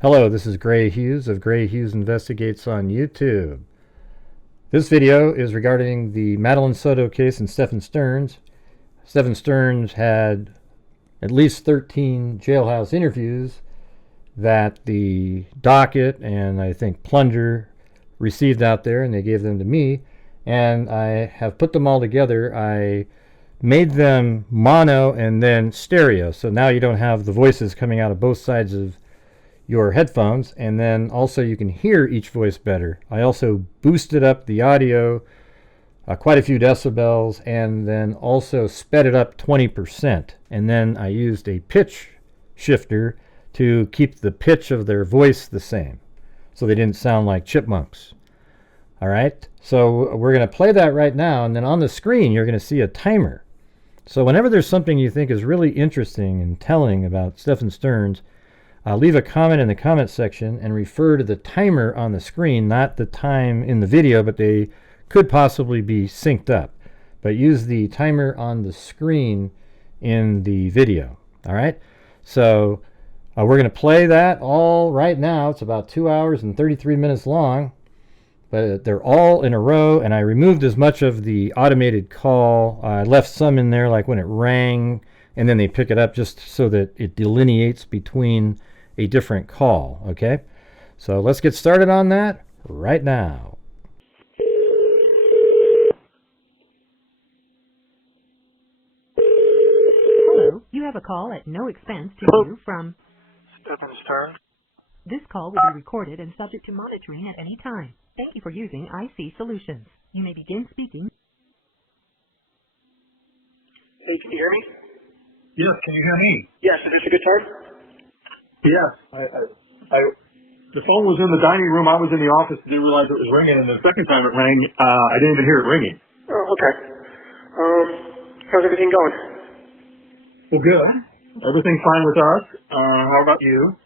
Hello, this is Grant Hughes of Grant Hughes Investigates on YouTube. This video is regarding the Madeleine Soto case and Stephan Stearns. Stephan Stearns had at least 13 jailhouse interviews that the docket and I think Plunger received out there, and they gave them to me, and I have put them all together. I made them mono and then stereo, so now you don't have the voices coming out of both sides of your headphones, and then also you can hear each voice better. I also boosted up the audio quite a few decibels, and then also sped it up 20%, and then I used a pitch shifter to keep the pitch of their voice the same so they didn't sound like chipmunks. Alright, so we're going to play that right now, and then on the screen you're going to see a timer. So whenever there's something you think is really interesting and telling about Stephan Stearns, leave a comment in the comment section and refer to the timer on the screen, not the time in the video, but they could possibly be synced up. But use the timer on the screen in the video. All right, so we're going to play that all right now. It's about 2 hours and 33 minutes long, but they're all in a row, and I removed as much of the automated call. I left some in there, like when it rang, and then they pick it up just so that it delineates between a different call. Okay, so let's get started on that right now. Hello, you have a call at no expense to you from Stephan Stearns. This call will be recorded and subject to monitoring at any time. Thank you for using IC Solutions. You may begin speaking. Hey, can you hear me? Yes, can you hear me? Yes, is this a good time? Yes. The phone was in the dining room. I was in the office and didn't realize it was ringing, and the second time it rang, I didn't even hear it ringing. Oh, okay. How's everything going? Well, good. Everything's fine with us. How about you?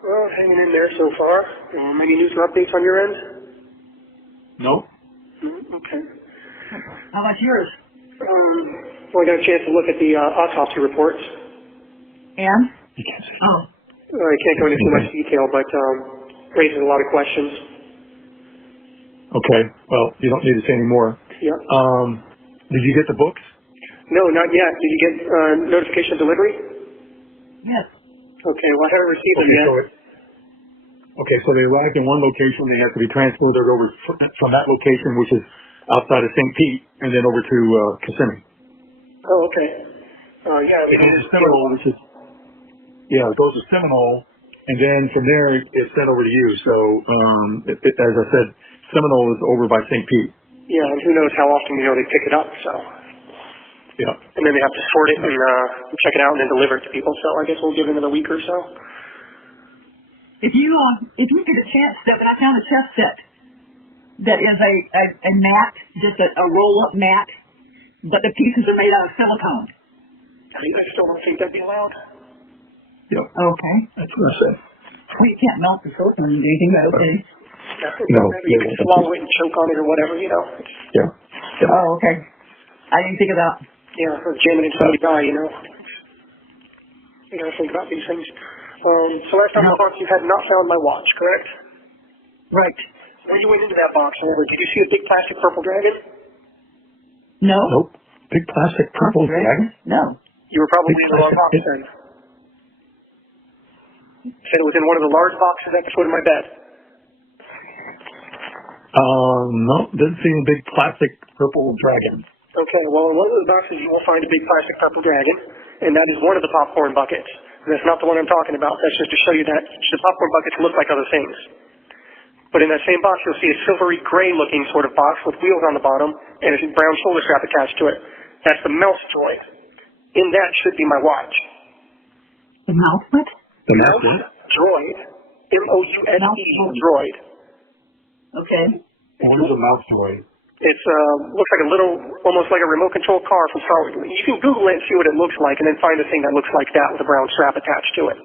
Well, hanging in there so far. Any news or updates on your end? No. Okay. How about yours? Well, I got a chance to look at the autopsy reports. And? You can't say. Oh. I can't go into too much detail, but raises a lot of questions. Okay. Well, you don't need to say any more. Yeah. Did you get the books? No, not yet. Did you get notification of delivery? Yes. Okay, well, I haven't received them yet. So they arrived in one location. They have to be transported over from that location, which is outside of St. Pete, and then over to Kissimmee. Oh, okay. Yeah. It is Seminole, which is, yeah, it goes to Seminole, and then from there it's sent over to you. So, as I said, Seminole is over by St. Pete. Yeah, and who knows how often, they pick it up, so. Yeah. And then they have to sort it and check it out and then deliver it to people, so I guess we'll give it another week or so. If you get a chance, Stephan, I found a chest set that is a mat, just a roll-up mat, but the pieces are made out of silicone. I still don't think that'd be allowed. Yep. Okay. That's what I said. Well, you can't melt the silicone and do anything, but okay. No. You can swallow it and choke on it or whatever, Yeah. Oh, okay. I didn't think of that. Yeah, or jam it into somebody's eye, You gotta think about these things. So last time I talked, you had not found my watch, correct? Right. When you went into that box, however, did you see a big plastic purple dragon? No. Nope. Big plastic purple dragon? No. You were probably in the wrong box then. Said it was in one of the large boxes at the foot of my bed. No, didn't see a big plastic purple dragon. Okay, well, in one of those boxes you will find a big plastic purple dragon, and that is one of the popcorn buckets. And that's not the one I'm talking about. That's just to show you that the popcorn buckets look like other things. But in that same box, you'll see a silvery gray-looking sort of box with wheels on the bottom and a brown shoulder strap attached to it. That's the mouse droid. In that should be my watch. The mouse what? The mouse droid. M-O-U-S-E, droid. Okay. What is a mouse droid? It's looks like a little, almost like a remote control car from Star Wars. You can Google it and see what it looks like, and then find a thing that looks like that with a brown strap attached to it.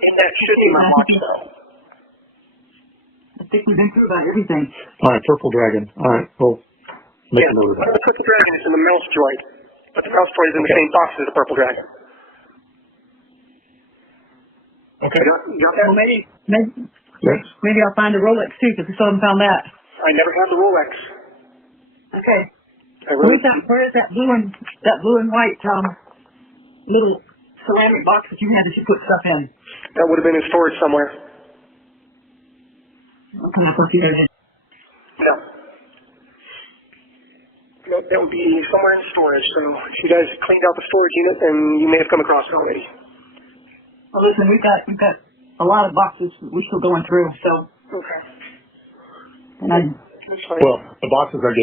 And that should be my watch, though. I think we've been through about everything. All right, purple dragon. All right, well, make a note of that. The purple dragon is in the mouse droid, but the mouse droid is in the same box as the purple dragon. Okay. You got that? Well, maybe Yes. I'll find a Rolex too, because I still haven't found that. I never had the Rolex. Okay. I really, Where is that blue and white little ceramic box that you had that you put stuff in? that would have been in storage somewhere. Okay, I thought you did. No. No, that would be somewhere in storage. So if you guys cleaned out the storage unit, then you may have come across it already. Well, listen, we've got a lot of boxes we're still going through, so. Okay. And That's fine. Well, the boxes are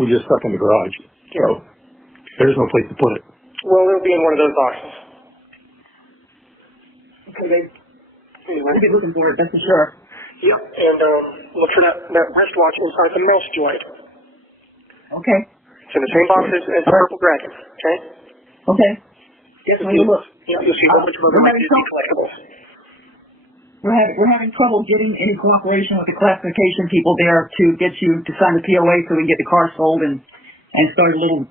we just stuck in the garage. So there's no place to put it. Well, it'll be in one of those boxes. okay, Anyway. I'll be looking for it, that's for sure. Yep. And look for that wristwatch inside the mouse joint. Okay. It's in the same box as the Purple Dragon. Okay? Okay. Yes, when you look. Yeah, you'll see a whole bunch of other We're having Disney collectibles. We're having trouble getting any cooperation with the classification people there to get you to sign the POA so we can get the car sold and start a little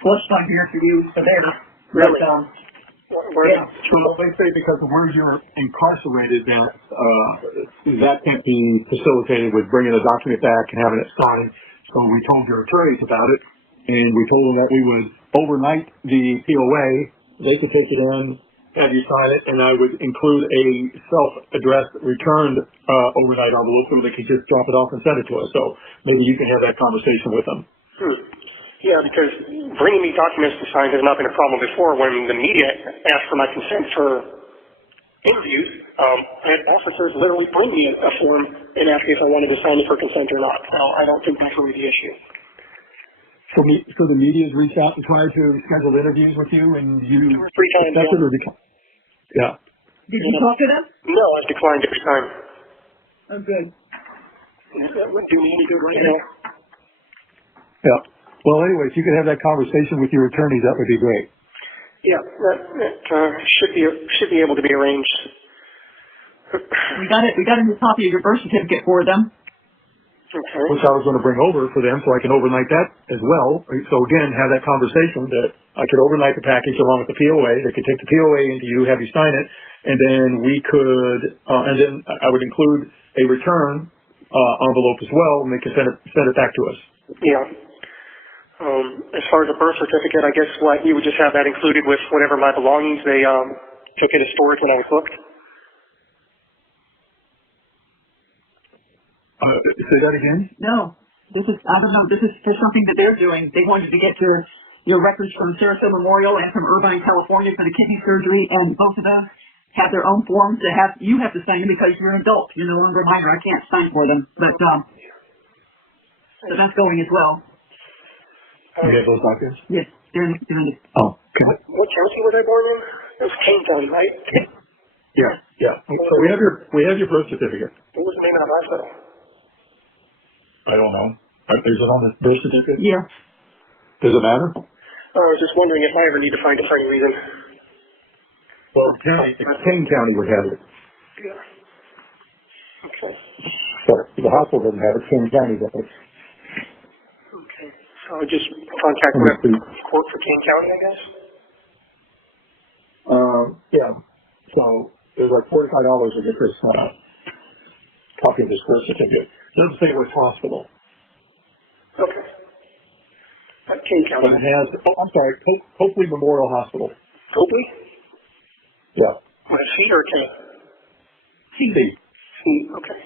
slush fund here for you for there. Really? Yeah. Well, they say because of where you're incarcerated that can't be facilitated with bringing a document back and having it signed. So we told your attorneys about it, and we told them that we would overnight the POA. They could take it in, have you sign it, and I would include a self-addressed returned overnight envelope so they could just drop it off and send it to us. So maybe you can have that conversation with them. Yeah, because bringing me documents to sign has not been a problem before. When the media asked for my consent for interviews, I had officers literally bring me a form and ask me if I wanted to sign it for consent or not. So I don't think that's really the issue. So the media's reached out and tried to schedule interviews with you, and you 2 or 3 times. accepted or declined? Yeah. Did you talk to them? No, I've declined every time. Oh, good. That wouldn't do me any good right now. Yeah. Well, anyway, if you could have that conversation with your attorneys, that would be great. Yeah, that should be able to be arranged. We got it. We got a new copy of your birth certificate for them. Okay. Which I was going to bring over for them so I can overnight that as well. So again, have that conversation that I could overnight the package along with the POA. They could take the POA into you, have you sign it, and then we could, and then I would include a return envelope as well, and they can send it back to us. Yeah. As far as the birth certificate, I guess you would just have that included with whatever my belongings they took into storage when I was booked. Say that again? No, I don't know. This is for something that they're doing. They wanted to get your records from Sarasota Memorial and from Irvine, California for the kidney surgery, and both of those have their own forms that you have to sign them because you're an adult. You're no longer a minor. I can't sign for them, but so that's going as well. You have those documents? Yes, they're in the. Oh, okay. What county was I born in? It was Kane County, right? Yeah. So we have your birth certificate. What was the name of the hospital? I don't know. Is it on the birth certificate? Yeah. Does it matter? I was just wondering if I ever need to find it for any reason. Well, Kane County would have it. Yeah. Okay. But the hospital doesn't have it. Kane County does it. Okay. So I'll just contact whatever court for Kane County, I guess? Yeah. So there's like $45 to get this copy of this birth certificate. It doesn't say which hospital. Okay. At Kane County. But it has, Copley Memorial Hospital. Copley? Yeah. With a C or a K? C. C, okay.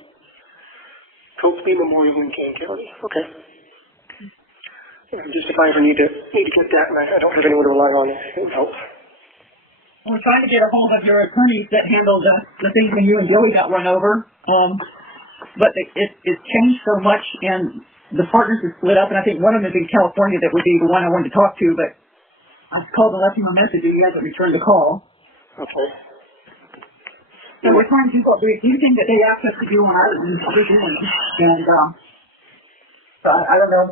Copley Memorial in Kane County. Okay. Yeah, just if I ever need to get that and I don't have anyone to rely on, it would help. We're trying to get a hold of your attorneys that handled the things when you and Joey got run over. But it's changed so much, and the partners are split up, and I think one of them is in California that would be the one I wanted to talk to, but I called and left him a message, and he hasn't returned the call. Okay. So we're trying to do anything that they ask us to do on our end, we're doing. And so I don't know.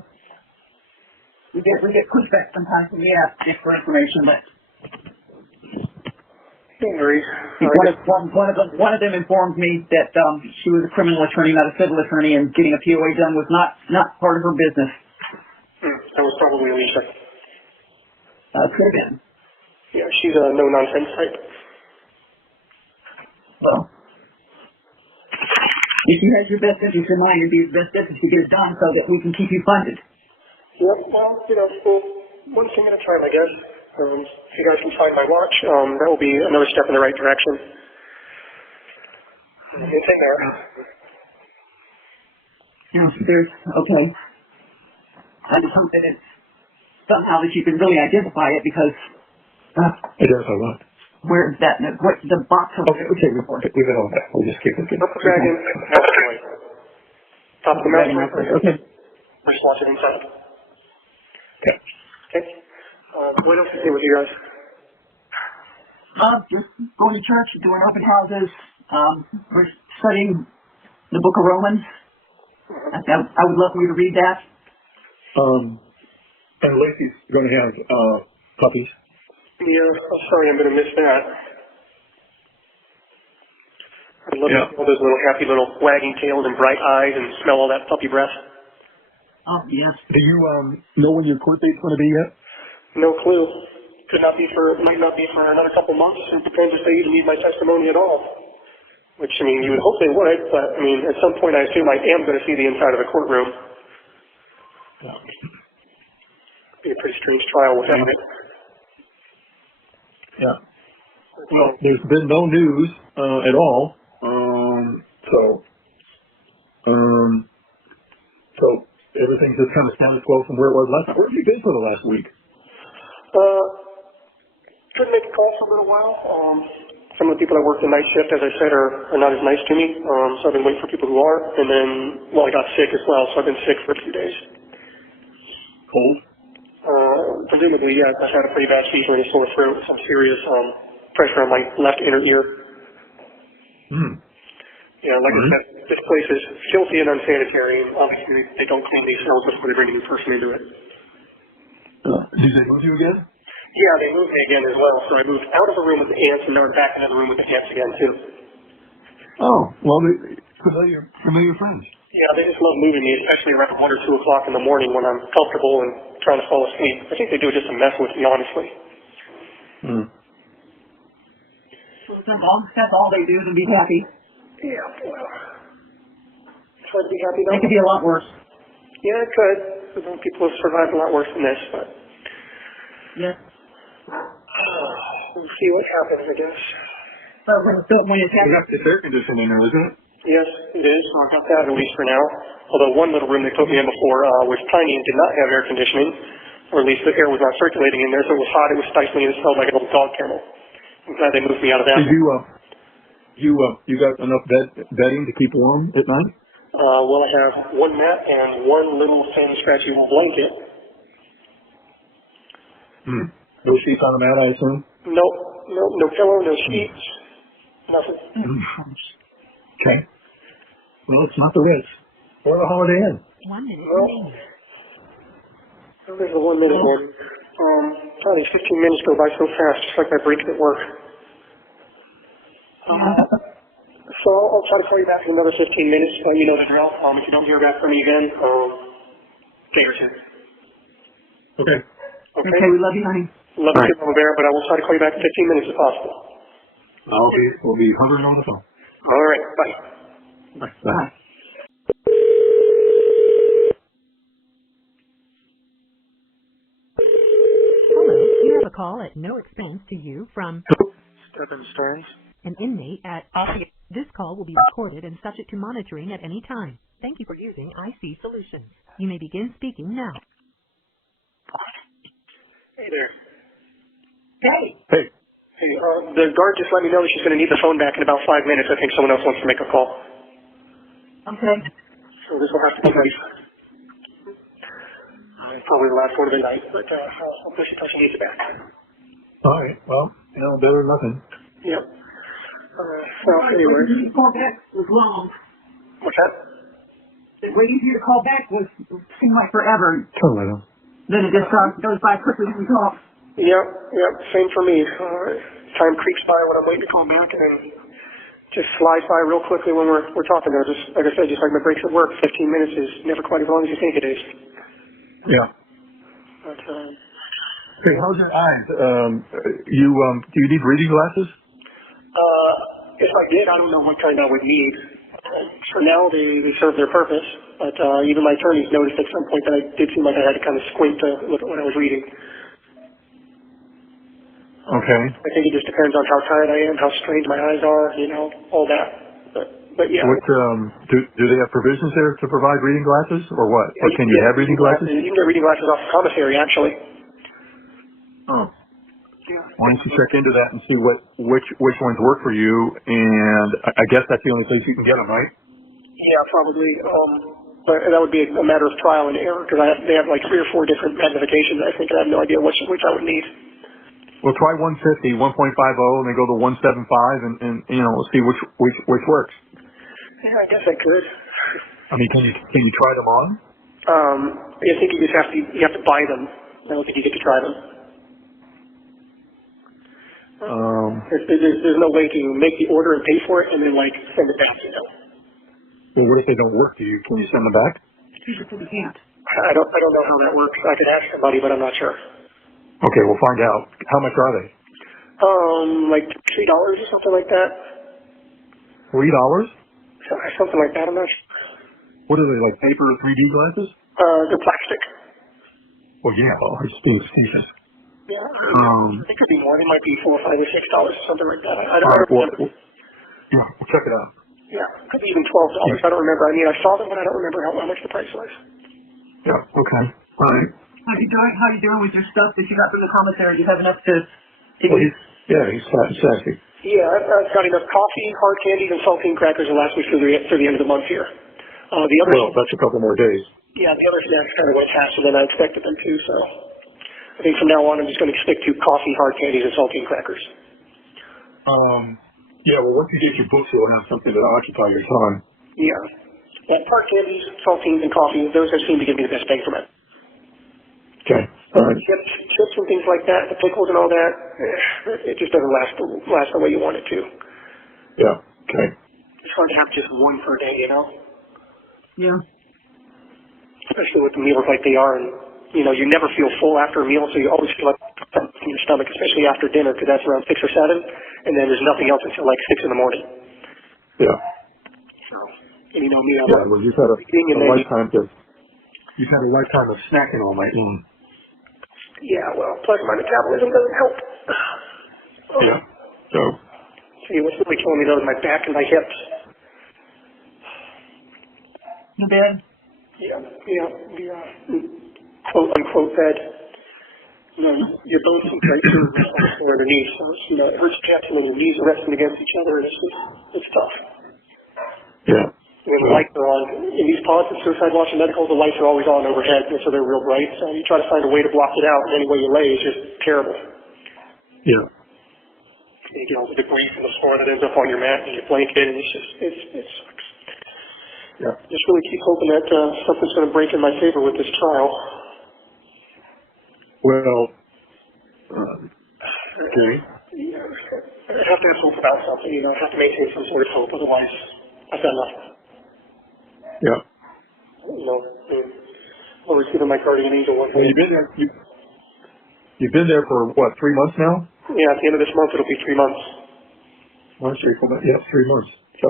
We get pushback sometimes when we ask for information, but Don't worry. One of them informed me that she was a criminal attorney, not a civil attorney, and getting a POA done was not part of her business. That was probably Alicia. Could have been. Yeah, she's a no-nonsense type. Well, if you have your best interest in mind, it'd be the best interest to get it done so that we can keep you funded. Yep, well, one thing at a time, I guess. If you guys can find my watch, that will be another step in the right direction. Anything there? Yeah, okay. I just hope that it's somehow that you can really identify it because Identify what? where is that, what the box of Okay, leave it on that. We'll just keep it. Purple Dragon, Macleod. Top of the mountain. Okay. Just watch it inside. Okay. Okay. What else is new with you guys? Just going to church, doing open houses. We're studying the Book of Romans. I would love for you to read that. And Lacey's going to have puppies. Yeah, I'm sorry, I'm going to miss that. I'd love to see all those little happy little wagging tails and bright eyes and smell all that puppy breath. Oh, yes. Do you know when your court date's going to be yet? No clue. Might not be for another couple months. It depends if they even need my testimony at all. Which, I mean, you would hope they would, but, I mean, at some point I assume I am going to see the inside of the courtroom. Be a pretty strange trial without it. Yeah. Well, there's been no news at all. So everything's just kind of status quo from where it was last time. Where have you been for the last week? Couldn't make a call for a little while. Some of the people that work the night shift, as I said, are not as nice to me. So I've been waiting for people who are. And then, I got sick as well, so I've been sick for a few days. Cold? Presumably, yeah, I've had a pretty bad fever and a sore throat, some serious pressure on my left inner ear. Yeah, like I said, this place is filthy and unsanitary, and obviously they don't clean these cells before they bring a new person into it. Did they move you again? Yeah, they moved me again as well, so I moved out of the room with the ants and now I'm back into the room with the ants again, too. Oh, well, familiar friends. Yeah, they just love moving me, especially around 1 or 2 o'clock in the morning when I'm comfortable and trying to fall asleep. I think they do it just to mess with me, honestly. That's all they do is be happy. Yeah, well, it's hard to be happy though. It could be a lot worse. Yeah, it could. People have survived a lot worse than this, but Yes. we'll see what happens, I guess. But when it's happening. It's air conditioning in there, isn't it? Yes, it is. I got that at least for now. Although one little room they put me in before was tiny and did not have air conditioning, or at least the air was not circulating in there, so it was hot, it was stifling, and it smelled like an old dog kennel. I'm glad they moved me out of that. Did you got enough bedding to keep warm at night? Well, I have one mat and one little thin, scratchy little blanket. No sheets on the mat, I assume? No pillow, no sheets, nothing. Okay. Well, it's not the Ritz or the Holiday Inn. 1 minute remaining. There's a 1 minute one. These 15 minutes go by so fast, just like my break at work. So I'll try to call you back in another 15 minutes. You know the drill. If you don't hear back from me again, day or two. Okay. Okay, we love you, honey. Love you, Mama Bear, but I will try to call you back in 15 minutes if possible. We'll be hovering on the phone. All right, bye. Bye. Hello, you have a call at no expense to you from Stephan Stearns. an inmate at This call will be recorded and subject to monitoring at any time. Thank you for using IC Solutions. You may begin speaking now. Hey there. Hey. Hey, the guard just let me know that she's going to need the phone back in about 5 minutes. I think someone else wants to make a call. Okay. So this will have to be brief. Probably the last one of the night, but I'll push it till she needs it back. All right. Well, better than nothing. Yep. Well, anyway. Waiting for you to call back was long. What's that? Waiting for you to call back seemed like forever. Totally. Then it just goes by quickly when we talk. Yep. Same for me. Time creeps by when I'm waiting to call back, and then just slides by real quickly when we're talking there. Just like I said, just like my breaks at work, 15 minutes is never quite as long as you think it is. Yeah. But, hey, how's your eyes? Do you need reading glasses? If I did, I don't know what kind I would need. For now, they serve their purpose, but even my attorneys noticed at some point that I did seem like I had to kind of squint to look at what I was reading. Okay. I think it just depends on how tired I am, how strained my eyes are, all that. But yeah. What do they have provisions there to provide reading glasses, or what? Or can you have reading glasses? You can get reading glasses off the commissary, actually. Oh. Yeah. Why don't you check into that and see which ones work for you? And I guess that's the only place you can get them, right? Yeah, probably. But that would be a matter of trial and error because they have like 3 or 4 different magnifications. I think I have no idea which I would need. Well, try 150, 1.50, and then go to 175, and see which works. Yeah, I guess I could. I mean, can you try them on? I think you just have to buy them. I don't think you get to try them. There's no way to make the order and pay for it and then send it back. Well, what if they don't work? Can you send them back? You can't. I don't know how that works. I could ask somebody, but I'm not sure. Okay, we'll find out. How much are they? Like $3 or something like that. $3? Something like that. I'm not sure. What are they, like paper 3D glasses? They're plastic. Well, yeah. Well, I'm just being facetious. Yeah. It could be more. They might be $4 or $5 or $6, something like that. I don't remember. Yeah, we'll check it out. Yeah, could be even $12. I don't remember. I mean, I saw them, but I don't remember how much the price was. Yeah. Okay. All right. How you doing with your stuff that you got from the commissary? Do you have enough to Well, he's sassy. Yeah, I've got enough coffee, hard candies, and saltine crackers to last me through the end of the month here. That's a couple more days. Yeah, the other snacks kind of went faster than I expected them to, so I think from now on I'm just going to stick to coffee, hard candies, and saltine crackers. Yeah, well, once you get your books, you'll have something to occupy your time. Yeah. Hard candies, saltines, and coffee, those seem to give me the best bang for it. Okay. All right. Chips and things like that, the pickles and all that, it just doesn't last the way you want it to. Yeah. Okay. It's hard to have just one per day, Yeah. Especially with the meals like they are, and you never feel full after a meal, so you always feel like in your stomach, especially after dinner, because that's around 6 or 7, and then there's nothing else until like 6 in the morning. Yeah. So, and you know me, well, you've had a lifetime of snacking all night long. Yeah, well, plus my metabolism doesn't help. Yeah. So. See, what's really killing me though is my back and my hips. You bed? Yeah, the quote unquote bed. Your bones seem tight or underneath, so it hurts your chest when your knees are resting against each other, and it's tough. Yeah. When the lights are on, in these pods at Suicide Watch and Medical, the lights are always on overhead, and so they're real bright. So you try to find a way to block it out, and any way you lay is just terrible. Yeah. You get all the debris from the floor that ends up on your mat and your blanket, and it sucks. Yeah. Just really keep hoping that something's going to break in my favor with this trial. Well, okay. Yeah, I have to have hope about something. I have to maintain some sort of hope, otherwise I've got nothing. Yeah. I'll receive my guardian angel one day. Well, you've been there for what, 3 months now? Yeah, at the end of this month it'll be 3 months. March, April, yeah, 3 months. So.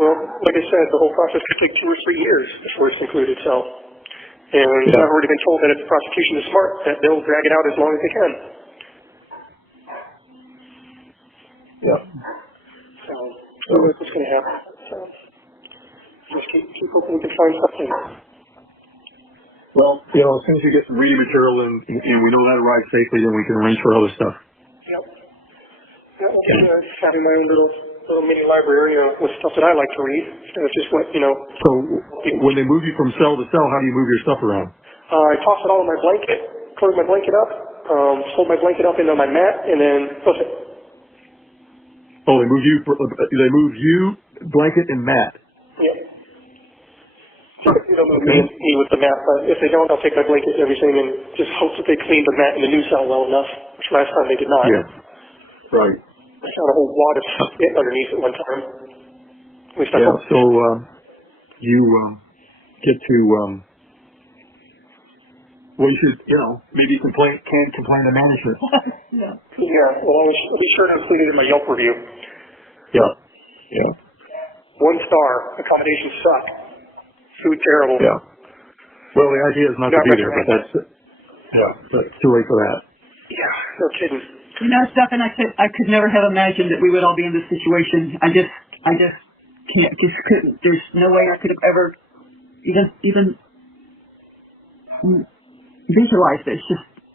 Well, like I said, the whole process could take 2 or 3 years before it's concluded. So, and I've already been told that if the prosecution is smart, that they'll drag it out as long as they can. Yeah. So that's what's going to happen. So. Just keep hoping we can find something. Well, as soon as you get some reading material and we know that arrives safely, then we can arrange for other stuff. Yep. Yeah, just having my own little mini library with stuff that I like to read instead of just what. So when they move you from cell to cell, how do you move your stuff around? I toss it all in my blanket, close my blanket up, fold my blanket up into my mat, and then push it. Oh, they move you, blanket, and mat. Yep. They'll move me with the mat, but if they don't, I'll take my blanket and everything and just hope that they cleaned the mat in the new cell well enough, which last time they did not. Yeah. Right. I found a whole wad of shit underneath at one time. At least I hope. So you get to, well, you should, maybe can't complain to management. Yeah, well, I'll be sure to include it in my Yelp review. Yeah. Yeah. 1 star. Accommodations suck. Food terrible. Yeah. Well, the idea is not to be there, but that's too late for that. Yeah, no kidding. You know, Stephan, I could never have imagined that we would all be in this situation. I just couldn't. There's no way I could have ever even visualized it.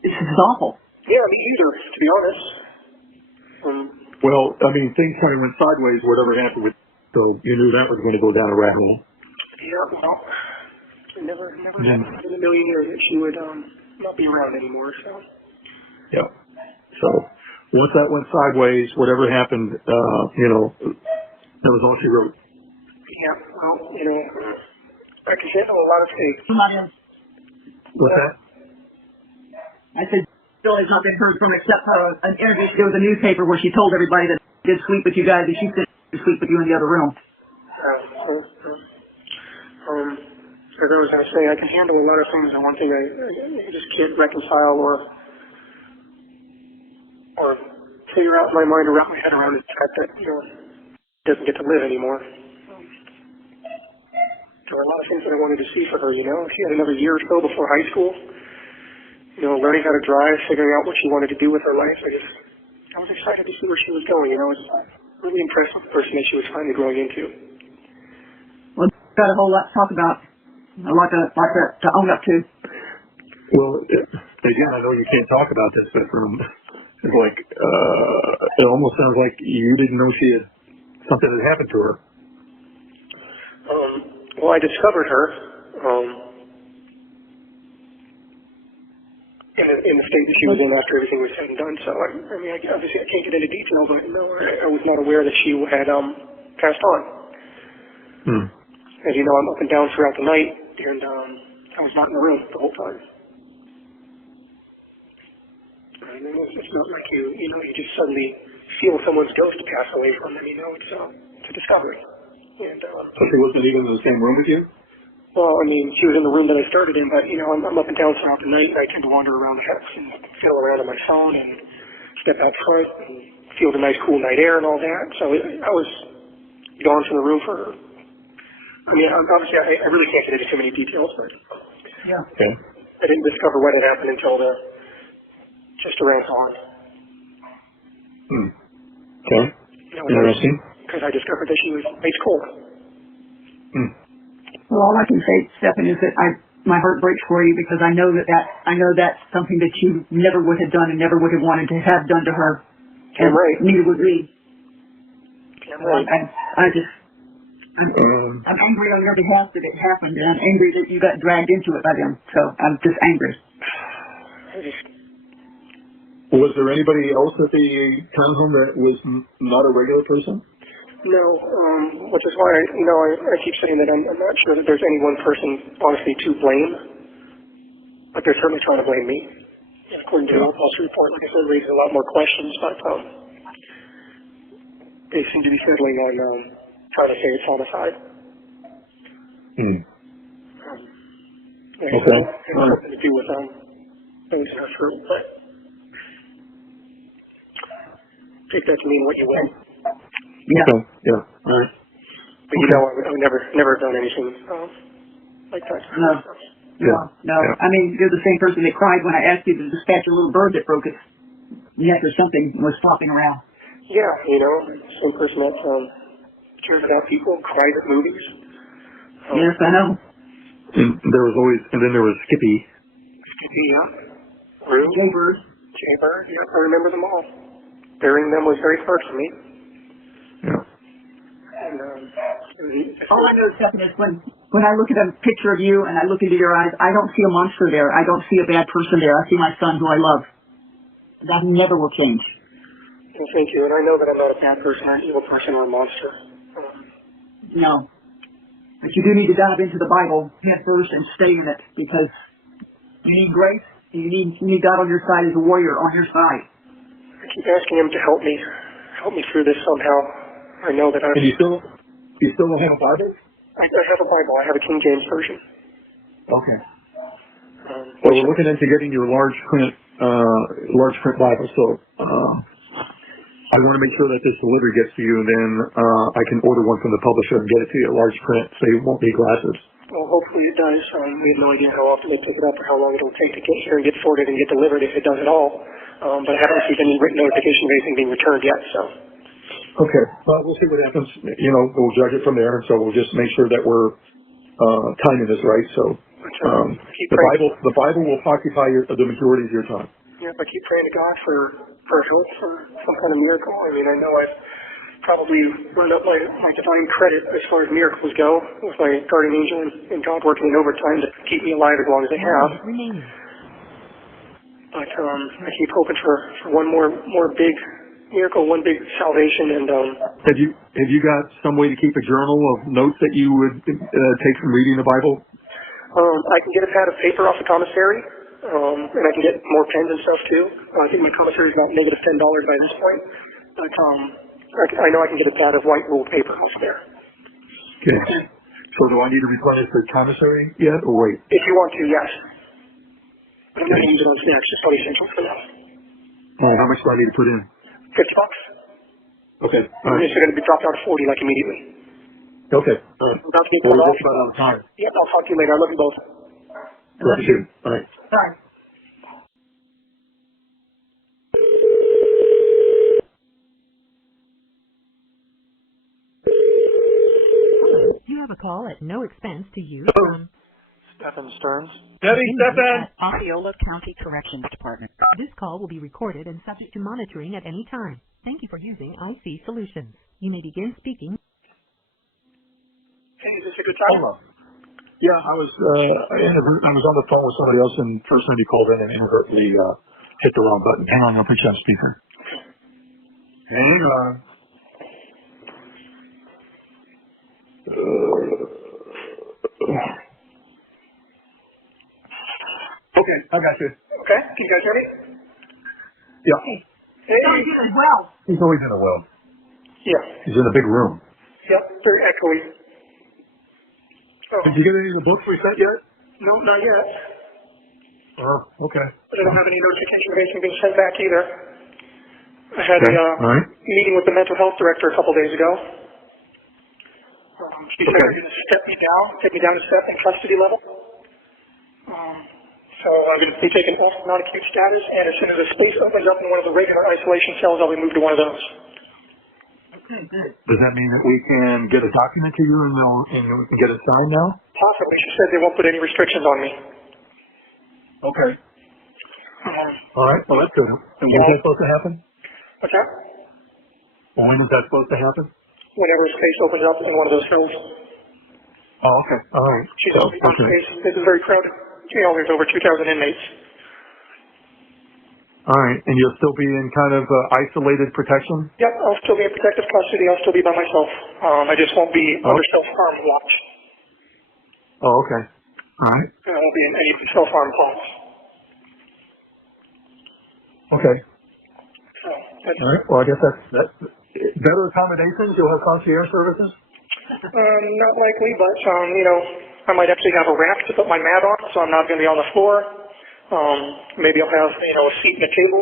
It's just awful. Yeah, me either, to be honest. Well, I mean, things kind of went sideways, whatever happened with, so you knew that was going to go down a rat hole. Yeah, well, never in a million years that she would not be around anymore, so. Yeah. So, once that went sideways, whatever happened, that was all she wrote. Yeah, well, I can handle a lot of things. What's that? I said, still has not been heard from except for an interview she did with the newspaper where she told everybody that she did sleep with you guys and she said to sleep with you in the other room. As I was going to say, I can handle a lot of things, and one thing I just can't reconcile or figure out in my mind or wrap my head around is the fact that, he doesn't get to live anymore. There were a lot of things that I wanted to see for her, She had another year or so before high school. Learning how to drive, figuring out what she wanted to do with her life. I was excited to see where she was going. I was really impressed with the person that she was finally growing into. Well, got a whole lot to talk about, a lot to own up to. Well, again, I know you can't talk about this, but it's like, it almost sounds like you didn't know something had happened to her. Well, I discovered her, in the state that she was in after everything was said and done. So, obviously I can't get into detail, but no, I was not aware that she had passed on. As you know, I'm up and down throughout the night, and I was not in the room the whole time. It's not like you just suddenly feel someone's ghost pass away from them. It's a discovery. And so she wasn't even in the same room with you? Well, she was in the room that I started in, but, I'm up and down throughout the night, and I tend to wander around the house and fiddle around on my phone and step out front and feel the nice, cool night air and all that. So I was gone from the room for, obviously, I really can't get into too many details, but yeah. Okay. I didn't discover what had happened until just around dawn. Okay. Interesting. Because I discovered that she was ice cold. Well, all I can say, Stephan, is that my heart breaks for you because I know that's something that you never would have done and never would have wanted to have done to her. Damn right. Neither would we. Damn right. I'm angry on your behalf that it happened, and I'm angry that you got dragged into it by them. So I'm just angry. Was there anybody else at the townhome that was not a regular person? No, which is why I keep saying that I'm not sure that there's any one person, honestly, to blame. But they're certainly trying to blame me. And according to the Post report, like I said, raises a lot more questions, but they seem to be settling on trying to say it's homicide. Okay. It has something to do with those in her throat, but take that to mean what you will. Yeah. Okay. Yeah. All right. But I've never done anything like that. No. No. You're the same person that cried when I asked you to dispatch a little bird that broke its neck or something and was flopping around. Yeah, same person that cares about people, cries at movies. Yes, I know. And then there was Skippy. Skippy, yeah. Rue. Jaybird. Jaybird, yeah. I remember them all. Burying them was very hard for me. Yeah. And, all I know, Stephan, is when I look at a picture of you and I look into your eyes, I don't see a monster there. I don't see a bad person there. I see my son who I love. That never will change. Well, thank you. And I know that I'm not a bad person, or an evil person, or a monster. No. But you do need to dive into the Bible head first and stay in it because you need grace. You need God on your side as a warrior on your side. I keep asking him to help me through this somehow. I know that And you still don't have a Bible? I have a Bible. I have a King James version. Okay. Well, we're looking into getting your large print Bible. So I want to make sure that this delivery gets to you, and then I can order one from the publisher and get it to you at large print, so you won't need glasses. Well, hopefully it does. We have no idea how often they pick it up or how long it'll take to get here and get sorted and get delivered, if it does at all. But I haven't received any written notification of anything being returned yet, so. Okay. Well, we'll see what happens. You know, we'll judge it from there. So we'll just make sure that we're timing this right. So the Bible will occupy the majority of your time. Yeah, but keep praying to God for help, for some kind of miracle. I mean, I know I've probably run up my divine credit as far as miracles go with my guardian angel and God working in overtime to keep me alive as long as they have. But I keep hoping for one more big miracle, one big salvation. And have you got some way to keep a journal of notes that you would take from reading the Bible? I can get a pad of paper off the commissary, and I can get more pens and stuff too. I think my commissary is about -$10 by this point. But I know I can get a pad of white ruled paper off there. Okay. So do I need to replenish the commissary yet, or wait? If you want to, yes. But I'm not going to use it on snacks, just Buddy Central for now. How much do I need to put in? $50. Okay. All right. It's going to be dropped out to 40 like immediately. Okay. All right. I'm about to get Well, cut we're off. just about out of time. Yep, I'll talk to you later. I love you both. Love you. All right. Bye. You have a call at no expense to use from Stephan Stearns. Stephan! Osceola County Corrections Department. This call will be recorded and subject to monitoring at any time. Thank you for using IC Solutions. You may begin speaking. Hey, is this a good time? Hold on. Yeah, I was on the phone with somebody else, and first time you called in and inadvertently hit the wrong button. Hang on, I'll put you on speaker. Hang on. Okay, I got you. Okay, can you guys hear me? Yeah. Hey. Sounds good as well. He's always in a well. Yeah. He's in a big room. Yep, very echoey. Oh. Did you get any of the books we sent yet? No, not yet. Oh, okay. But I don't have any notification of anything being sent back either. I had a meeting with the mental health director a couple days ago. She said they're going to take me down to step in custody level. So I'm going to be taken off non-acute status, and as soon as a space opens up in one of the regular isolation cells, I'll be moved to one of those. Okay, good. Does that mean that we can get a document to you and we can get it signed now? Possibly. She said they won't put any restrictions on me. Okay. All right. Well, that's good. And when is that supposed to happen? What's that? Well, when is that supposed to happen? Whenever a space opens up in one of those cells. Oh, okay. All right. She's on space. This is very crowded. There's over 2,000 inmates. All right. And you'll still be in kind of isolated protection? Yep, I'll still be in protective custody. I'll still be by myself. I just won't be under self-harm watch. Oh, okay. All right. I won't be in any self-harm pods. Okay. So, all right. Well, I guess that's better accommodations. You'll have concierge services? Not likely, but, I might actually have a rack to put my mat on, so I'm not going to be on the floor. Maybe I'll have, a seat and a table.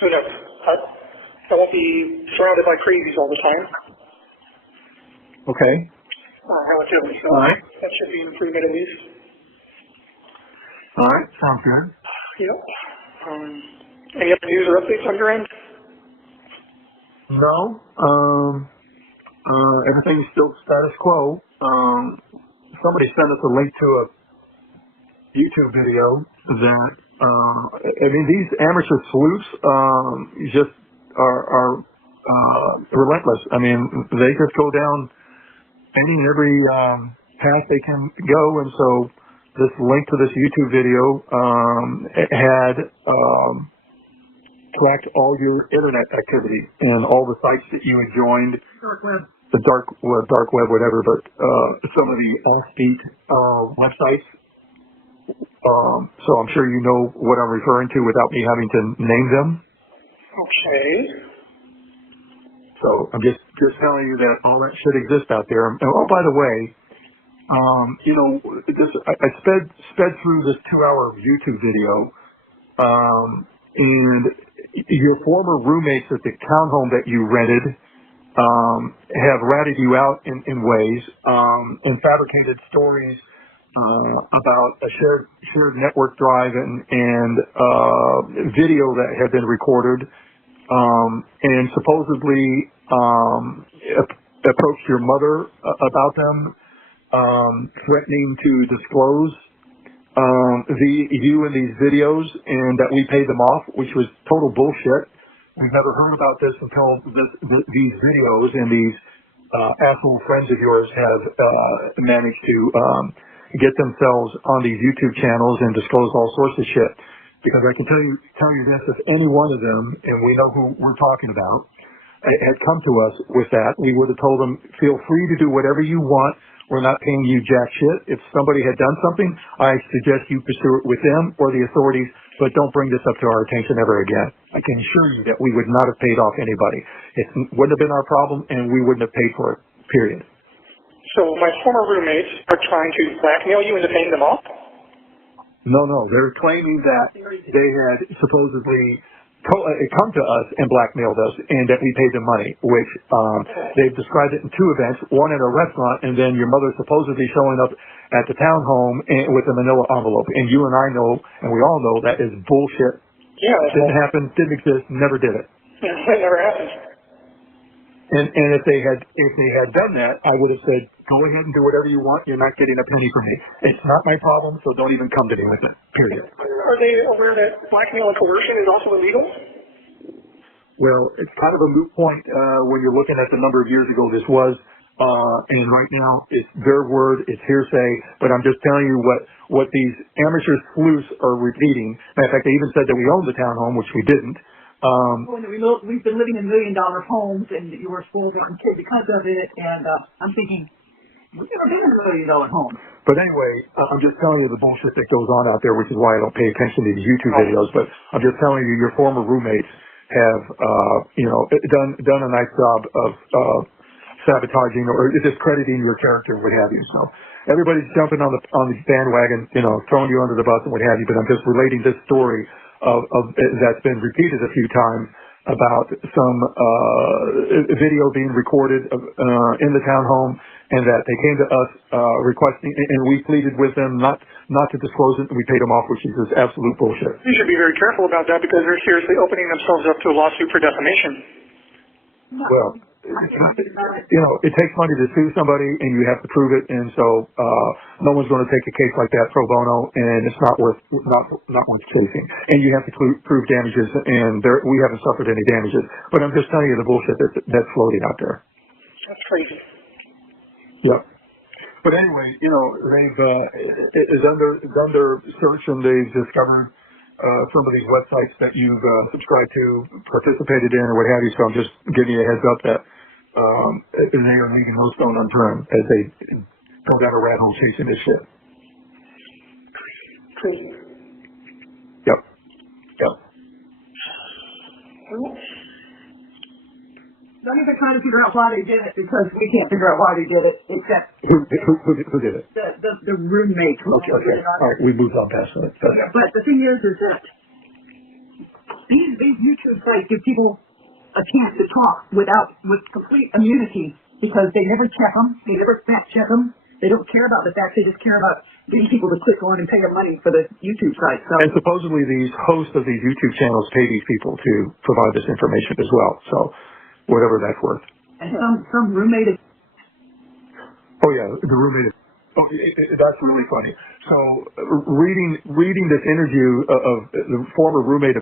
Who knows? I won't be surrounded by crazies all the time. Okay. Relatively. So all right. That should be an improvement at least. All right. Sounds good. Yep. Any other news or updates on your end? No. Everything's still status quo. Somebody sent us a link to a YouTube video that, these amateur sleuths just are relentless. They just go down any and every path they can go, and so this link to this YouTube video had tracked all your internet activity and all the sites that you had joined. Dark web. The dark web, whatever, but some of the offbeat websites. So I'm sure you know what I'm referring to without me having to name them. Okay. So I'm just telling you that all that shit exists out there. And, oh, by the way, I sped through this 2-hour YouTube video, and your former roommates at the townhome that you rented have ratted you out in ways and fabricated stories about a shared network drive and video that had been recorded, and supposedly approached your mother about them, threatening to disclose you in these videos, and that we paid them off, which was total bullshit. We've never heard about this until these videos and these asshole friends of yours have managed to get themselves on these YouTube channels and disclose all sorts of shit. Because I can tell you this, if any one of them, and we know who we're talking about, had come to us with that, we would have told them, feel free to do whatever you want. We're not paying you jack shit. If somebody had done something, I suggest you pursue it with them or the authorities, but don't bring this up to our attention ever again. I can assure you that we would not have paid off anybody. It wouldn't have been our problem, and we wouldn't have paid for it, period. So my former roommates are trying to blackmail you into paying them off? No, they're claiming that they had supposedly come to us and blackmailed us and that we paid them money, which they've described it in two events, one in a restaurant and then your mother supposedly showing up at the townhome with a manila envelope. And you and I know, and we all know, that is bullshit. Yeah. Didn't happen, didn't exist, never did it. Yeah, it never happened. And if they had done that, I would have said, go ahead and do whatever you want. You're not getting a penny from me. It's not my problem, so don't even come to me with it, period. Are they aware that blackmail and coercion is also illegal? Well, it's kind of a moot point when you're looking at the number of years ago this was, and right now it's their word, it's hearsay, but I'm just telling you what these amateur sleuths are repeating. Matter of fact, they even said that we owned the townhome, which we didn't. We've been living in $1 million homes, and you were spoiled rotten kid because of it, and I'm thinking, we've never been in a $1 million home. But anyway, I'm just telling you the bullshit that goes on out there, which is why I don't pay attention to these YouTube videos. But I'm just telling you, your former roommates have, done a nice job of sabotaging or discrediting your character, what have you. So everybody's jumping on the bandwagon, throwing you under the bus and what have you. But I'm just relating this story of that's been repeated a few times about some video being recorded in the townhome, and that they came to us requesting, and we pleaded with them not to disclose it, and we paid them off, which is just absolute bullshit. You should be very careful about that because they're seriously opening themselves up to a lawsuit for defamation. Well, it takes money to sue somebody, and you have to prove it, and so no one's going to take a case like that pro bono, and it's not worth chasing. And you have to prove damages, and we haven't suffered any damages. But I'm just telling you the bullshit that's floating out there. That's crazy. Yep. But anyway, they've done their search, and they've discovered some of these websites that you've subscribed to, participated in, or what have you. So I'm just giving you a heads up that they are leaving no stone unturned as they go down a rat hole chasing this shit. Crazy. Yep. Some of them are trying to figure out why they did it because we can't figure out why they did it, except Who did it? the roommate. Okay. All right, we moved on past that. But the thing is that these YouTube sites give people a chance to talk with complete immunity because they never check them, they never fact check them, they don't care about the facts, they just care about getting people to click on and pay them money for the YouTube site. So. And supposedly these hosts of these YouTube channels pay these people to provide this information as well. So whatever that's worth. And some roommate is... Oh yeah, the roommate is... Oh, that's really funny. So reading this interview of the former roommate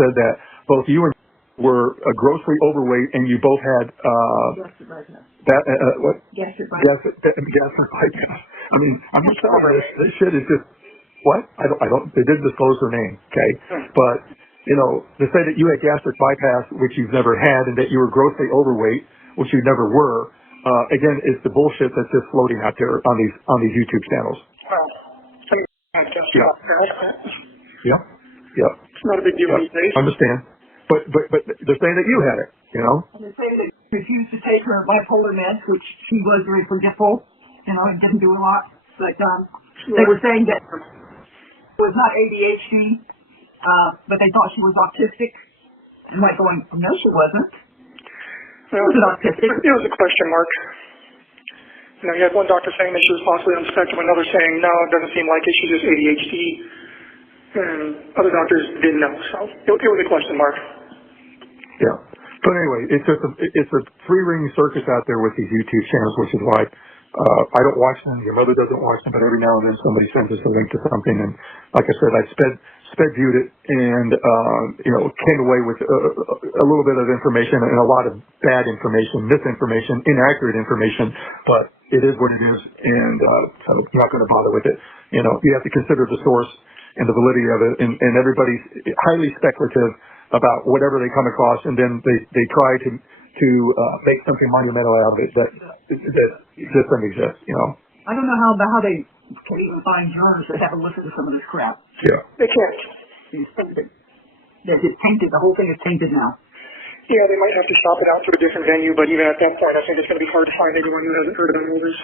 said that both you and were grossly overweight, and you both had gastric bypass. What? Gastric bypass. Gastric bypass. I mean, I'm just telling you, this shit is just what? I don't. They didn't disclose her name, okay? But to say that you had gastric bypass, which you've never had, and that you were grossly overweight, which you never were, again, is the bullshit that's just floating out there on these YouTube channels. Wow. Yeah. It's not a big deal these days. Understand. But they're saying that you had it, And they're saying that she refused to take her bipolar meds, which she was very forgetful, didn't do a lot. But they were saying that it was not ADHD, but they thought she was autistic. And Mike going, no, she wasn't. Well, Was it autistic? it was a question mark. You know, you had one doctor saying that she was possibly on the spectrum, another saying, no, it doesn't seem like it, she's just ADHD. And other doctors didn't know, so it was a question mark. Yeah. But anyway, it's a three-ring circus out there with these YouTube channels, which is why I don't watch them. Your mother doesn't watch them, but every now and then somebody sends us a link to something. And like I said, I sped viewed it and came away with a little bit of information and a lot of bad information, misinformation, inaccurate information. But it is what it is, and so I'm not going to bother with it. You know, you have to consider the source and the validity of it, and everybody's highly speculative about whatever they come across, and then they try to make something monumental out of it that just doesn't exist, you know. I don't know how they can even find journalists that haven't listened to some of this crap. Yeah. They can't. That it's tainted. The whole thing is tainted now. Yeah, they might have to shop it out to a different venue, but even at that point, I think it's going to be hard to find anyone who hasn't heard about Movers.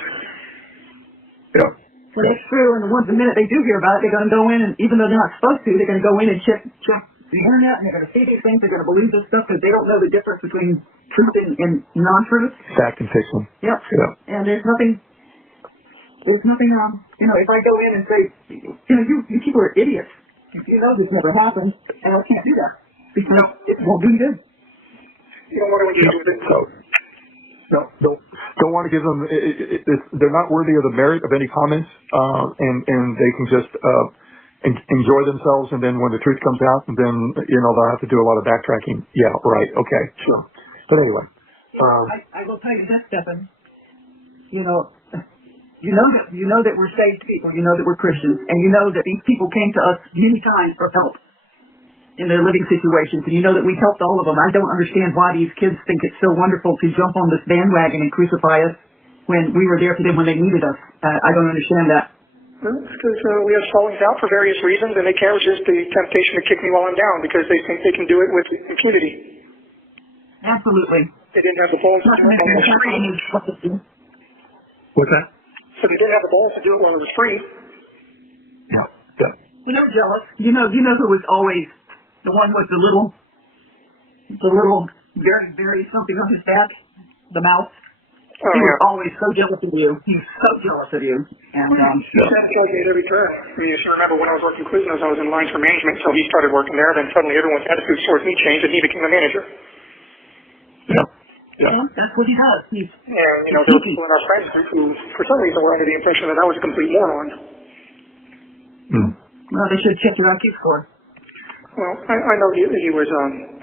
Yeah. Well, that's true, and the minute they do hear about it, they're going to go in, and even though they're not supposed to, they're going to go in and check the internet, and they're going to see these things, they're going to believe this stuff, because they don't know the difference between truth and non-truth. Fact and fiction. Yep. Yeah. And there's nothing, if I go in and say, you people are idiots. If you know this never happened, and I can't do that, because it won't do good. You don't want to engage with it. No, don't want to give them. They're not worthy of the merit of any comments, and they can just enjoy themselves. And then when the truth comes out, and then they'll have to do a lot of backtracking. Yeah, right. Okay, sure. But anyway, I will tell you this, Stephan. You know that we're saved people. You know that we're Christians, and you know that these people came to us many times for help in their living situations, and you know that we've helped all of them. I don't understand why these kids think it's so wonderful to jump on this bandwagon and crucify us when we were there for them when they needed us. I don't understand that. Well, it's because we have fallings out for various reasons, and they can't resist the temptation to kick me while I'm down because they think they can do it with impunity. Absolutely. They didn't have the balls to do it while it was free. What's that? So they didn't have the balls to do it while it was free. Yeah. Well, they're jealous. You know who was always the one with the little, very, very something on his back? The mouse? Oh, he was yeah. always so jealous of you. He was so jealous of you. And, He sabotaged me at every turn. I mean, if you remember when I was working Quiznos, I was in lines for management, so he started working there, then suddenly everyone's attitude towards me changed, and he became a manager. Yeah. That's what he does. And, there were people in our friends group who, for some reason, were under the impression that I was a complete moron. Well, they should check your IQ score. Well, I know he was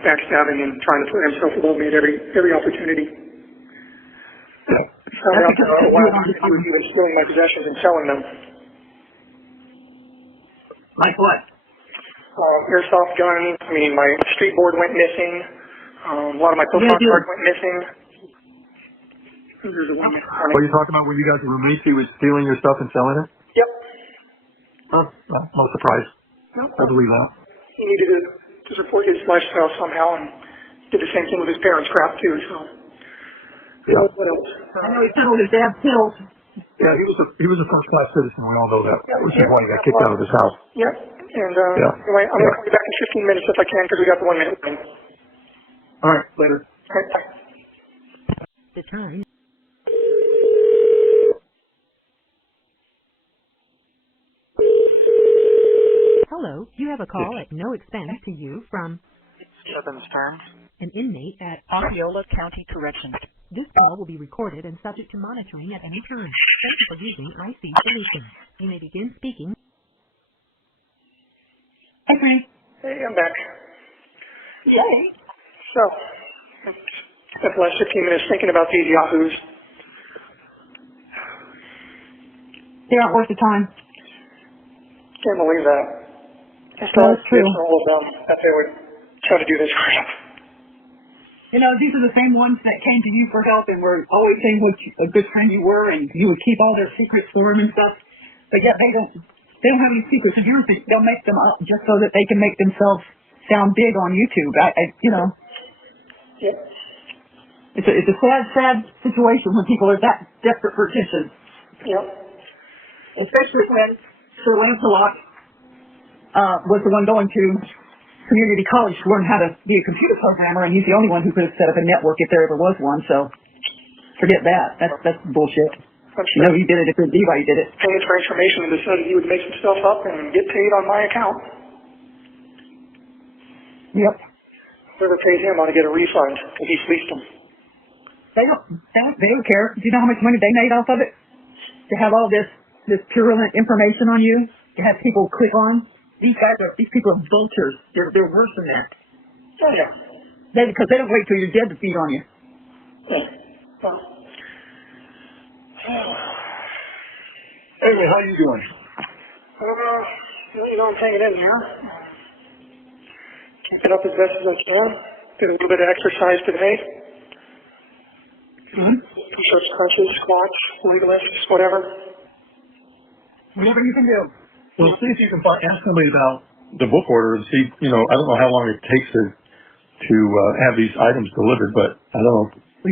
backstabbing and trying to put himself above me at every opportunity. Yeah. Found out a while ago he was even stealing my possessions and selling them. Like what? Airsoft guns. I mean, my street board went missing. A lot of my football cards went missing. There's a one. What are you talking about when you guys were roommates? He was stealing your stuff and selling it? Yep. Oh, no surprise. Nope. I believe that. He needed to support his lifestyle somehow, and did the same thing with his parents' crap too. So. Yeah. What else? I know he peddled his dad's pills. Yeah, he was a first-class citizen. We all know that. Which is why he got kicked out of his house. Yep. And anyway, I'm going to call you back in 15 minutes if I can, because we got the 1 minute thing. All right, later. All right, bye. The time. Hello, you have a call at no expense to you from an inmate at Osceola County Corrections. This call will be recorded and subject to monitoring at any time. Thank you for using IC Solutions. You may begin speaking. Hi, Frank. Hey, I'm back. Yay. So, spent the last 15 minutes thinking about these yahoos. They aren't worth the time. Can't believe that. It's Well, not that's true. all of them that they would try to do this crap. These are the same ones that came to you for help and were always saying what a good friend you were, and you would keep all their secrets for them and stuff. But yet they don't have any secrets of yours. They'll make them up just so that they can make themselves sound big on YouTube. Yep. It's a sad situation when people are that desperate for attention. Yep. Especially when Sir Lancelot was the one going to community college to learn how to be a computer programmer, and he's the only one who could have set up a network if there ever was one. So forget that. That's bullshit. You know, he did it. If anybody did it. Paid for information and decided he would make some stuff up and get paid on my account. Yep. Whoever paid him ought to get a refund because he fleeced them. They don't care. Do you know how much money they made off of it? To have all this purulent information on you, to have people click on. These people are vultures. They're worse than that. Oh yeah. Because they don't wait till you're dead to feed on you. Yeah. Well. Anyway, how you doing? You know, I'm hanging in here. Keep it up as best as I can. Did a little bit of exercise today. Push-ups, crunches, squats, leg lifts, whatever. Whatever you can do. Well, see if you can ask somebody about the book order and see, you know, I don't know how long it takes to have these items delivered, but I don't know. We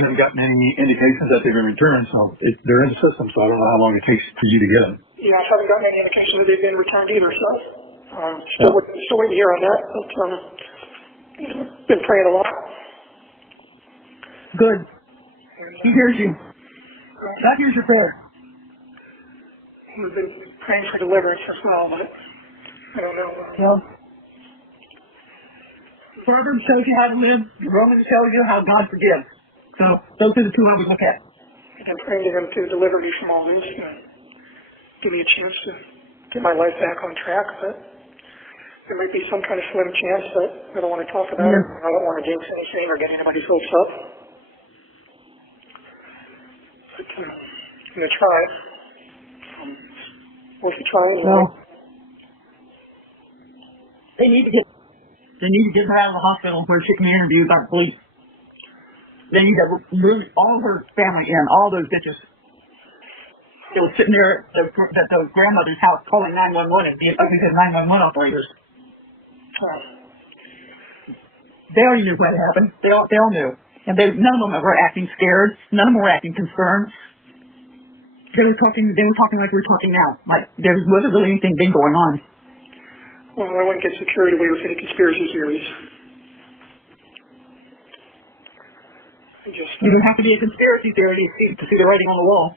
haven't gotten any indications that they've been returned, so they're in the system, so I don't know how long it takes for you to get them. Yeah, I haven't gotten any indication that they've been returned either, so still waiting to hear on that. But, been praying a lot. Good. He hears you. God hears your prayer. We've been praying for deliverance as well, but I don't know. Well, Proverbs shows you how to live. Romans tells you how God forgives. So those are the two I would look at. I'm praying to him to deliver me from all this and give me a chance to get my life back on track, but there might be some kind of slim chance that I don't want to talk about it. I don't want to jinx anything or get anybody's hopes up. But I'm going to try. Worth a try. Well, they need to get her out of the hospital where she can be interviewed by the police. They need to move all her family in, all those bitches. They were sitting there at the grandmother's house calling 911 and being 911 operators. They already knew what happened. They all knew. And none of them were acting scared. None of them were acting concerned. They were talking like we're talking now. Like there wasn't really anything big going on. Well, I wouldn't get carried away with any conspiracy theories. You don't have to be a conspiracy theory to see the writing on the wall.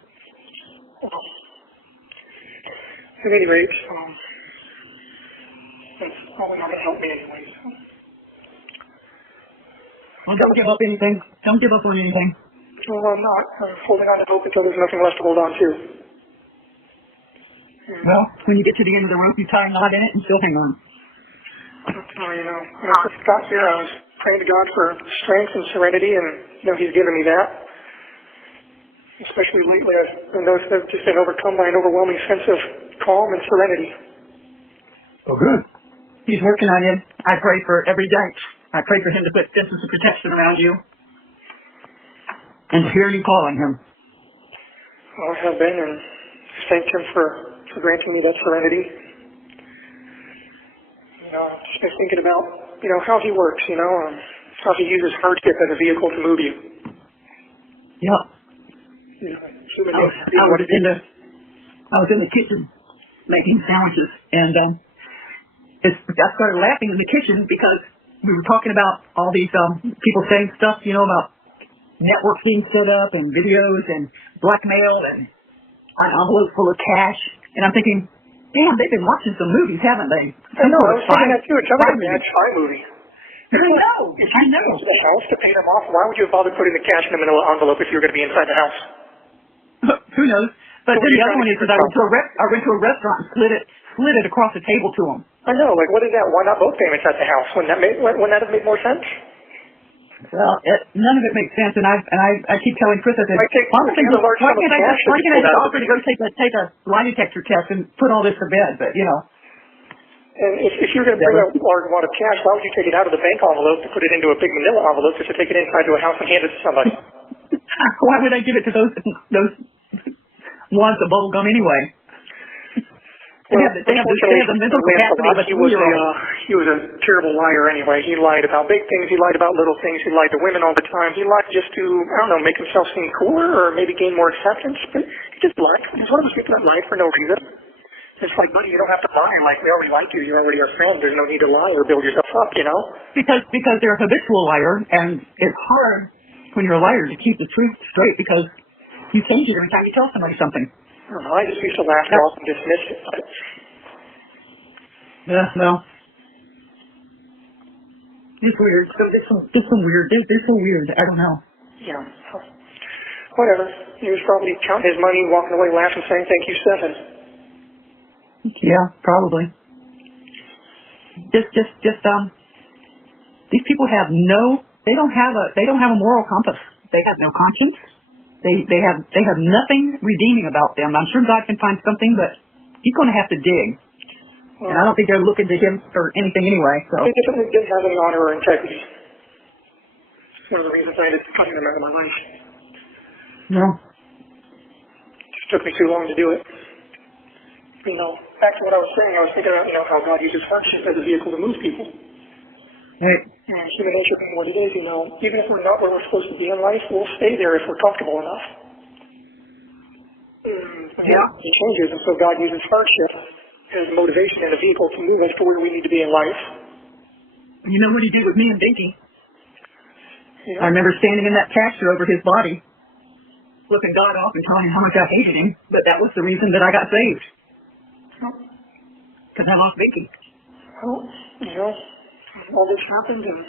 At any rate, that's probably not going to help me anyway. So. Well, don't give up anything. Don't give up on anything. Well, I'm not. I'm holding on to hope until there's nothing left to hold on to. Well, when you get to the end of the rope, you tie a knot in it and still hang on. Oh, you know, when I first got here, I was praying to God for strength and serenity, and He's given me that. Especially lately, I've noticed I've just been overcome by an overwhelming sense of calm and serenity. Oh, good. He's working on you. I pray for every day. I pray for him to put fences of protection around you. And to hear you calling him. Well, I have been, and thank him for granting me that serenity. Just been thinking about, how he works, how he uses hardship as a vehicle to move you. Yep. I was in the kitchen making sandwiches, and I started laughing in the kitchen because we were talking about all these people saying stuff, about networks being set up and videos and blackmail and an envelope full of cash, and I'm thinking, damn, they've been watching some movies, haven't they? I know. I was thinking that too. It's like a bad spy movie. I know. If you go to the house to pay them off, why would you have bothered putting the cash in the manila envelope if you were going to be inside the house? Who knows? But then the other one is that I went to a restaurant and slid it across the table to them. I know. Like, what is that? Why not both payments at the house? Wouldn't that have made more sense? Well, none of it makes sense, and I keep telling Chris, I said, why can't I just offer to go take a lie detector test and put all this to bed? But And if you're going to bring a large amount of cash, why would you take it out of the bank envelope to put it into a big manila envelope just to take it inside to a house and hand it to somebody? Why would I give it to those ones of bubble gum anyway? They have the mental capacity of a 2-year-old. He was a terrible liar anyway. He lied about big things. He lied about little things. He lied to women all the time. He lied just to, make himself seem cooler or maybe gain more acceptance. But he just lied. He's one of those people that lied for no reason. It's like, buddy, you don't have to lie. Like, we already like you. You're already our friend. There's no need to lie or build yourself up, you know? Because they're a habitual liar, and it's hard when you're a liar to keep the truth straight because you change it every time you tell somebody something. I just used to laugh it off and dismiss it. But... Yeah, no. It's weird. It's so weird. They're so weird. I don't know. Yeah. Whatever. He was probably counting his money, walking away laughing, saying, thank you, Stephan. Yeah, probably. Just these people have they don't have a moral compass. They have no conscience. They have nothing redeeming about them. I'm sure God can find something, but he's going to have to dig. And I don't think they're looking to him for anything anyway. So they definitely didn't have any honor or integrity. It's one of the reasons I ended up cutting them out of my life. No. It just took me too long to do it. You know, back to what I was saying, I was thinking about, how God uses hardship as a vehicle to move people. Right. And human nature being what it is, even if we're not where we're supposed to be in life, we'll stay there if we're comfortable enough. Yeah. It changes, and so God uses hardship as motivation and a vehicle to move us to where we need to be in life. You know what he did with me and Binky? Yeah. I remember standing in that pasture over his body, flipping God off and telling him how much I hated him, but that was the reason that I got saved. Because I lost Binky. Well, all this happened and,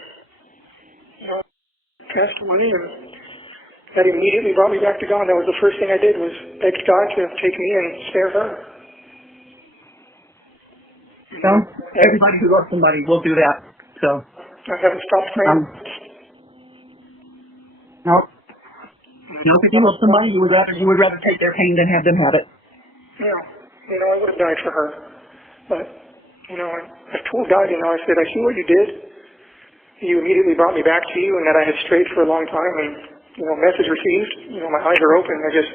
passed away, and that immediately brought me back to God. That was the first thing I did, was beg God to take me and spare her. So, everybody who loves somebody will do that. So, I haven't stopped praying. No, if you love somebody, you would rather take their pain than have them have it. Yeah, I would have died for her. But, I told God, I said, I see what you did. You immediately brought me back to you, and that I had strayed for a long time, and, message received. My eyes are open. I just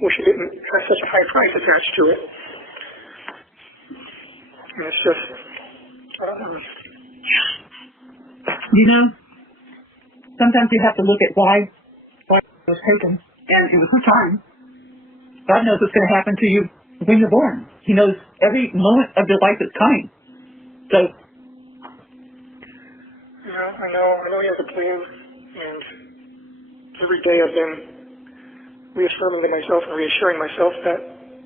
wish it didn't have such a high price attached to it. And it's just, I don't know. Sometimes you have to look at why it was taken, and it was her time. God knows what's going to happen to you when you're born. He knows every moment of your life that's coming. So, I know he has a plan, and every day I've been reaffirming to myself and reassuring myself that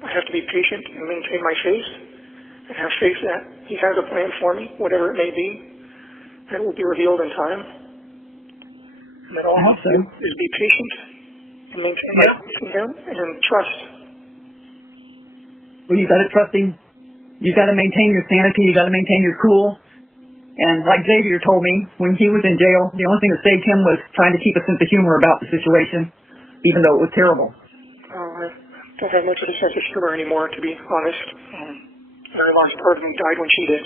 I have to be patient and maintain my faith, and have faith that he has a plan for me, whatever it may be, that will be revealed in time. And that all I have to do is be patient and maintain my faith in him and trust. Well, you got to trust him. You got to maintain your sanity. You got to maintain your cool. And like Xavier told me, when he was in jail, the only thing that saved him was trying to keep a sense of humor about the situation, even though it was terrible. I don't have much of a sense of humor anymore, to be honest. A very large part of me died when she did.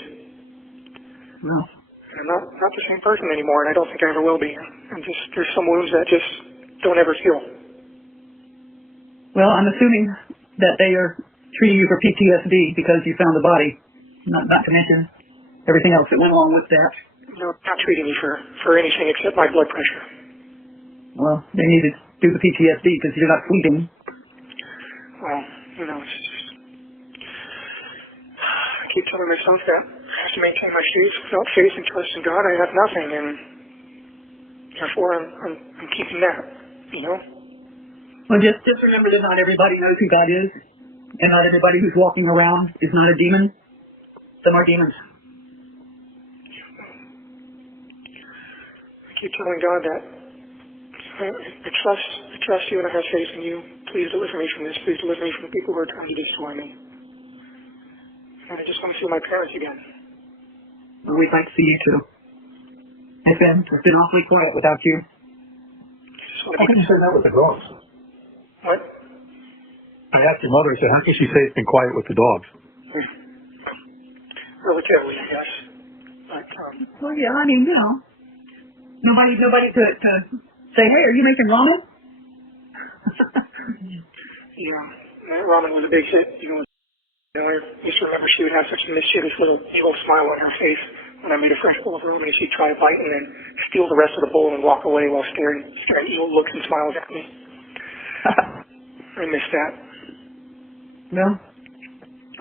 Well, I'm not the same person anymore, and I don't think I ever will be. There's some wounds that just don't ever heal. Well, I'm assuming that they are treating you for PTSD because you found the body, not to mention everything else that went along with that. No, not treating me for anything except my blood pressure. Well, they need to do the PTSD because you're not sleeping. Well, it's just... I keep telling myself that I have to maintain my faith. Without faith and trust in God, I have nothing, and therefore I'm keeping that, Well, just remember that not everybody knows who God is, and not everybody who's walking around is not a demon. Some are demons. I keep telling God that I trust you and I have faith in you. Please deliver me from this. Please deliver me from the people who are trying to destroy me. And I just want to see my parents again. Well, we'd like to see you too. It's been awfully quiet without you. How can you say that with the dogs? What? I asked your mother, I said, how can she say it's been quiet with the dogs? Relatively, I guess. But, well, yeah, nobody to say, hey, are you making ramen? Ramen was a big hit. I used to remember she would have such a mischievous little evil smile on her face when I made a fresh bowl of ramen, and she'd try to bite and then steal the rest of the bowl and walk away while staring evil looks and smiles at me. I miss that. Well,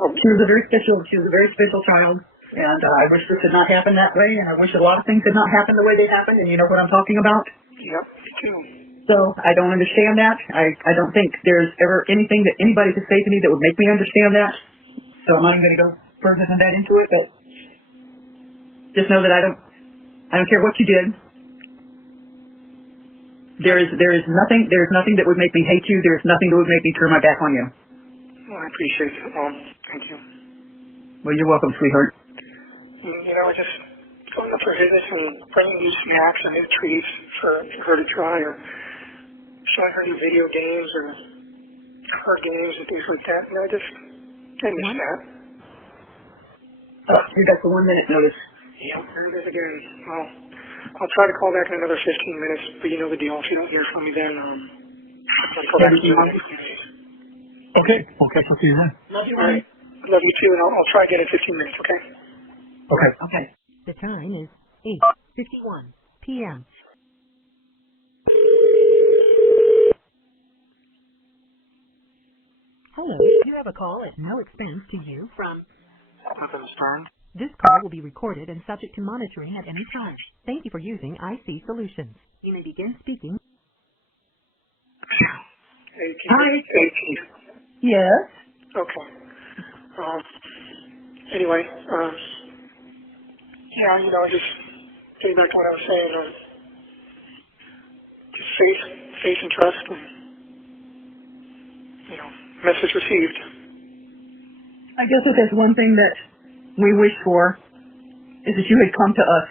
Oh. She was a very special child. And I wish this had not happened that way, and I wish a lot of things had not happened the way they happened, and you know what I'm talking about? Yep, me too. So I don't understand that. I don't think there's ever anything that anybody could say to me that would make me understand that. So I'm not even going to go further than that into it, but just know that I don't care what you did. There is nothing that would make me hate you. There's nothing that would make me turn my back on you. Well, I appreciate it, Mom. Thank you. Well, you're welcome, sweetheart. You know, just going up for visits and bringing new snacks and new treats for her to try, or showing her new video games or card games and things like that. And I miss that. Oh, you got the 1 minute notice. Yep, there it is again. Well, I'll try to call back in another 15 minutes, but you know the deal. If you don't hear from me then, I'll call back in another 15 minutes. Okay, we'll catch up to you then. Love you, All right. Love you too, and I'll try again in 15 minutes, okay? Okay. Okay. The time is 8:51 p.m. Hello, you have a call at no expense to you from Eleventh Stern. This call will be recorded and subject to monitoring at any time. Thank you for using IC Solutions. You may begin speaking. Hi. Hey. Yes. Okay. Anyway, yeah, you know, just getting back to what I was saying, just faith and trust, and, you know, message received. I guess if there's one thing that we wish for is that you had come to us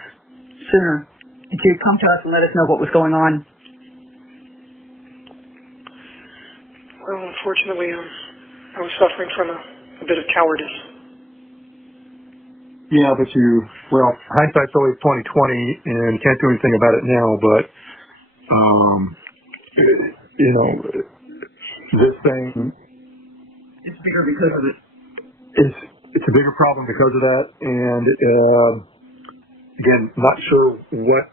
sooner. That you had come to us and let us know what was going on. Well, unfortunately, I was suffering from a bit of cowardice. Yeah, but hindsight's always 20/20, and can't do anything about it now. But you know, this thing It's bigger because of it. It's a bigger problem because of that, and again, not sure what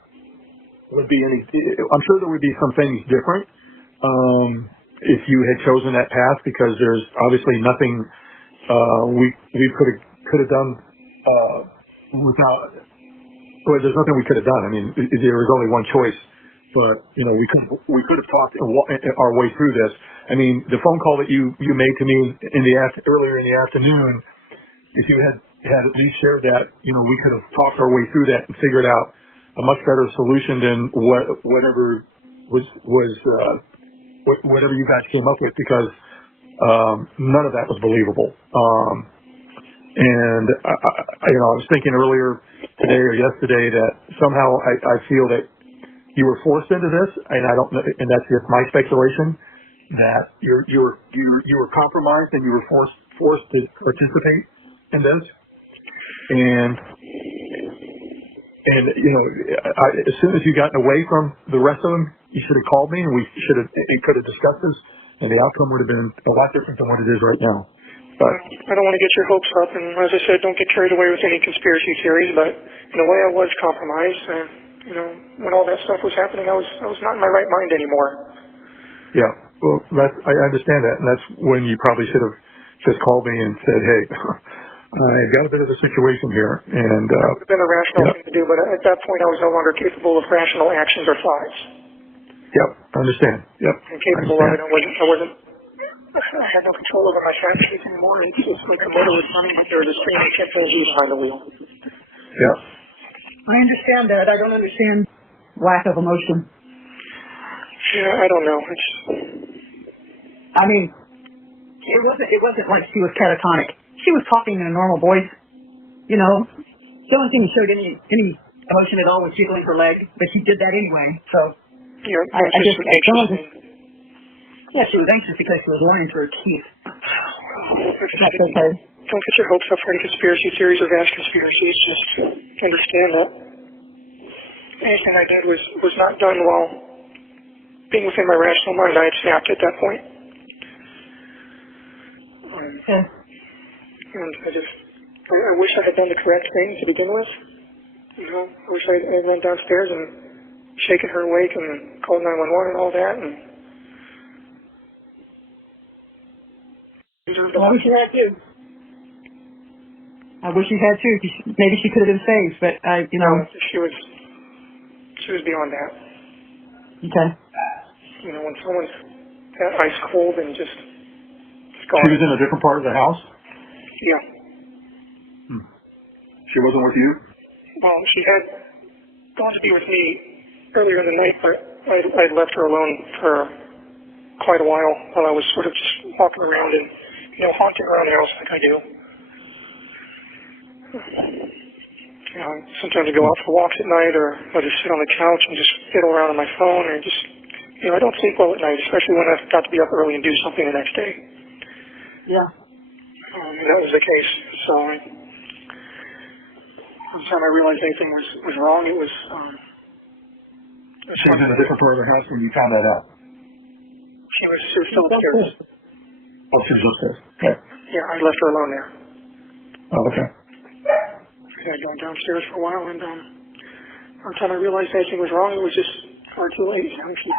would be any. I'm sure there would be some things different if you had chosen that path, because there's obviously nothing we could have done without. Well, there's nothing we could have done. I mean, there was only one choice, but you know, we could have talked our way through this. I mean, the phone call that you made to me earlier in the afternoon, if you had at least shared that, you know, we could have talked our way through that and figured out a much better solution than whatever whatever you guys came up with, because none of that was believable. And I was thinking earlier today or yesterday that somehow I feel that you were forced into this, and I don't know, and that's just my speculation, that you were compromised and you were forced to participate in this, and you know, as soon as you gotten away from the rest of them, you should have called me, and we could have discussed this, and the outcome would have been a lot different than what it is right now. But I don't want to get your hopes up, and as I said, don't get carried away with any conspiracy theories, but in a way I was compromised, and you know, when all that stuff was happening, I was not in my right mind anymore. Yeah, well, I understand that, and that's when you probably should have just called me and said, hey, I've got a bit of a situation here, and it would have been a rational thing to do, but at that point I was no longer capable of rational actions or thoughts. Yep, I understand. Yep, I'm capable of it. I had no control over my faculties anymore. It's just like the motor was running, but there was a screaming chimpanzee behind the wheel. Yeah. I understand that. I don't understand lack of emotion. Yeah, I don't know. I mean, it wasn't like she was catatonic. She was talking in a normal voice. You know, the only thing she showed any emotion at all was jiggling her leg, but she did that anyway. So yeah, I just yeah, she was anxious because she was learning through her teeth. That's okay. Don't get your hopes up for any conspiracy theories or vast conspiracies. Just understand that anything I did was not done while being within my rational mind. I had snapped at that point. Okay. And I wish I had done the correct thing to begin with. You know, I wish I had went downstairs and shaken her awake and called 911 and all that. And I wish you had too. I wish you had too. Maybe she could have been saved, but No, she was beyond that. Okay. When someone's that ice cold and just gone. She was in a different part of the house? Yeah. She wasn't with you? Well, she had gone to be with me earlier in the night, but I'd left her alone for quite a while I was sort of just walking around and, haunting around the house like I do. Sometimes I go out for walks at night, or I just sit on the couch and just fiddle around on my phone, or just, I don't sleep well at night, especially when I've got to be up early and do something the next day. Yeah. And that was the case. So every time I realized anything was wrong, it was. She was in a different part of the house when you found that out? She was still upstairs. Oh, she was upstairs. Okay. Yeah, I left her alone there. Oh, okay. I had gone downstairs for a while, and every time I realized anything was wrong, it was just far too late. She'd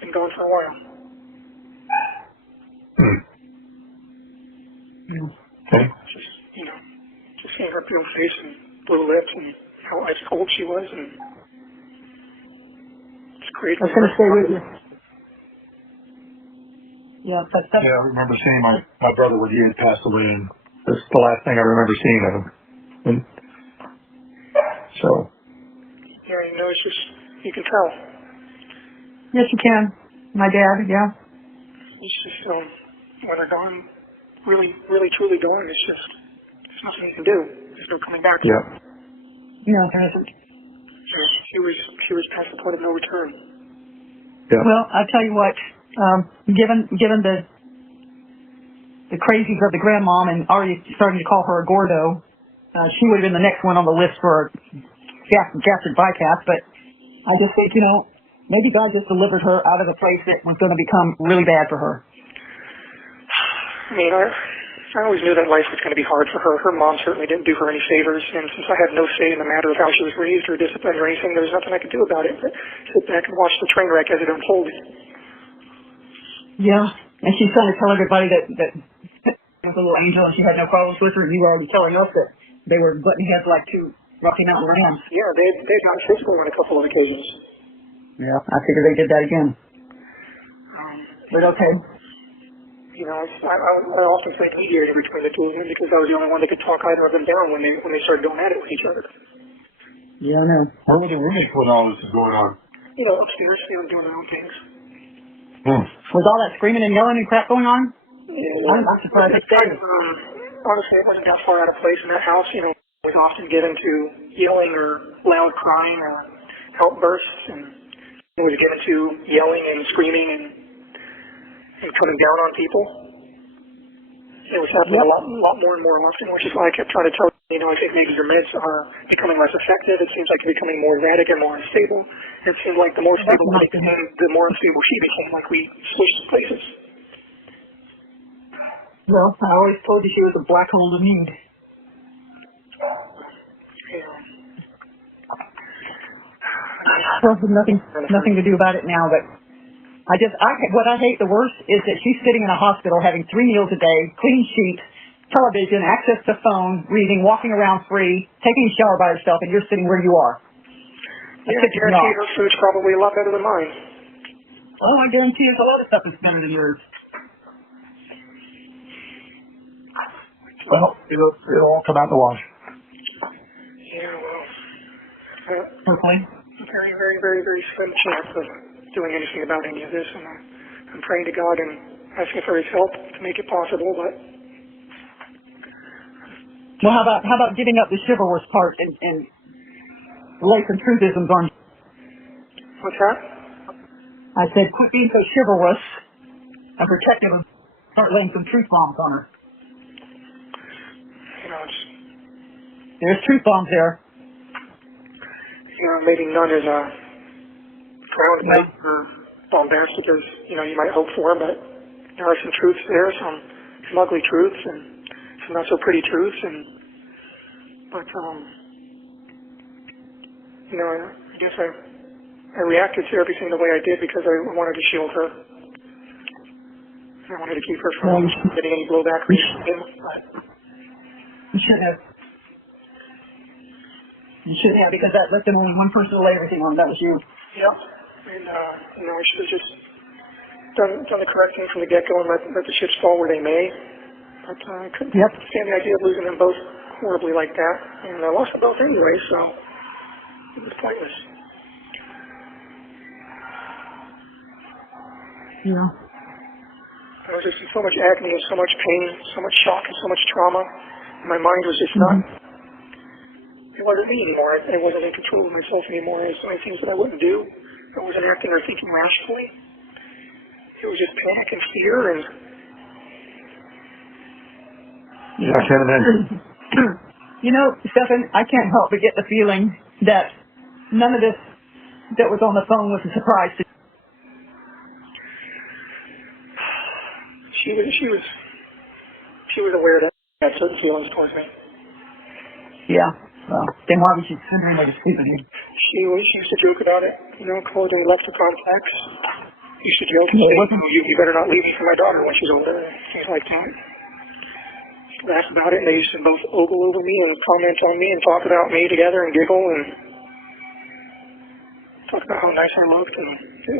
been gone for a while. Okay. Just seeing her pale face and blue lips and how ice cold she was, and it's crazy. I was going to stay with you. Yeah, Yeah, I remember seeing my brother when he had passed away, and that's the last thing I remember seeing of him. And so. Yeah, it's just, you can tell. Yes, you can. My dad, yeah. It's just, when they're gone, really, really, truly gone, it's just, there's nothing you can do. There's no coming back. Yeah. No, there isn't. She was past the point of no return. Yeah. Well, I'll tell you what, given the crazies of the grandmom and already starting to call her a Gordo, she would have been the next one on the list for gastric bypass, but I just think, maybe God just delivered her out of a place that was going to become really bad for her. I mean, I always knew that life was going to be hard for her. Her mom certainly didn't do her any favors, and since I had no say in the matter of how she was raised or disciplined or anything, there was nothing I could do about it but sit back and watch the train wreck as it unfolded. Yeah, and she's trying to tell everybody that was a little angel and she had no problems with her, and you were already telling us that they were butting heads like two Rocky Mountain rams. Yeah, they got physical on a couple of occasions. Yeah, I figured they did that again. But okay. I often played mediator between the two of them because I was the only one that could talk either of them down when they started going at it with each other. Yeah, I know. Where were the roommates when all this was going on? Upstairs, doing their own things. Was all that screaming and yelling and crap going on? Yeah, I'm surprised they started. Honestly, it wasn't that far out of place in that house. I was often given to yelling or loud crying or outbursts, and it was given to yelling and screaming and coming down on people. It was happening a lot more and more often, which is why I kept trying to tell you, I think maybe your meds are becoming less effective. It seems like you're becoming more erratic and more unstable. It seemed like the more stable I became, the more unstable she became, like we switched places. Well, I always told you she was a black hole of need. Yeah. Well, nothing to do about it now, but what I hate the worst is that she's sitting in a hospital having 3 meals a day, clean sheets, television, access to phone, reading, walking around free, taking a shower by herself, and you're sitting where you are. Yeah, I guarantee her food's probably a lot better than mine. Oh, I guarantee there's a lot of stuff that's better than yours. Well, it'll all come out in the wash. Yeah, well, Hopefully. very, very, very, very slim chance of doing anything about any of this, and I'm praying to God and asking for His help to make it possible. But well, how about giving up the chivalrous part and lay some truthisms on? What's that? I said, quit being so chivalrous and protective and start laying some truth bombs on her. There's truth bombs there. Maybe none as proud or bombastic as you might hope for, but there are some truths there, some ugly truths and some not so pretty truths, but I guess I reacted to everything the way I did because I wanted to shield her. I wanted to keep her from getting any blowback from him. You should have. You should have, because that left only one person to lay everything on. That was you. Yep. And, I should have just done the correct thing from the get-go and let the chips fall where they may. But I couldn't stand the idea of losing them both horribly like that. And I lost them both anyway, so it was pointless. Yeah. I was just in so much agony and so much pain, so much shock and so much trauma. My mind was just not, it wasn't me anymore. I wasn't in control of myself anymore. I was doing things that I wouldn't do. I wasn't acting or thinking rationally. It was just panic and fear and... Yeah, I can't imagine. You know, Stephan, I can't help but get the feeling that none of this that was on the phone was a surprise to you. She was aware that I had certain feelings towards me. Yeah. Well, then why was she considering like a sleeping? She used to joke about it, called in lexicon text. Used to joke and say, you better not leave me for my daughter when she's older, things like that. Laugh about it, and they used to both ogle over me and comment on me and talk about me together and giggle and talk about how nice I looked, and it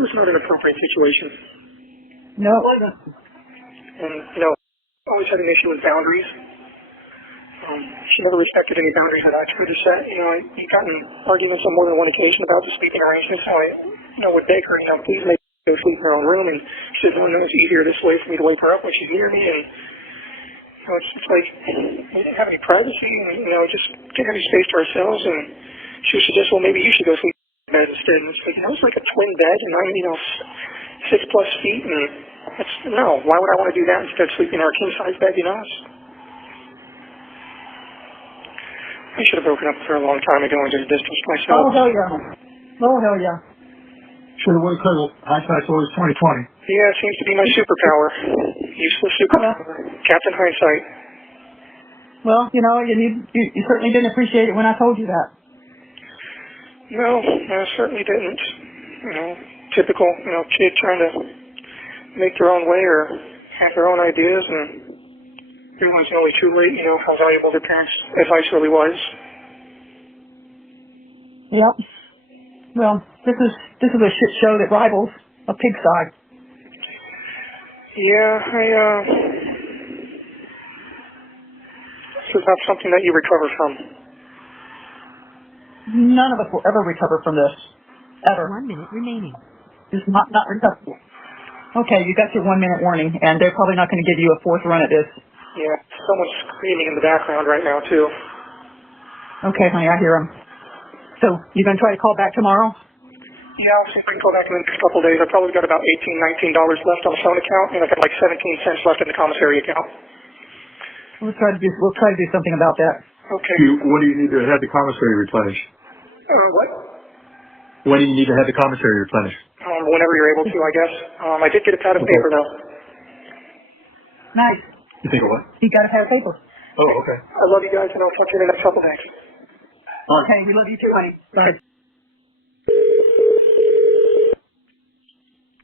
was not an appropriate situation. No, it wasn't. And, I always had an issue with boundaries. She never respected any boundaries that I tried to set. I got in arguments on more than one occasion about the sleeping arrangements. So I would beg her, please make her go sleep in her own room. And she said, no, it's easier this way for me to wake her up when she's near me. And, it's like, we didn't have any privacy. And, just didn't have any space to ourselves. And she would suggest, well, maybe you should go sleep in bed instead. And it's like, it's like a twin bed. And I'm, 6+ feet. And no, why would I want to do that instead of sleeping in our king-size bed, I should have broken up with her a long time ago and just distanced myself. Oh, hell yeah. Oh, hell yeah. Should have worked because hindsight's always 20/20. Yeah, it seems to be my superpower. Useless superpower. Captain Hindsight. Well, you certainly didn't appreciate it when I told you that. No, I certainly didn't. Typical, kid trying to make their own way or have their own ideas and realizing only too late, how valuable their parents' advice really was. Yep. Well, this is a shit show that rivals a pigsty. Yeah, this is not something that you recover from. None of us will ever recover from this. Ever. 1 minute remaining. It's not recoverable. Okay, you got your 1 minute warning, and they're probably not going to give you a fourth run at this. Yeah, someone's screaming in the background right now, too. Okay, honey, I hear them. So, you going to try to call back tomorrow? Yeah, I'll see if I can call back in the next couple of days. I've probably got about $18, $19 left on the phone account, and I've got like 17 cents left in the commissary account. We'll try to do something about that. Okay. What do you need to have the commissary replenished? What? When do you need to have the commissary replenished? Whenever you're able to, I guess. I did get a pad of paper, though. Nice. You think of what? You got a pad of paper. Oh, okay. I love you guys, and I'll talk to you in the next couple of days. Okay, we love you too, honey. Bye.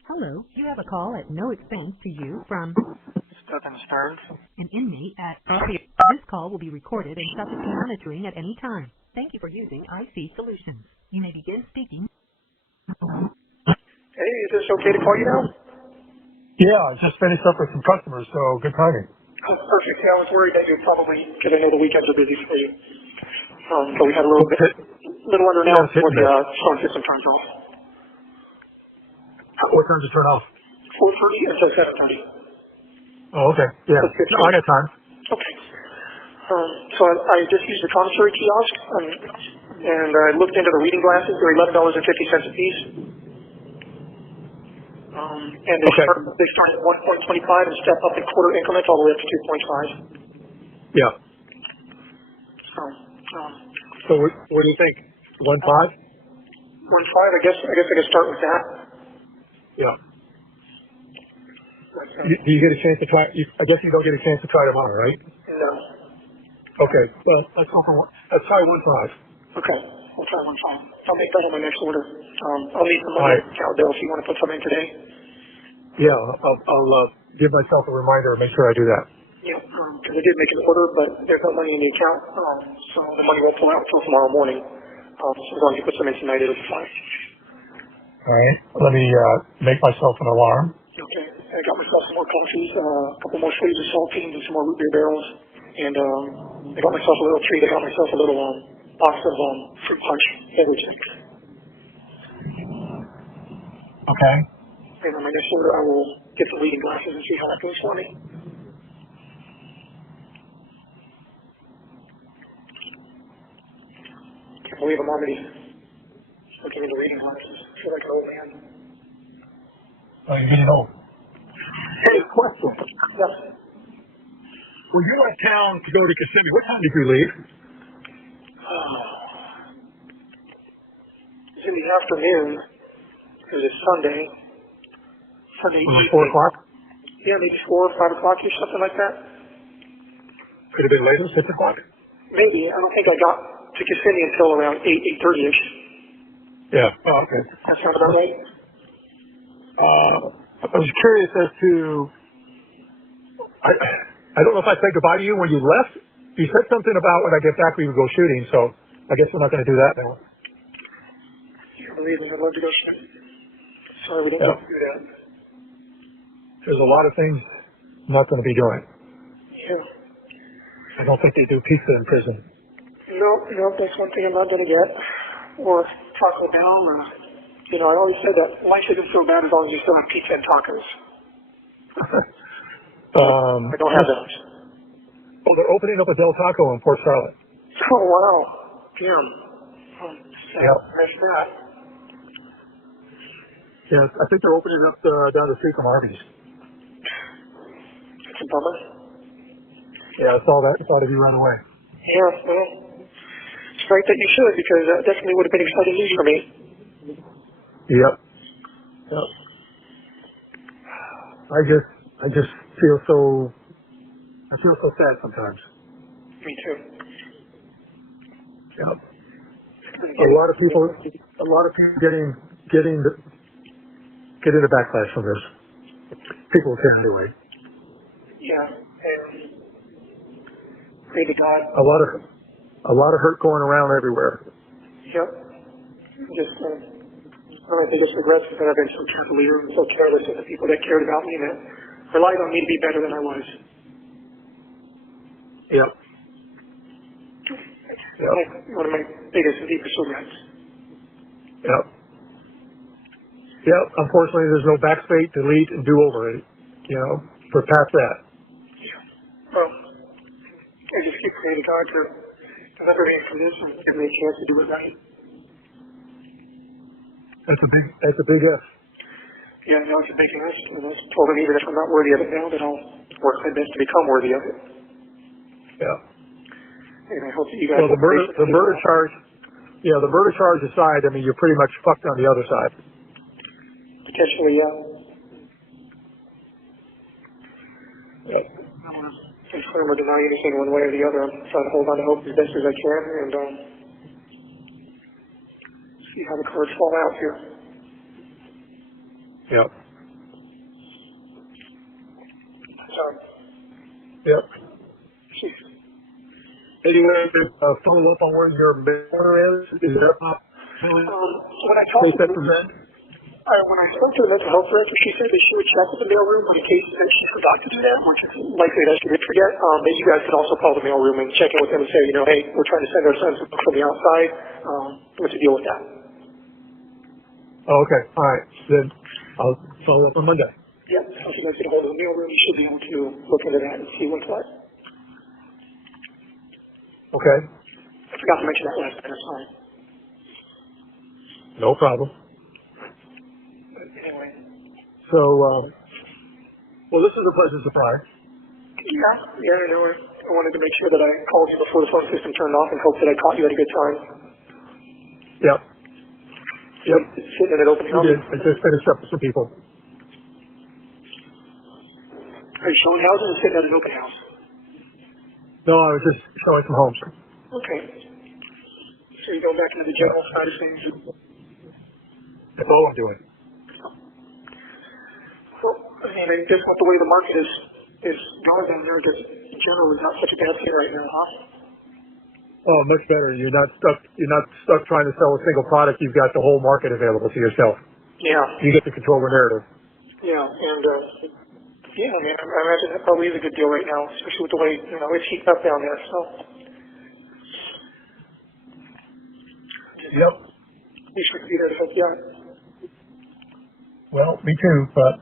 Hello, you have a call at no expense to you from Stephan Stearns. an inmate at This call will be recorded and subject to monitoring at any time. Thank you for using IC Solutions. You may begin speaking. Hey, is this okay to call you now? Yeah, I just finished up with some customers, so good timing. Oh, perfect. Yeah, I was worried that you'd probably, because I know the weekends are busy for you. But we had a little under an hour before the phone system turns off. What time does it turn off? 4:30 until 7:30. Oh, okay. Yeah. No, I got time. Okay. So I just used the commissary kiosk, and I looked into the reading glasses. They're $11.50 a piece. And they start at 1.25 and step up in quarter increments all the way up to 2.5. Yeah. So what do you think? 1.5? 1.5. I guess I could start with that. Yeah. Do you get a chance to try? I guess you don't get a chance to try tomorrow, right? No. Okay. Well, let's go for one. Let's try 1.5. Okay. I'll try 1.5. I'll make that on my next order. I'll need some money out there if you want to put something in today. Yeah, I'll give myself a reminder and make sure I do that. Yeah. because I did make an order, but there's no money in the account, so the money won't pull out until tomorrow morning. So as long as you put some in tonight, it'll be fine. All right. Let me make myself an alarm. Okay. I got myself some more coffees, a couple more sleeves of saltines, and some more root beer barrels, and I got myself a little treat. I got myself a little box of fruit punch beverages. Okay. And on my next order, I will get the reading glasses and see how that goes for me. Can't believe I'm already looking into reading glasses. I feel like an old man. Oh, you're getting old. Hey, question. Yes. When you left town to go to Kissimmee, what time did you leave? It's in the afternoon. It was a Sunday. Sunday evening. 4 o'clock? Yeah, maybe 4 or 5 o'clock or something like that. Could have been later, 6 o'clock? Maybe. I don't think I got to Kissimmee until around 8:30ish. Yeah. Oh, okay. That sounds about right. I was curious as to, I don't know if I said goodbye to you when you left. You said something about when I get back we would go shooting, so I guess we're not going to do that now. You believe me, I'd love to go shooting. Sorry we didn't get to do that. There's a lot of things I'm not going to be doing. Yeah. I don't think they do pizza in prison. No, that's one thing I'm not going to get. Or Taco Bell, or, I always said that life isn't so bad as long as you still have pizza and tacos. I don't have those. Well, they're opening up a Del Taco in Port Charlotte. Oh, wow. Damn. Yep. Missed that. Yeah, I think they're opening it up down the street from Arby's. It's a bummer. Yeah, I saw that. I thought of you right away. Yeah, well, it's great that you should, because that definitely would have been exciting news for me. Yep. I just feel so sad sometimes. Me too. Yep. A lot of people getting the backlash from this. People can anyway. Yeah, and pray to God. A lot of hurt going around everywhere. Yep. I think it's regrets because I've been so cavalier and so careless of the people that cared about me and that relied on me to be better than I was. Yep. One of my biggest and deepest regrets. Yep. Unfortunately, there's no backspace, delete, and do over it. We're past that. Yeah. Well, I just keep praying to God to deliver me from this and give me a chance to do it right. That's a big F. Yeah, no, it's a big ask. And I told him even if I'm not worthy of it now, that I'll work my best to become worthy of it. Yeah. And I hope that you guys. Well, the murder charge aside, I mean, you're pretty much fucked on the other side. Potentially, yeah. Yep. I don't want to confirm or deny anything one way or the other. I'm trying to hold on to hope as best as I can and see how the cards fall out here. Yep. Yep. Anyway, follow up on where your order is. Is that when I talked to when I spoke to the mental health director, she said that she would check with the mailroom in case that she forgot to do that, which is likely that she did forget. But you guys could also call the mailroom and check in with them and say, hey, we're trying to send our son something from the outside. What's the deal with that? Oh, okay. All right. Then I'll follow up on Monday. Yep. So if you guys get a hold of the mailroom, you should be able to look into that and see what's what. Okay. I forgot to mention that last time. Sorry. No problem. But anyway. So, well, this is a pleasant surprise. Yeah, I know. I wanted to make sure that I called you before the phone system turned off and hope that I caught you at a good time. Yep. Sitting in an open house. I just finished up with some people. Are you showing houses or sitting at an open house? No, I was just showing some homes. Okay. So you're going back into the general side of things? That's all I'm doing. Well, I mean, I guess with the way the market is going down there, because in general is not such a bad thing right now, huh? Oh, much better. You're not stuck trying to sell a single product. You've got the whole market available to yourself. Yeah. You get to control the narrative. Yeah, and yeah, I mean, I imagine that probably is a good deal right now, especially with the way it's heating up down there. So. Yep. We should be there to help you out. Well, me too, but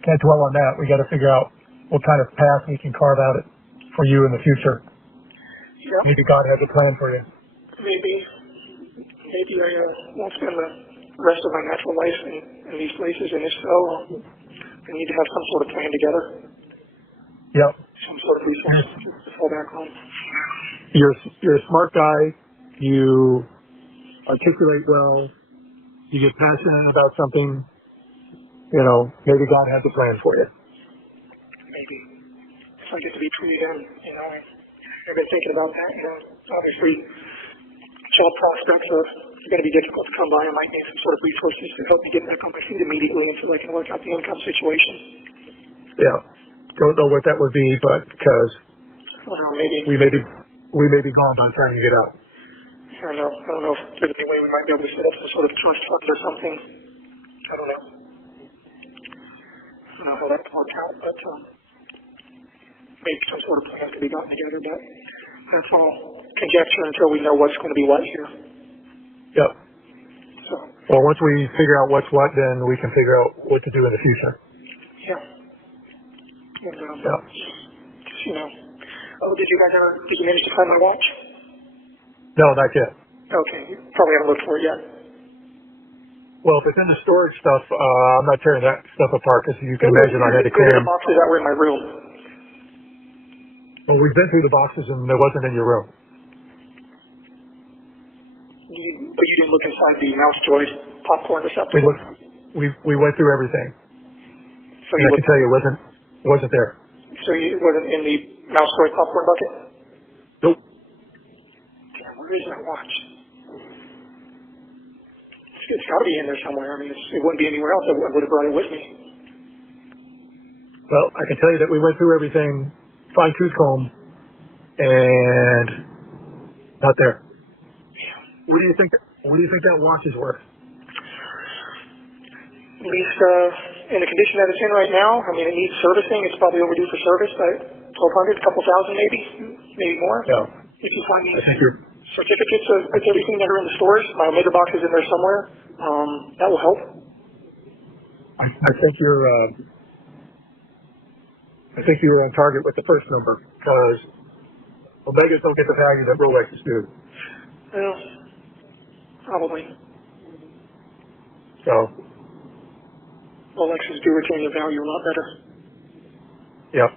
can't dwell on that. We got to figure out what kind of path we can carve out for you in the future. Yep. Maybe God has a plan for you. Maybe I won't spend the rest of my natural life in these places, and if so, I need to have some sort of plan together. Yep. Some sort of resource to fall back on. You're a smart guy. You articulate well. You get passionate about something. Maybe God has a plan for you. Maybe. If I get to be true again, I've been thinking about that. Obviously, job prospects are going to be difficult to come by. I might need some sort of resources to help me get back on my feet immediately until I can work out the income situation. Yeah. Don't know what that would be, but because maybe we may be gone by the time you get out. I don't know if there's any way we might be able to set up some sort of trust fund or something. I don't know. I don't know how that works out, but maybe some sort of plan could be gotten together, but that's all conjecture until we know what's going to be what here. Yep. So. Well, once we figure out what's what, then we can figure out what to do in the future. Yeah. And, yeah. Did you manage to find my watch? No, not yet. Okay, you probably haven't looked for it yet. Well, if it's in the storage stuff, I'm not tearing that stuff apart because you can imagine I had to clear them. The boxes that were in my room. Well, we've been through the boxes and there wasn't in your room. But you didn't look inside the mouse joy popcorn receptacle? We went through everything. So and I can tell you it wasn't there. So it wasn't in the mouse joy popcorn bucket? Nope. Damn, where is that watch? It's got to be in there somewhere. I mean, it wouldn't be anywhere else. I would have brought it with me. Well, I can tell you that we went through everything, fine-tooth comb, and not there. What do you think that watch is worth? At least in the condition that it's in right now, I mean, it needs servicing. It's probably overdue for service by $1,200, a couple thousand maybe more. Yeah. If you find these certificates of everything that are in the stores, my Omega box is in there somewhere. That will help. I think you were on target with the first number because Omegas don't get the value that Rolexes do. Well, probably. So. Rolexes do retain their value a lot better. Yep.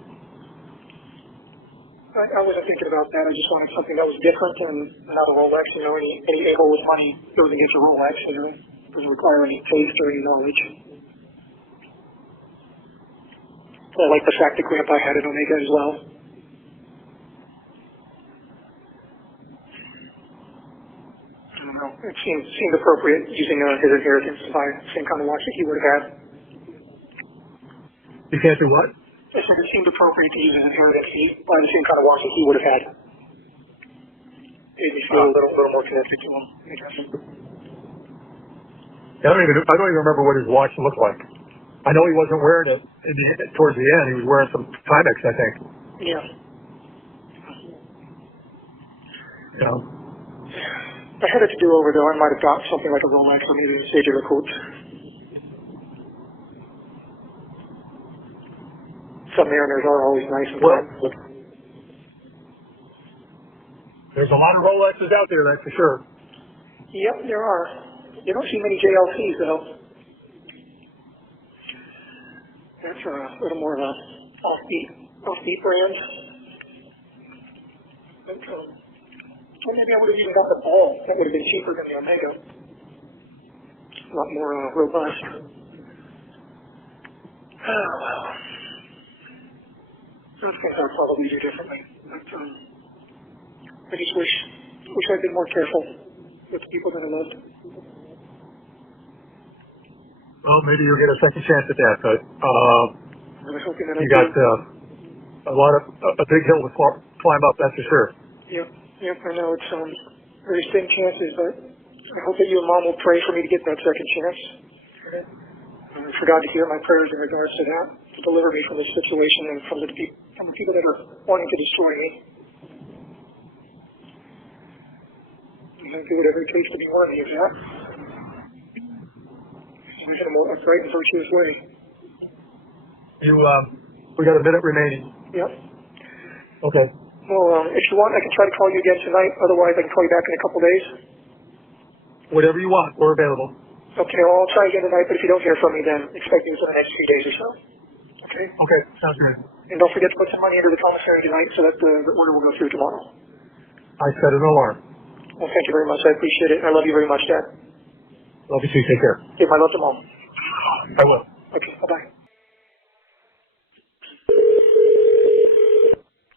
I wasn't thinking about that. I just wanted something that was different and not a Rolex. Any able with money goes and gets a Rolex. It doesn't require any taste or any knowledge. I like the fact that Grandpa had an Omega as well. I don't know. It seemed appropriate using his inheritance to buy the same kind of watch that he would have had. You can't do what? I said it seemed appropriate to use his inheritance to buy the same kind of watch that he would have had. Made me feel a little more connected to him, I guess. I don't even remember what his watch looked like. I know he wasn't wearing it towards the end. He was wearing some Timex, I think. Yeah. Yeah. If I had it to do over, though, I might have got something like a Rolex or maybe a Stage of the Court. Some Mariners are always nice and fun. There's a lot of Rolexes out there, that's for sure. Yep, there are. You don't see many JLCs, though. That's a little more of a offbeat brand. But, well, maybe I would have even got the ball. That would have been cheaper than the Omega. A lot more robust. Oh, well. Those things I'll probably do differently. But I just wish I'd been more careful with the people that I loved. Well, maybe you'll get a second chance at that, but I'm really hoping that you got a big hill to climb up, that's for sure. Yep, I know it's very thin chances, but I hope that you and Mom will pray for me to get that second chance. I forgot to hear my prayers in regards to that, to deliver me from this situation and from the people that are wanting to destroy me. I'm going to do whatever it takes to be worthy of that. In a more upright and virtuous way. We got a minute remaining. Yep. Okay. Well, if you want, I can try to call you again tonight. Otherwise, I can call you back in a couple days. Whatever you want, we're available. Okay, well, I'll try again tonight, but if you don't hear from me, then expect news in the next few days or so. Okay? Okay, sounds good. And don't forget to put some money into the commissary tonight so that the order will go through tomorrow. I set an alarm. Well, thank you very much. I appreciate it. I love you very much, Dad. Love you too. Take care. Give my love to Mom. I will. Okay, bye-bye.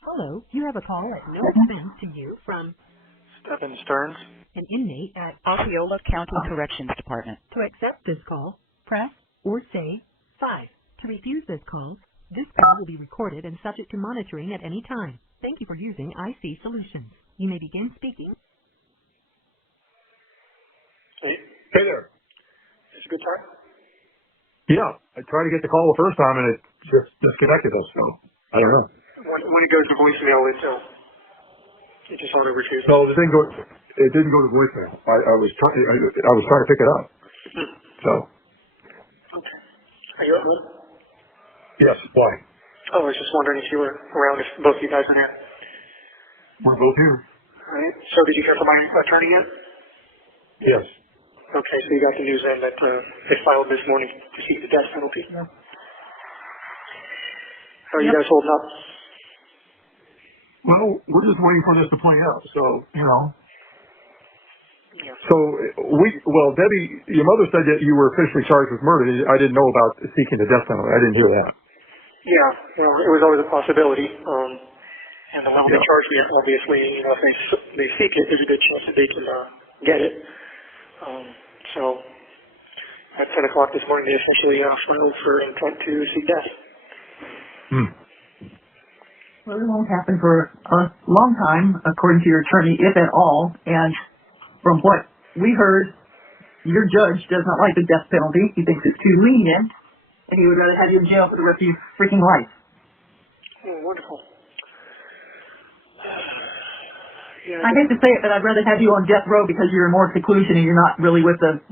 Hello, you have a call at no expense to you from Stephan Stearns. an inmate at Osceola County Corrections Department. To accept this call, press or say 5. To refuse this call will be recorded and subject to monitoring at any time. Thank you for using IC Solutions. You may begin speaking. Hey, there. it's a good time. Yeah, I tried to get the call the first time and it just disconnected us, so I don't know. When it goes to voicemail, it just auto-refuses. No, it didn't go to voicemail. I was trying to pick it up. So. Okay. Are you at home? Yes, why? Oh, I was just wondering if you were around, if both of you guys are here. We're both here. All right. So did you hear from my attorney yet? Yes. Okay, so you got the news then that they filed this morning to seek the death penalty. Yeah. How are you guys holding up? Well, we're just waiting for this to play out, so, you know. Yeah. So, Debbie, your mother said that you were officially charged with murder. I didn't know about seeking the death penalty. I didn't hear that. Yeah, well, it was always a possibility. And the level they charge me, obviously, if they seek it, there's a good chance that they can get it. So, at 10 o'clock this morning, they officially filed for intent to seek death. Well, it won't happen for a long time, according to your attorney, if at all. And from what we heard, your judge does not like the death penalty. He thinks it's too lenient, and he would rather have you in jail for the rest of your freaking life. Oh, wonderful. Yeah, I hate to say it, but I'd rather have you on death row because you're in more seclusion and you're not really with the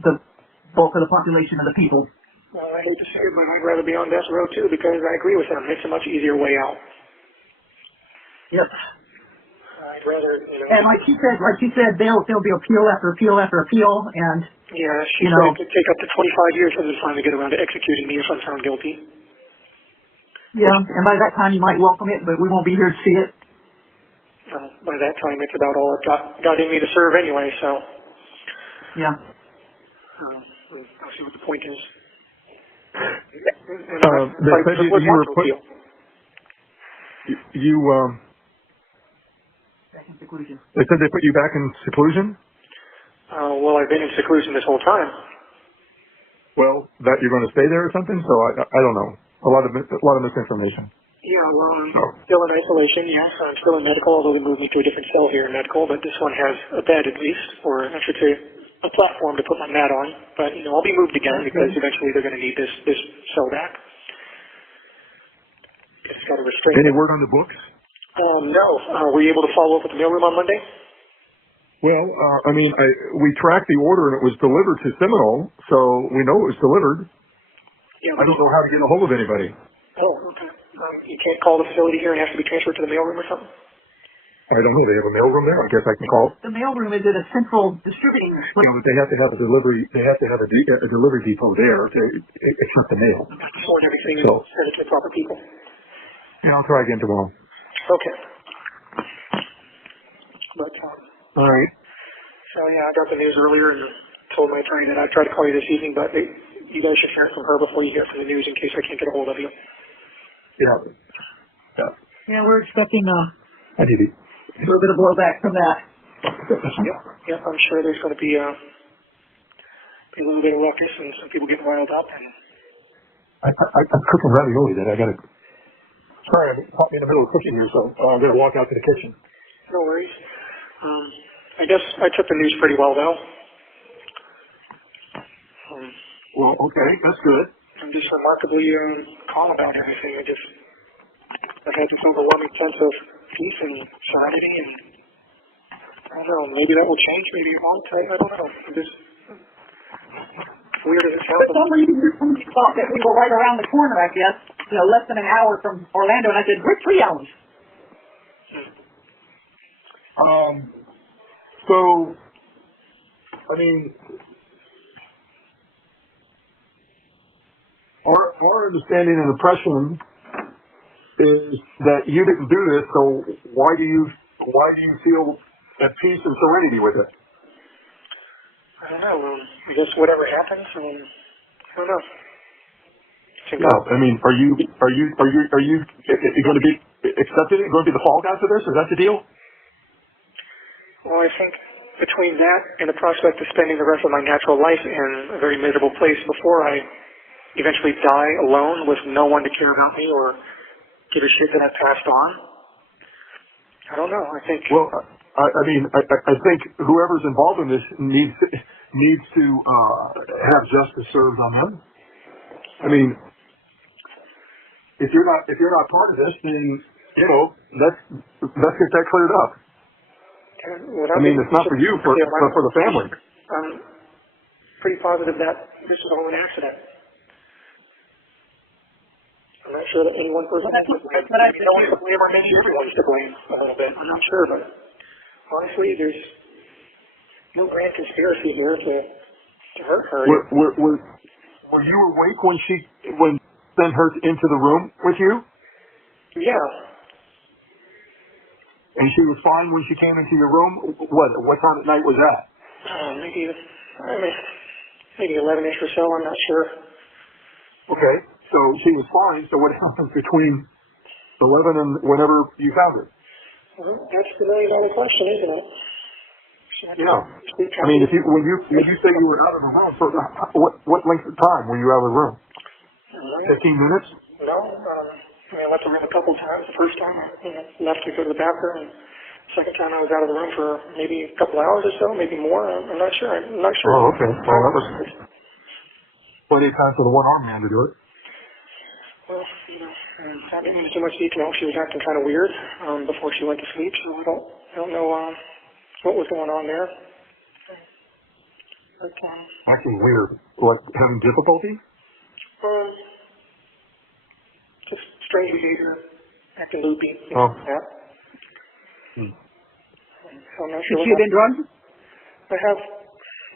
bulk of the population of the people. Well, I hate to say it, but I'd rather be on death row too because I agree with him. It's a much easier way out. Yep. I'd rather, And like you said, there'll be appeal after appeal after appeal, and yeah, she said it could take up to 25 years for them to finally get around to executing me if I'm found guilty. Yeah, and by that time you might welcome it, but we won't be here to see it. By that time, it's about all I've got in me to serve anyway. So Yeah. I'll see what the point is. They said you were put. Back in seclusion. They said they put you back in seclusion? Well, I've been in seclusion this whole time. Well, that you're going to stay there or something? So I don't know. A lot of misinformation. Yeah, well, I'm still in isolation, yes. I'm still in medical, although they moved me to a different cell here in medical, but this one has a bed at least, or I should say a platform to put my mat on. But, I'll be moved again because eventually they're going to need this cell back. It's got a restraint. Any word on the books? No. Were you able to follow up with the mailroom on Monday? Well, we tracked the order and it was delivered to Seminole, so we know it was delivered. Yeah, I don't know how to get a hold of anybody. Oh, okay. You can't call the facility here and have to be transferred to the mailroom or something? I don't know. They have a mailroom there. I guess I can call. The mailroom is at a central distributing. But they have to have a delivery. They have to have a delivery depot there to accept the mail. Sort everything and send it to the proper people. Yeah, I'll try again tomorrow. Okay. But all right. So I got the news earlier and told my attorney that I'd try to call you this evening, but you guys should hear it from her before you hear it from the news in case I can't get a hold of you. Yeah. Yeah, we're expecting a little bit of blowback from that. Yep. I'm sure there's going to be a little bit of ruckus and some people getting riled up. And I'm cooking ravioli that I got to Sorry, I caught me in the middle of cooking here, so I'm going to walk out to the kitchen. No worries. I guess I took the news pretty well, though. Well, okay, that's good. I'm just remarkably calm about everything. I've had this overwhelming sense of peace and serenity, and I don't know, maybe that will change, maybe it won't. I don't know. Just weird as it sounds. For some reason, somebody thought that we were right around the corner, I guess, less than an hour from Orlando, and I said, we're 3 hours. So, I mean, our understanding and impression is that you didn't do this, so why do you feel at peace and serenity with it? I don't know. I guess whatever happens, I don't know. No, I mean, are you going to be accepted? Going to be the fall guy for this? Is that the deal? Well, I think between that and the prospect of spending the rest of my natural life in a very miserable place before I eventually die alone with no one to care about me or give a shit that I've passed on, I don't know. I think. Well, I mean, I think whoever's involved in this needs to have justice served on them. I mean, if you're not part of this, then let's get that cleared up. I mean, it's not for you, but for the family. I'm pretty positive that this is all an accident. I'm not sure that any one person is to blame. Maybe no one's to blame, or maybe everyone's to blame a little bit. I'm not sure, but honestly, there's no grand conspiracy here to hurt her. Were you awake when sent her into the room with you? Yeah. And she was fine when she came into your room? What time at night was that? Maybe 11-ish or so, I'm not sure. Okay, so she was fine, so what happened between 11 and whenever you found her? Well, that's the million-dollar question, isn't it? Yeah. I mean, when you say you were out of the room, for what length of time were you out of the room? 15 minutes? No, I left the room a couple times. The first time I left to go to the bathroom, and the second time I was out of the room for maybe a couple hours or so, maybe more. I'm not sure. Oh, okay. Well, that was plenty of time for the one-armed man to do it. Well, not getting into too much detail. She was acting kind of weird before she went to sleep, so I don't know what was going on there. But, acting weird. Like having difficulty? Just strange behavior, acting loopy. Oh. Yeah. So I'm not sure. Has she been drugged? I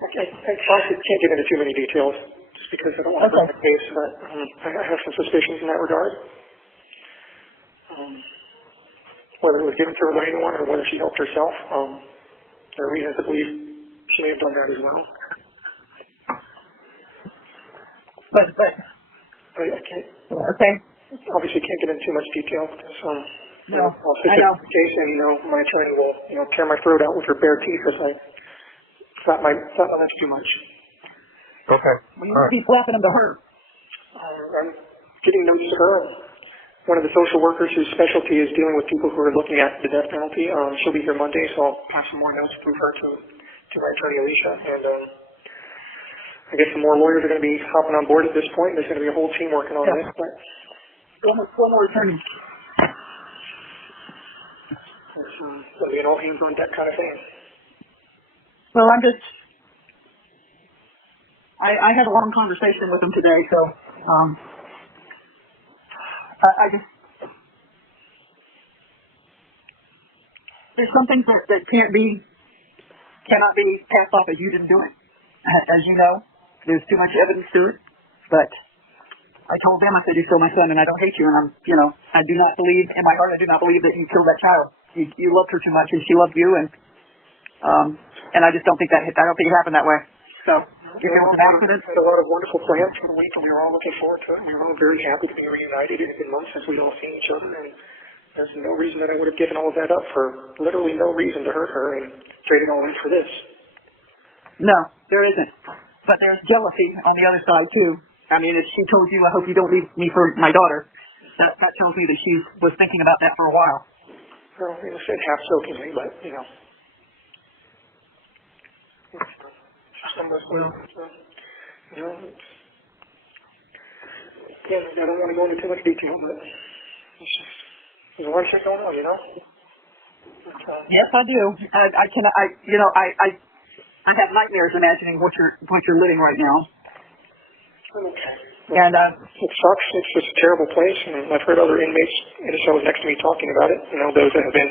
honestly can't get into too many details just because I don't want to burn the case, but I have some suspicions in that regard. Whether it was given to her by anyone or whether she helped herself, there are reasons to believe she may have done that as well. But I can't. Okay. Obviously, can't get into too much detail because No, I'll sit in the case and my attorney will tear my throat out with her bare teeth if I flap my lips too much. Okay. Well, you need to be flapping them to her. I'm getting notes to her. One of the social workers whose specialty is dealing with people who are looking at the death penalty. She'll be here Monday, so I'll pass some more notes through her to my attorney Alicia, and I guess some more lawyers are going to be hopping on board at this point. There's going to be a whole team working on this. But one more attorney. it's going to be an all hands on deck kind of thing. Well, I had a long conversation with him today, so I just, there's some things that cannot be passed off as you didn't do it. As you know, there's too much evidence to it, but I told them, I said, you're still my son and I don't hate you, and I do not believe, in my heart, I do not believe that you killed that child. You loved her too much and she loved you, and I just don't think it happened that way. So, if it was an accident. We had a lot of wonderful plans for the week, and we were all looking forward to it. We were all very happy to be reunited. It had been months since we'd all seen each other, and there's no reason that I would have given all of that up for literally no reason to hurt her and trade it all in for this. No, there isn't. But there's jealousy on the other side, too. I mean, if she told you, I hope you don't leave me for my daughter, that tells me that she was thinking about that for a while. Well, it was said half jokingly, but, you know. Well, you know, again, I don't want to go into too much detail, but it's just, there's a lot of shit going on, you know? Yes, I do. I have nightmares imagining what you're living right now. Okay. And it sucks. It's just a terrible place, and I've heard other inmates in the cells next to me talking about it. You know, those that have been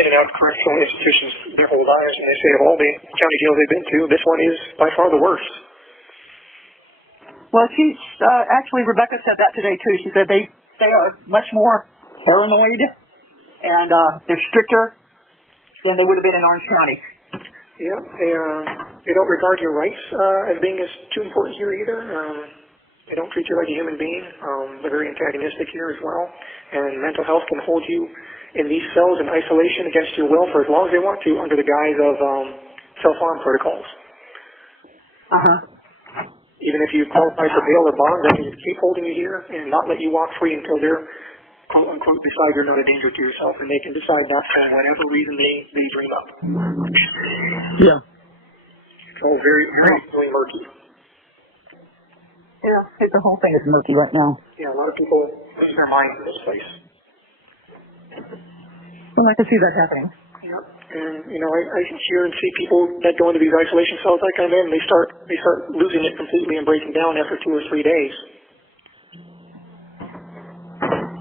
in and out of correctional institutions their whole lives, and they say of all the county jails they've been to, this one is by far the worst. Well, actually, Rebecca said that today too. She said they are much more paranoid, and they're stricter than they would have been in Orange County. Yeah, they don't regard your rights as being as too important here either. They don't treat you like a human being. They're very antagonistic here as well. And mental health can hold you in these cells in isolation against your will for as long as they want to under the guise of self-harm protocols. Even if you qualify for bail or bond, they can keep holding you here and not let you walk free until they're, quote-unquote, decide you're not a danger to yourself. And they can decide that for whatever reason they dream up. Yeah. It's all very, very murky. Yeah, the whole thing is murky right now. Yeah, a lot of people lose their minds in this place. Well, I can see that happening. Yep. And, you know, I hear and see people that go into these isolation cells like I'm in, they start losing it completely and breaking down after 2 or 3 days.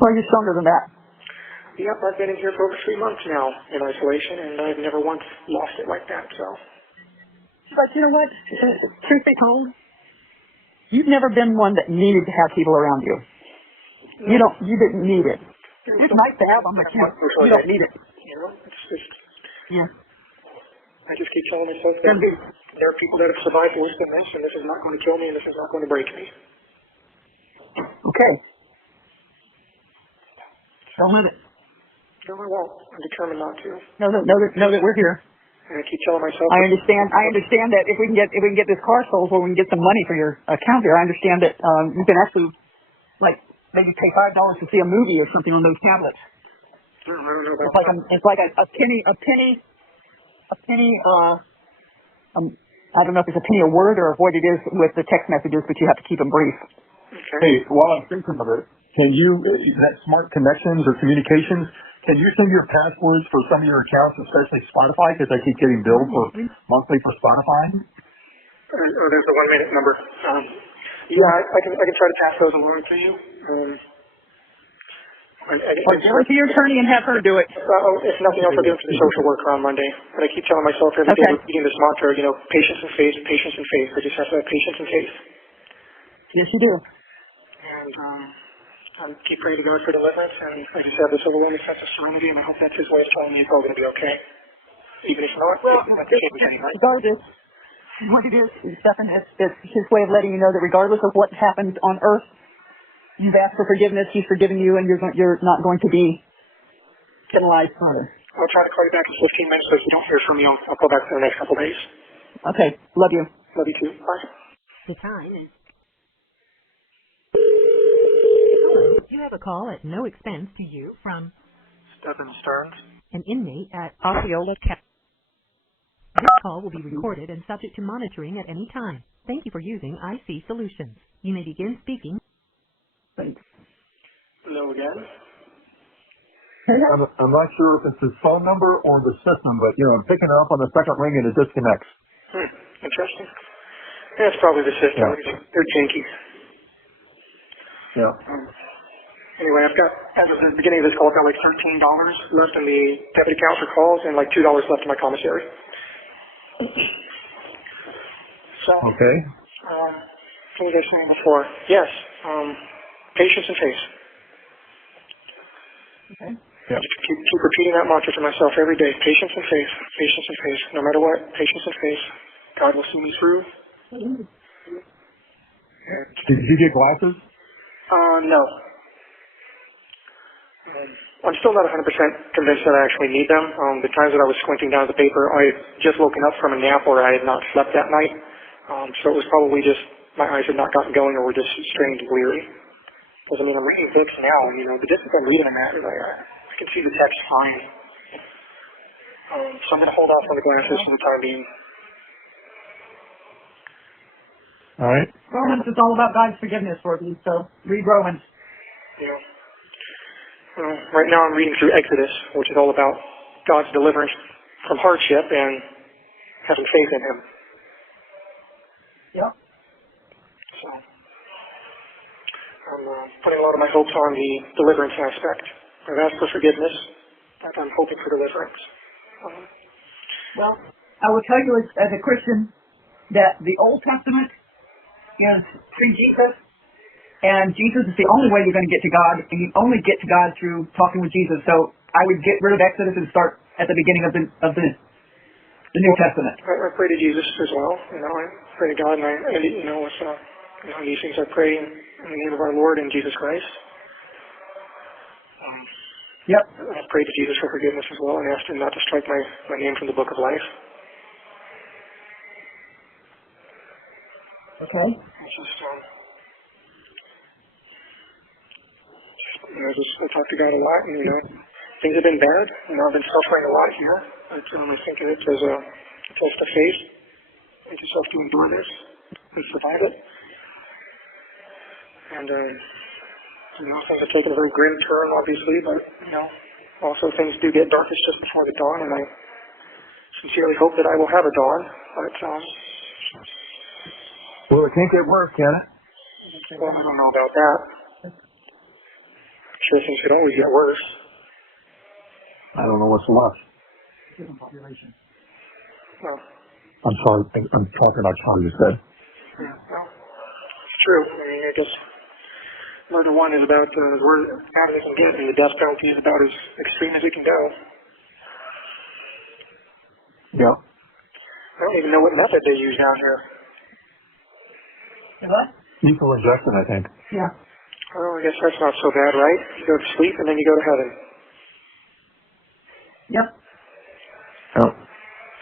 Well, you're stronger than that. Yep, I've been in here for over 3 months now in isolation, and I've never once lost it like that, so. But you know what? Truth be told, you've never been one that needed to have people around you. You didn't need it. It's nice to have them, but you don't need it. You know, it's just, yeah. I just keep telling myself that there are people that have survived worse than this, and this is not going to kill me, and this is not going to break me. Okay. Don't let it. No, I won't. I'm determined not to. Know that we're here. And I keep telling myself. I understand that if we can get this car sold, or we can get some money for your account here. I understand that you can actually, like, maybe pay $5 to see a movie or something on those tablets. I don't know about that. It's like a penny. I don't know if it's a penny a word or what it is with the text messages, but you have to keep them brief. Okay. Hey, while I'm thinking of it, can you, that smart connections or communications, can you send your passwords for some of your accounts, especially Spotify, because I keep getting billed for monthly for Spotify? There's the 1 minute number. Yeah, I can try to pass those along to you. Give it to your attorney and have her do it. If nothing else, I'll do it for the social worker on Monday. And I keep telling myself every day, repeating this mantra, you know, patience and faith, patience and faith. I just have to have patience and faith. Yes, you do. And I keep praying to God for deliverance, and I just have this overwhelming sense of serenity, and I hope that's His way of telling me it's all going to be okay. Even if not, it's not the same as anybody. Regardless, what it is, Stephan, it's His way of letting you know that regardless of what happens on earth, you've asked for forgiveness, He's forgiven you, and you're not going to be penalized further. I'll try to call you back in 15 minutes, so if you don't hear from me, I'll call back in the next couple of days. Okay. Love you. Love you too. Bye. The time is... You have a call at no expense to you from Stephan Stearns, an inmate at Osceola County. This call will be recorded and subject to monitoring at any time. Thank you for using IC Solutions. You may begin speaking. Thanks. Hello again. I'm not sure if it's his phone number or the system, but, I'm picking it up on the second ring and it disconnects. Interesting. Yeah, it's probably the system. Yeah. They're janky. Yeah. Anyway, I've got, as of the beginning of this call, I've got like $13 left in the debit account for calls and like $2 left in my commissary. So, okay. What was I saying before? Yes, patience and faith. Okay. Yeah. Keep repeating that mantra to myself every day. Patience and faith. Patience and faith. No matter what, patience and faith. God will see me through. Did you get glasses? No. I'm still not 100% convinced that I actually need them. The times that I was squinting down at the paper, I had just woken up from a nap or I had not slept that night. So it was probably just my eyes had not gotten going or were just strained and weary. Because, I mean, I'm reading books now, and, you know, the distance I'm reading them at, I can see the text fine. So I'm going to hold off on the glasses for the time being. All right. Romans is all about God's forgiveness for you, so read Romans. Yeah. Right now I'm reading through Exodus, which is all about God's deliverance from hardship and having faith in Him. Yep. So I'm putting a lot of my hopes on the deliverance aspect. I've asked for forgiveness, but I'm hoping for deliverance. Well, I will tell you as a Christian that the Old Testament is pre-Jesus, and Jesus is the only way you're going to get to God, and you only get to God through talking with Jesus. So I would get rid of Exodus and start at the beginning of the New Testament. I pray to Jesus as well. You know, I pray to God, and you know, with these things I pray in the name of our Lord and Jesus Christ. Yep. I pray to Jesus for forgiveness as well, and asked Him not to strike my name from the book of life. Okay. It's just, I talk to God a lot, and, you know, things have been bad. You know, I've been suffering a lot here. I think of it as a test of faith. I just have to endure this and survive it. And, you know, things have taken a very grim turn, obviously, but, you know, also things do get darkest just before the dawn, and I sincerely hope that I will have a dawn. But, Well, it can't get worse, can it? well, I don't know about that. I'm sure things could always get worse. I don't know what's left. Well, I'm sorry. I'm talking about Charlie, you said. yeah, well, it's true. I mean, I guess murder one is about as bad as it can get, and the death penalty is about as extreme as it can go. Yep. I don't even know what method they use down here. What? Lethal injection, I think. Yeah. Oh, I guess that's not so bad, right? You go to sleep and then you go to heaven. Yep. Oh.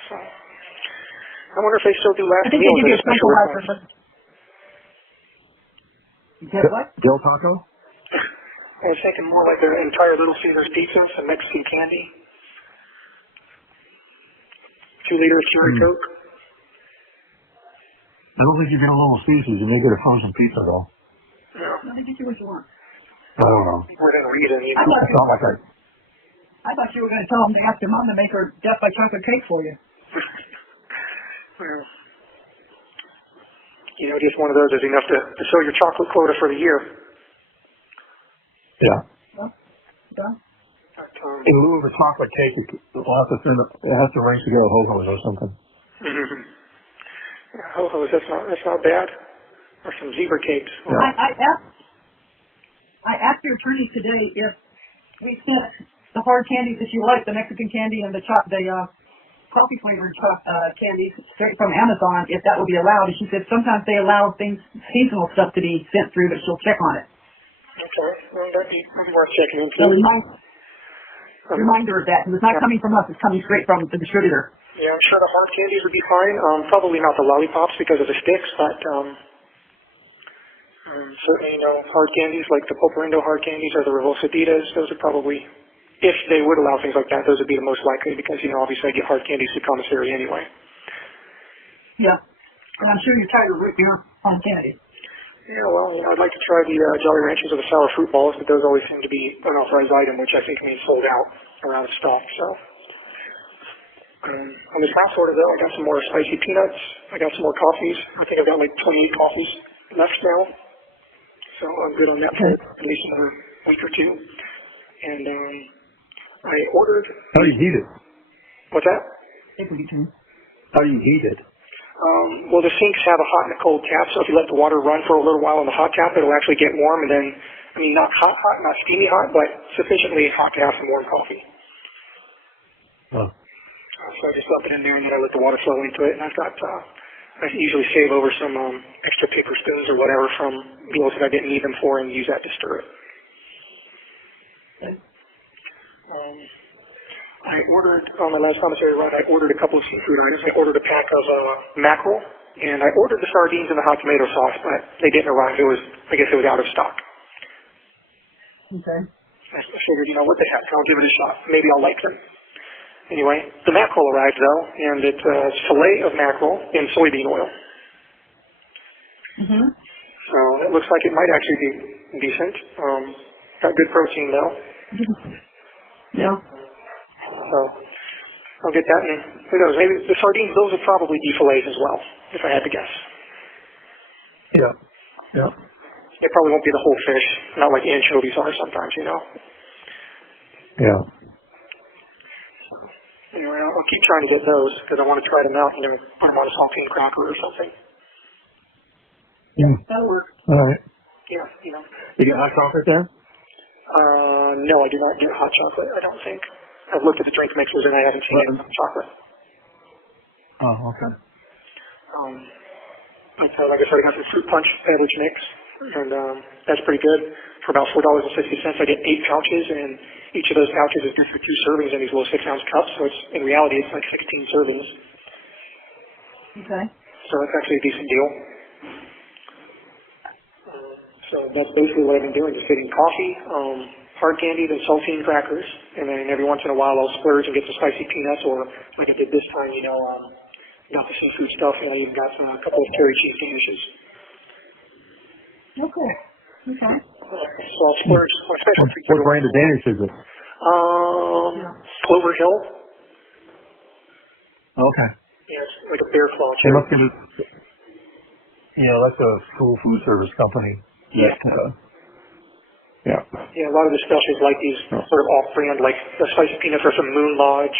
So, I wonder if they still do I last think meals they give at you a a special simple request. life. You get what? Del Taco? I was thinking more like an entire Little Caesars pizza, some Mexican candy, 2 liter of Cherry Coke. I don't think you get a Little Caesars. You may get a frozen pizza, though. Yeah. Let me get you what you want. I don't know. Within reason, you I know. thought It's not like I thought you were going to tell them to ask their mom to make her death by chocolate cake for you. Well, you know, just one of those is enough to fill your chocolate quota for the year. Yeah. Well, yeah. But, In lieu of a chocolate cake, it has to ring to go ho-hos or something. mm-hmm. Yeah, ho-hos, that's not bad. Or some zebra cakes. Yeah. I asked your attorney today if we sent the hard candies that you like, the Mexican candy and the coffee flavored candies straight from Amazon, if that would be allowed. And she said sometimes they allow things, seasonal stuff to be sent through, but she'll check on it. Okay, well, that'd be worth checking into. So reminder of that, because it's not coming from us, it's coming straight from the distributor. Yeah, I'm sure the hard candies would be fine. Probably not the lollipops because of the sticks, but certainly, you know, hard candies like the Poporindo hard candies or the Revolsaditas, those are probably, if they would allow things like that, those would be the most likely because, you know, obviously I get hard candies through commissary anyway. Yeah, and I'm sure you're tired of root beer on candy. Yeah, well, you know, I'd like to try the Jolly Ranchers or the sour fruit balls, but those always seem to be an unauthorized item, which I think means sold out or out of stock, so. On this last order, though, I got some more spicy peanuts. I got some more coffees. I think I've got like 28 coffees left now. So I'm good on that for at least another week or two. And I ordered... How do you heat it? What's that? How do you heat it? Well, the sinks have a hot and a cold tap, so if you let the water run for a little while on the hot tap, it'll actually get warm, and then, I mean, not hot, not steamy hot, but sufficiently hot to have some warm coffee. Oh. So I just dump it in there, and then I let the water flow into it, and I've got, I usually save over some extra paper spoons or whatever from meals that I didn't need them for and use that to stir it. I ordered, on my last commissary run, I ordered a couple of seafood items. I ordered a pack of mackerel, and I ordered the sardines and the hot tomato sauce, but they didn't arrive. I guess it was out of stock. Okay. I figured, what the heck, I'll give it a shot. Maybe I'll like them. Anyway, the mackerel arrived though, and it's a fillet of mackerel in soybean oil. Mm-hmm. So it looks like it might actually be decent. Got good protein though. Yeah. So I'll get that, and who knows, maybe the sardines, those would probably be fillets as well, if I had to guess. Yeah. Yeah. It probably won't be the whole fish, not like anchovies are sometimes, Yeah. Anyway, I'll keep trying to get those because I want to try them out, put them on a saltine cracker or something. Yeah. That'll work. All right. Yeah, You get hot chocolate there? No, I do not get hot chocolate, I don't think. I've looked at the drink mixers and I haven't seen any chocolate. Oh, okay. Like I said, I got the fruit punch beverage mix, and that's pretty good. For about $4.60, I get 8 pouches, and each of those pouches is good for 2 servings in these little 6-ounce cups, so in reality, it's like 16 servings. Okay. So it's actually a decent deal. So that's basically what I've been doing, just getting coffee, hard candy, then saltine crackers, and then every once in a while I'll splurge and get some spicy peanuts, or like I did this time, got the seafood stuff, and I even got a couple of curry cheese danishes. Okay. Okay. So I'll splurge on a special treat. What brand of Danish is it? Clover Hill. Okay. Yeah, it's like a bear claw They cherry. must give it, that's a school food service company. Yeah. Yeah. Yeah, a lot of the specials like these sort of off-brand, like the spicy peanuts are from Moon Lodge.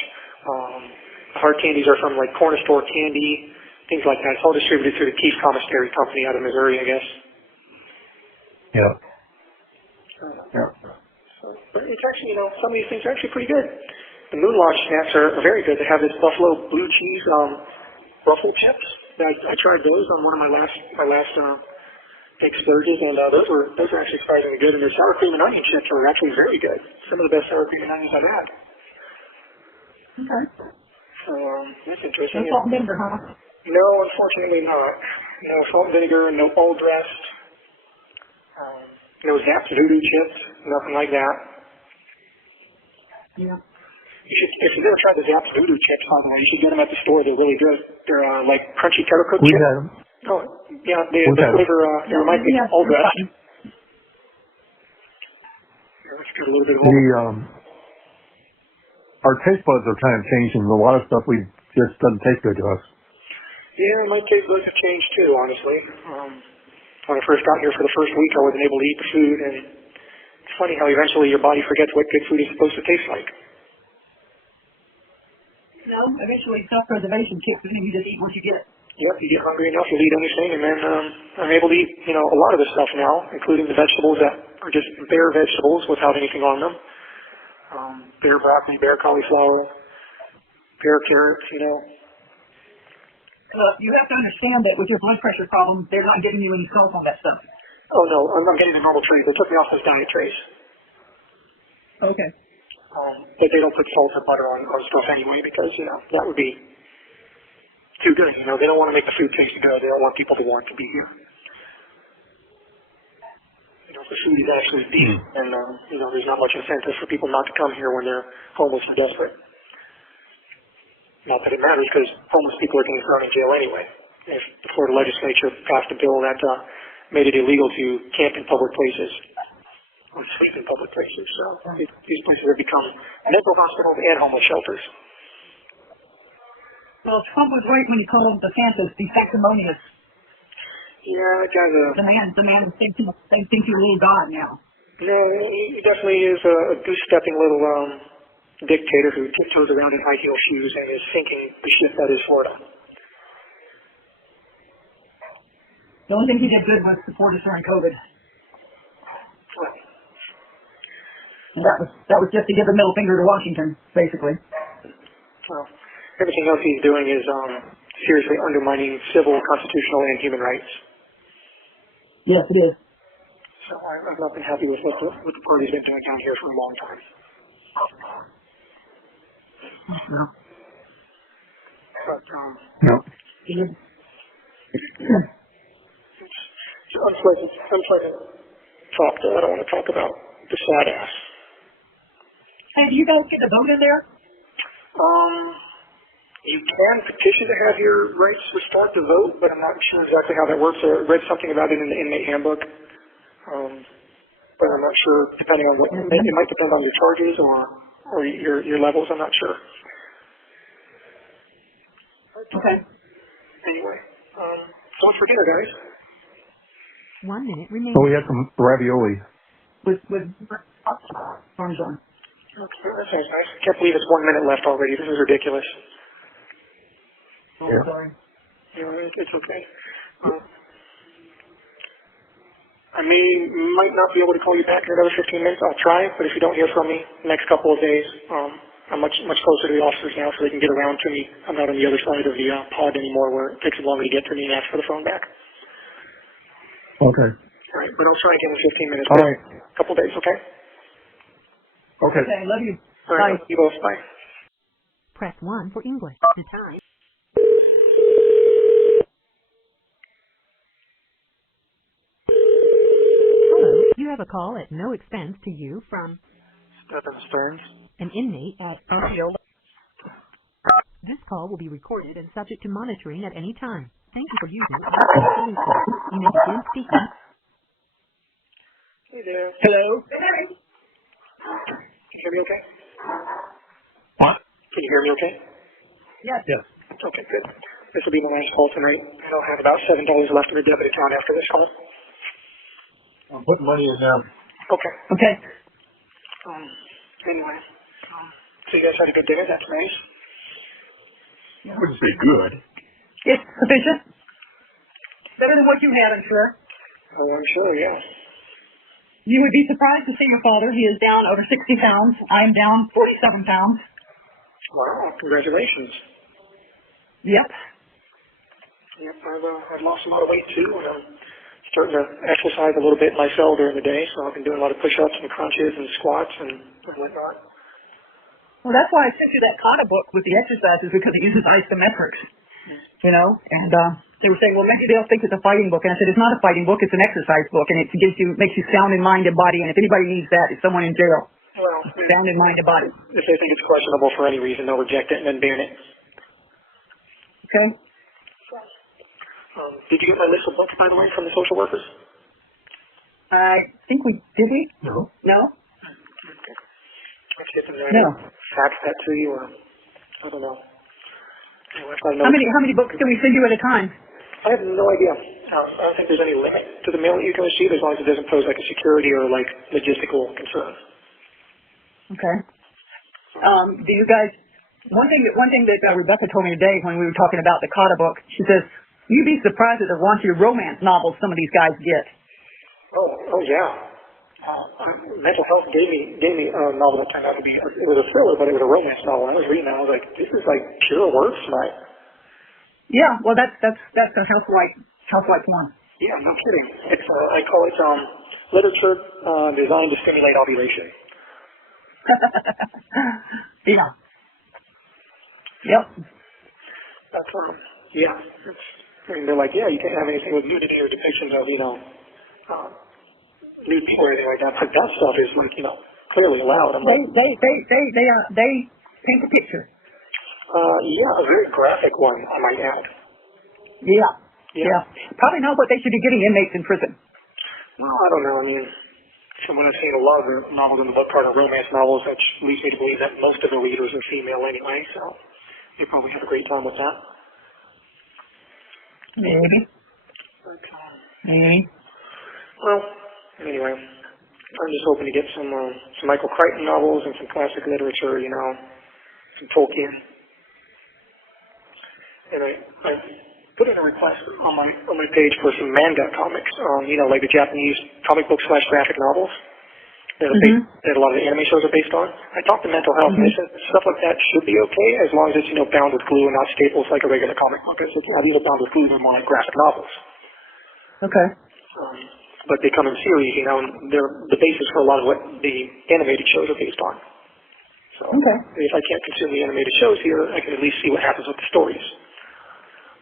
The hard candies are from like Corner Store Candy, things like that. It's all distributed through the Keith Commissary Company out of Missouri, I guess. Yeah. Yeah. So, but it's actually, some of these things are actually pretty good. The Moon Lodge snacks are very good. They have this buffalo blue cheese ruffle chips. I tried those on one of my last big splurges, and those are actually surprisingly good. And their sour cream and onion chips are actually very good. Some of the best sour cream and onions I've had. Okay. So that's interesting. No salt and vinegar, huh? No, unfortunately not. No salt and vinegar, no all dressed. No Zapp's voodoo chips, nothing like that. Yeah. If you've ever tried the Zapp's voodoo chips, by the way, you should get them at the store. They're really good. They're like crunchy kettle cooked We've chips. had them. Oh, yeah, the flavor, it reminds me of all dressed. Yeah, it's got a little bit of Our taste buds are kind of changing. A lot of stuff just doesn't taste good to us. Yeah, my taste buds have changed too, honestly. When I first got here for the first week, I wasn't able to eat the food, and it's funny how eventually your body forgets what good food is supposed to taste like. No, eventually self-preservation kicks in and you just eat what you get. Yep, you get hungry enough, you'll eat anything, and then I'm able to eat, a lot of the stuff now, including the vegetables that are just bare vegetables without anything on them. Bare broccoli, bare cauliflower, bare carrots, You have to understand that with your blood pressure problem, they're not giving you any salt on that stuff. Oh no, I'm getting the normal trays. They took me off those diet trays. Okay. But they don't put salt or butter on stuff anyway because, that would be too good. They don't want to make the food taste good. They don't want people to want to be here. If the food is actually decent, and, there's not much incentive for people not to come here when they're homeless or desperate. Not that it matters because homeless people are getting thrown in jail anyway. If the Florida legislature passed a bill that made it illegal to camp in public places or sleep in public places. So these places have become mental hospitals and homeless shelters. Well, Trump was right when he called DeSantis de sanctimonious. Yeah, that guy's The man thinks he's a little god now. No, he definitely is a goose-stepping little dictator who tiptoes around in high heel shoes and is sinking the ship that is Florida. The only thing he did good was support us during COVID. And that was just to give a middle finger to Washington, basically. Well, everything else he's doing is seriously undermining civil, constitutional, and human rights. Yes, it is. So I've not been happy with what the party's been doing down here for a long time. No. But No. it's unpleasant talk that I don't want to talk about the sad ass. Hey, do you guys get the vote in there? You can petition to have your rights restored to vote, but I'm not sure exactly how that works. I read something about it in the inmate handbook, but I'm not sure. Depending on what it might depend on your charges or your levels. I'm not sure. Okay. Anyway, so what's for dinner, guys? 1 minute remaining. Oh, we had some ravioli. With Parmesan. Okay, that sounds nice. I can't believe it's 1 minute left already. This is ridiculous. Oh, Yeah. sorry. It's okay. I might not be able to call you back in another 15 minutes. I'll try, but if you don't hear from me the next couple of days, I'm much closer to the officers now, so they can get around to me. I'm not on the other side of the pod anymore, where it takes longer to get to me and ask for the phone back. Okay. All right, but I'll try again in 15 minutes. All right. A couple days, okay? Okay. Okay, love you. All right, Bye. you both. Bye. Press 1 for English. The time. Hello, you have a call at no expense to you from Stephan Stearns. an inmate at Osceola. This call will be recorded and subject to monitoring at any time. Thank you for using Option Solutions. You may begin speaking. Hey there. Hello. Can you hear me okay? What? Can you hear me okay? Yes. Yes. Okay, good. This will be my last call tonight. I'll have about $7 left in the debit account after this call. I'm putting money in now. Okay. Okay. Anyway, so you guys had a good dinner. That's nice. I wouldn't say good. It's sufficient. Better than what you had, I'm sure. Oh, I'm sure, yeah. You would be surprised to see your father. He is down over 60 pounds. I'm down 47 pounds. Wow, congratulations. Yep. Yep, I've lost a lot of weight too, and I'm starting to exercise a little bit myself during the day, so I've been doing a lot of push-ups and crunches and squats and whatnot. Well, that's why I sent you that Kata book with the exercises, because it uses isometrics, you know, and they were saying, well, maybe they'll think it's a fighting book, and I said, it's not a fighting book, it's an exercise book, and it makes you sound in mind and body, and if anybody needs that, it's someone in jail. Well, Sound in mind and body. if they think it's questionable for any reason, they'll reject it and then ban it. Okay? Did you get my list of books, by the way, from the social workers? I think did we? No. No? Let's get them there. No. Fax that to you, or I don't know. Anyway, I know How many books can we send you at a time? I have no idea. I don't think there's any limit to the mail that you can receive, as long as it doesn't pose like a security or like logistical concern. Okay. Do you guys? One thing that Rebecca told me today when we were talking about the Kata book, she says, "You'd be surprised at the raunchy romance novels some of these guys get." Oh yeah. Mental Health gave me a novel that turned out to be, it was a thriller, but it was a romance novel. I was reading that, I was like, this is like pure word smut. Yeah, well, that's a housewife one. Yeah, no kidding. It's I call it literature designed to stimulate ovulation. Yeah. Yep. That's yeah. They're like, yeah, you can't have anything with nudity or depictions of nude people or anything like that. But that stuff is like clearly allowed. I'm like, They paint a picture. yeah, a very graphic one, I might add. Yeah. Probably not what they should be getting inmates in prison. Well, I don't know. I mean, from what I've seen, a lot of the novels in the book part are romance novels, which leads me to believe that most of the readers are female anyway, so they probably have a great time with that. Maybe. Maybe. Well, anyway, I'm just hoping to get some Michael Crichton novels and some classic literature, some Tolkien. And I put in a request on my page for some manga comics, like the Japanese comic book / graphic novels that a lot of the anime shows are based on. I talked to Mental Health, and they said stuff like that should be okay as long as it's bound with glue and not staples like a regular comic book. I said, yeah, these are bound with glue, they're more like graphic novels. Okay. But they come in series, and they're the basis for a lot of what the animated shows are based on. So if I can't consume the animated shows here, I can at least see what happens with the stories.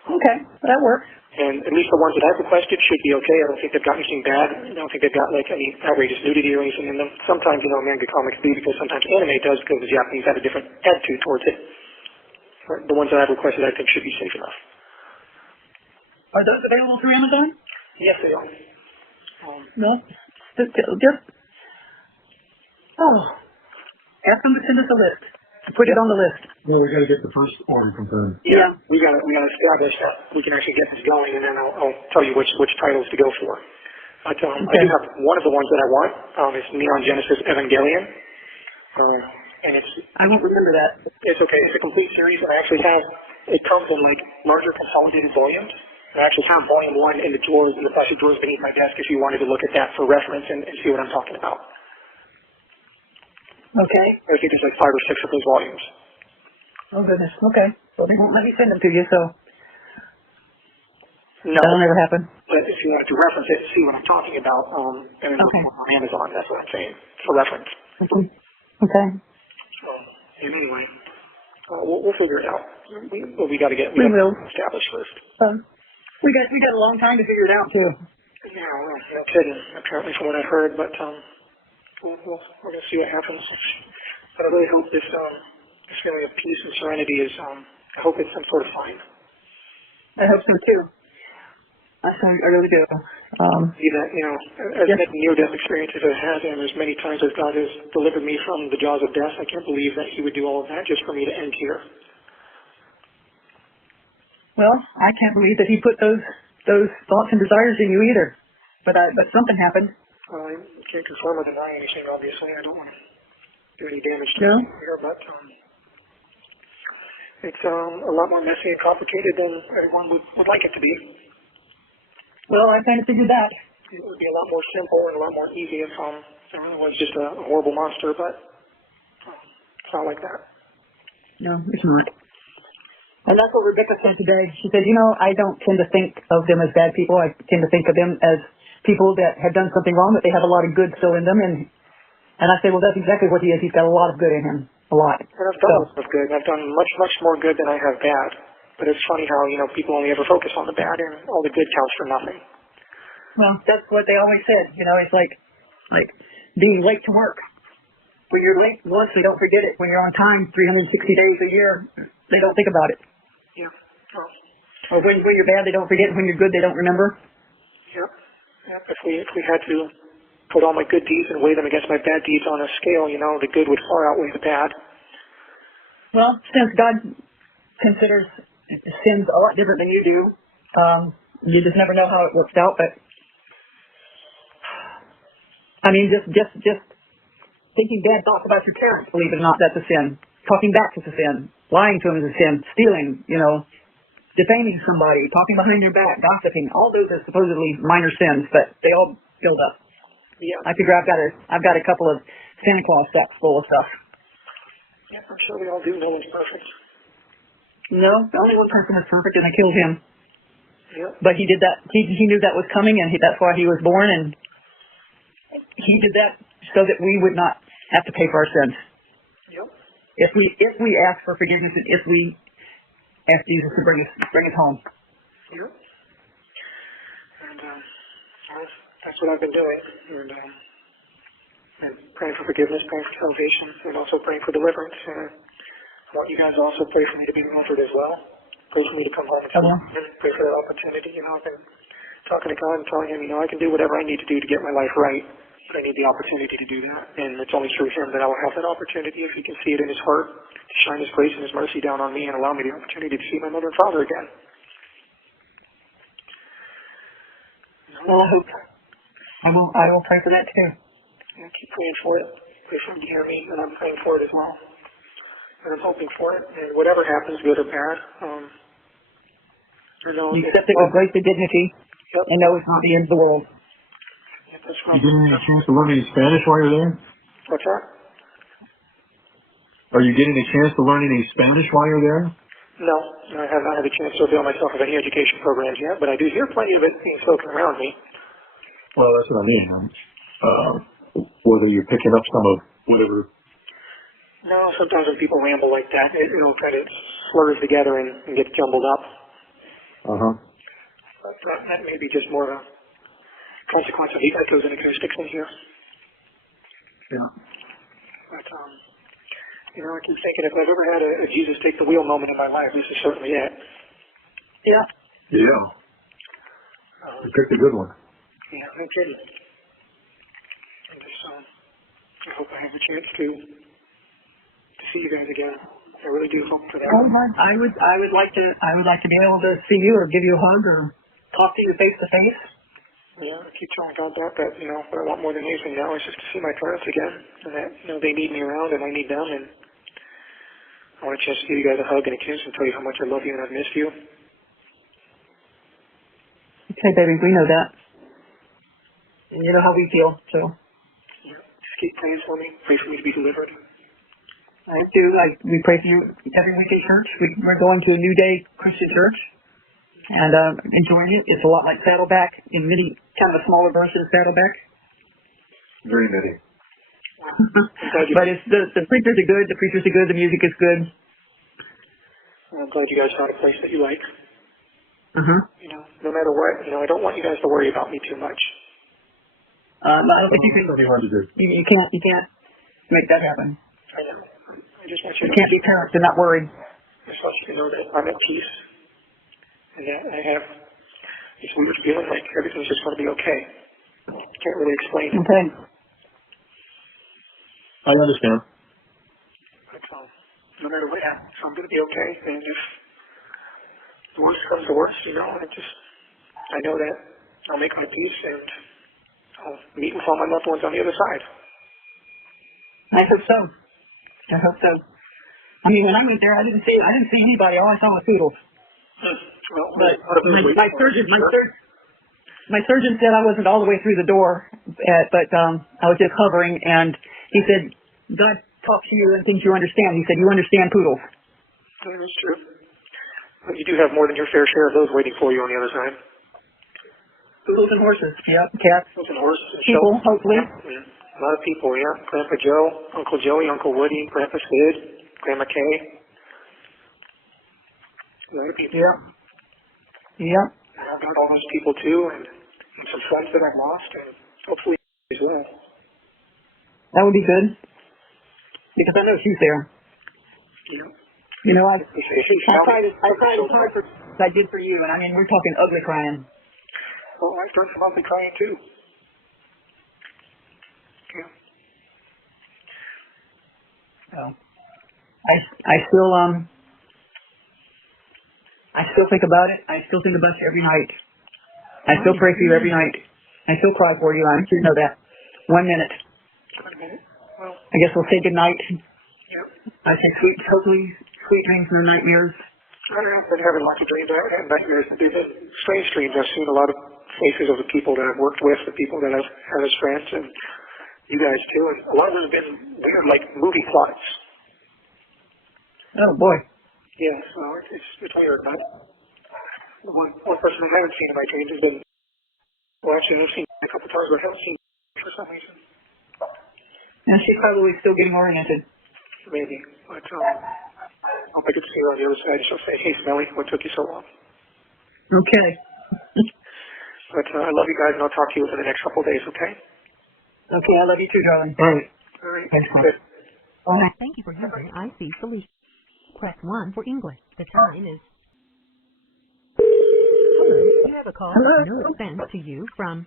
Okay, that works. And at least the ones that I've requested should be okay. I don't think they've got anything bad. I don't think they've got like any outrageous nudity or anything in them. Sometimes, manga comics do, because sometimes anime does, because the Japanese have a different attitude towards it. But the ones that I've requested, I think, should be safe enough. Are those available through Amazon? Yes, they are. No. Ask them to send us a list. Put it on the list. Well, we got to get the first order confirmed. Yeah, we got to establish that we can actually get this going, and then I'll tell you which titles to go for. But I do have one of the ones that I want. It's Neon Genesis Evangelion, and I won't remember that. It's okay. It's a complete series, and I actually have. It comes in like larger consolidated volumes. I actually have volume 1 in the drawers, in the plastic drawers beneath my desk, if you wanted to look at that for reference and see what I'm talking about. Okay. I think there's like 5 or 6 of those volumes. Oh, goodness. Okay. Well, they won't let me send them to you, so no, that'll never happen. But if you wanted to reference it and see what I'm talking about, and then look on Amazon, that's what I'm saying, for reference. Okay. Anyway, we'll figure it out. We got to get we will established first. We got a long time to figure it out, too. Yeah, well, no kidding, apparently, from what I've heard, but we're going to see what happens. But I really hope this feeling of peace and serenity is, I hope it's some sort of sign. I hope so, too. I really do. Even, as many near-death experiences as I've had, and as many times as God has delivered me from the jaws of death, I can't believe that He would do all of that just for me to end here. Well, I can't believe that He put those thoughts and desires in you either. But something happened. Well, I can't confirm or deny anything, obviously. I don't want to do any damage to No? here, but it's a lot more messy and complicated than everyone would like it to be. Well, I kind of figured that. It would be a lot more simple and a lot more easy if it was just a horrible monster, but it's not like that. No, it's not. And that's what Rebecca said today. She said, I don't tend to think of them as bad people. I tend to think of them as people that have done something wrong, but they have a lot of good still in them. And I say, well, that's exactly what he is. He's got a lot of good in him. A lot. And I've done a lot of good. I've done much, much more good than I have bad. But it's funny how, people only ever focus on the bad, and all the good counts for nothing. Well, that's what they always said. It's like being late to work. When you're late once, they don't forget it. When you're on time 360 days a year, they don't think about it. Yeah. Or when you're bad, they don't forget. When you're good, they don't remember. Yep. If we had to put all my good deeds and weigh them against my bad deeds on a scale, the good would far outweigh the bad. Well, since God considers sins a lot different than you do, you just never know how it works out. But I mean, just thinking bad thoughts about your parents, believe it or not, that's a sin. Talking back is a sin. Lying to them is a sin. Stealing, defaming somebody, talking behind their back, gossiping. All those are supposedly minor sins, but they all build up. Yeah. I figure I've got a couple of Santa Claus sacks full of stuff. Yeah, I'm sure we all do. No one's perfect. No, the only one person is perfect, and I killed him. Yep. But he did that. He knew that was coming, and that's why he was born. And he did that so that we would not have to pay for our sins. Yep. If we ask for forgiveness, and if we ask Jesus to bring us home. Yep. And that's what I've been doing. And praying for forgiveness, praying for salvation, and also praying for deliverance. I want you guys to also pray for me to be delivered as well. Pray for me to come home and pray for that opportunity. I've been talking to God and telling Him, I can do whatever I need to do to get my life right, but I need the opportunity to do that. And it's only through Him that I will have that opportunity, if He can see it in His heart, to shine His grace and His mercy down on me and allow me the opportunity to see my mother and father again. Well, I will pray for that too. Yeah, keep praying for it. Pray for Him to hear me, and I'm praying for it as well. And I'm hoping for it, and whatever happens, good or bad, you accept it with grace and dignity, and know it's not the end of the world. Yep, that's right. You getting a chance to learn any Spanish while you're there? What's that? Are you getting a chance to learn any Spanish while you're there? No, I have not had a chance to avail myself of any education programs yet, but I do hear plenty of it being spoken around me. Well, that's what I mean. Whether you're picking up some of whatever. No, sometimes when people ramble like that, it kind of slurs together and gets jumbled up. Uh-huh. But But that may be just more of a consequence of the echoes and acoustics in here. Yeah. But, you know, I keep thinking if I've ever had a Jesus take the wheel moment in my life, this is certainly it. Yeah. Yeah. You picked a good one. Yeah, no kidding. And just, I hope I have a chance to see you guys again. I really do hope for that. I would like to be able to see you or give you a hug or talk to you face to face. Yeah, I keep telling God that, you know, what I want more than anything now is just to see my parents again, and that, you know, they need me around and I need them, and I want a chance to give you guys a hug and a kiss and tell you how much I love you and I've missed you. Okay, baby, we know that. And you know how we feel, so. Yeah, just keep praying for me. Pray for me to be delivered. I do. We pray for you every week in church. We're going to a New Day Christian church and enjoying it. It's a lot like Saddleback in many, kind of a smaller version of Saddleback. Very many. But it's the preachers are good. The preachers are good. The music is good. I'm glad you guys found a place that you like. Mm-hmm. You know, no matter what, you know, I don't want you guys to worry about me too much. I don't think you can. That'll be hard to do. You can't make that happen. I know. I just want you You to can't be parents and not worried. I just want you to know that I'm at peace and that I have this weird feeling like everything's just going to be okay. Can't really explain it. Okay. I understand. But no matter what happens, I'm going to be okay. And if the worst comes to worst, you know, I know that I'll make my peace and I'll meet with all my loved ones on the other side. I hope so. I hope so. I mean, when I went there, I didn't see anybody. All I saw was poodles. Well, But my surgeon said I wasn't all the way through the door, but I was just hovering, and he said, God talks to you and things you understand. He said, you understand poodles. That is true. But you do have more than your fair share of those waiting for you on the other side. Poodles and horses. Yep, cats. Poodles and horses. And people, shells. hopefully. Yeah. A lot of people, yeah. Grandpa Joe, Uncle Joey, Uncle Woody, Grandpa Sid, Grandma Kay. A lot of people. Yep. Yep. And I've got all those people too, and some friends that I've lost, and hopefully as well. That would be good. Because I know she's there. Yeah. You know, I tried as hard as I did for you, and I mean, we're talking ugly crying. Well, I've done some ugly crying too. Yeah. So, I still think about it. I still think about you every night. I still pray for you every night. I still cry for you. I'm sure you know that. 1 minute. 1 minute. Well, I guess we'll say good night. Yep. I say hopefully sweet dreams and nightmares. I don't know. I've been having lots of dreams. I haven't had nightmares. They've been strange dreams. I've seen a lot of faces of the people that I've worked with, the people that I've had as friends, and you guys too. And a lot of them have been weird, like movie plots. Oh boy. Yeah, so it's weird. But one person I haven't seen in my dreams has been, well, actually I've seen her a couple times, but I haven't seen her for some reason. And she's probably still getting oriented. Maybe. But I hope I get to see her on the other side. She'll say, hey, Smelly, what took you so long? Okay. But I love you guys, and I'll talk to you within the next couple of days, okay? Okay, I love you too, darling. All right. All right. Thanks, Mom. Good. All right. Thank you for using IC Solutions. Press 1 for English. The time is... Hello, you have a call with no expense to you from...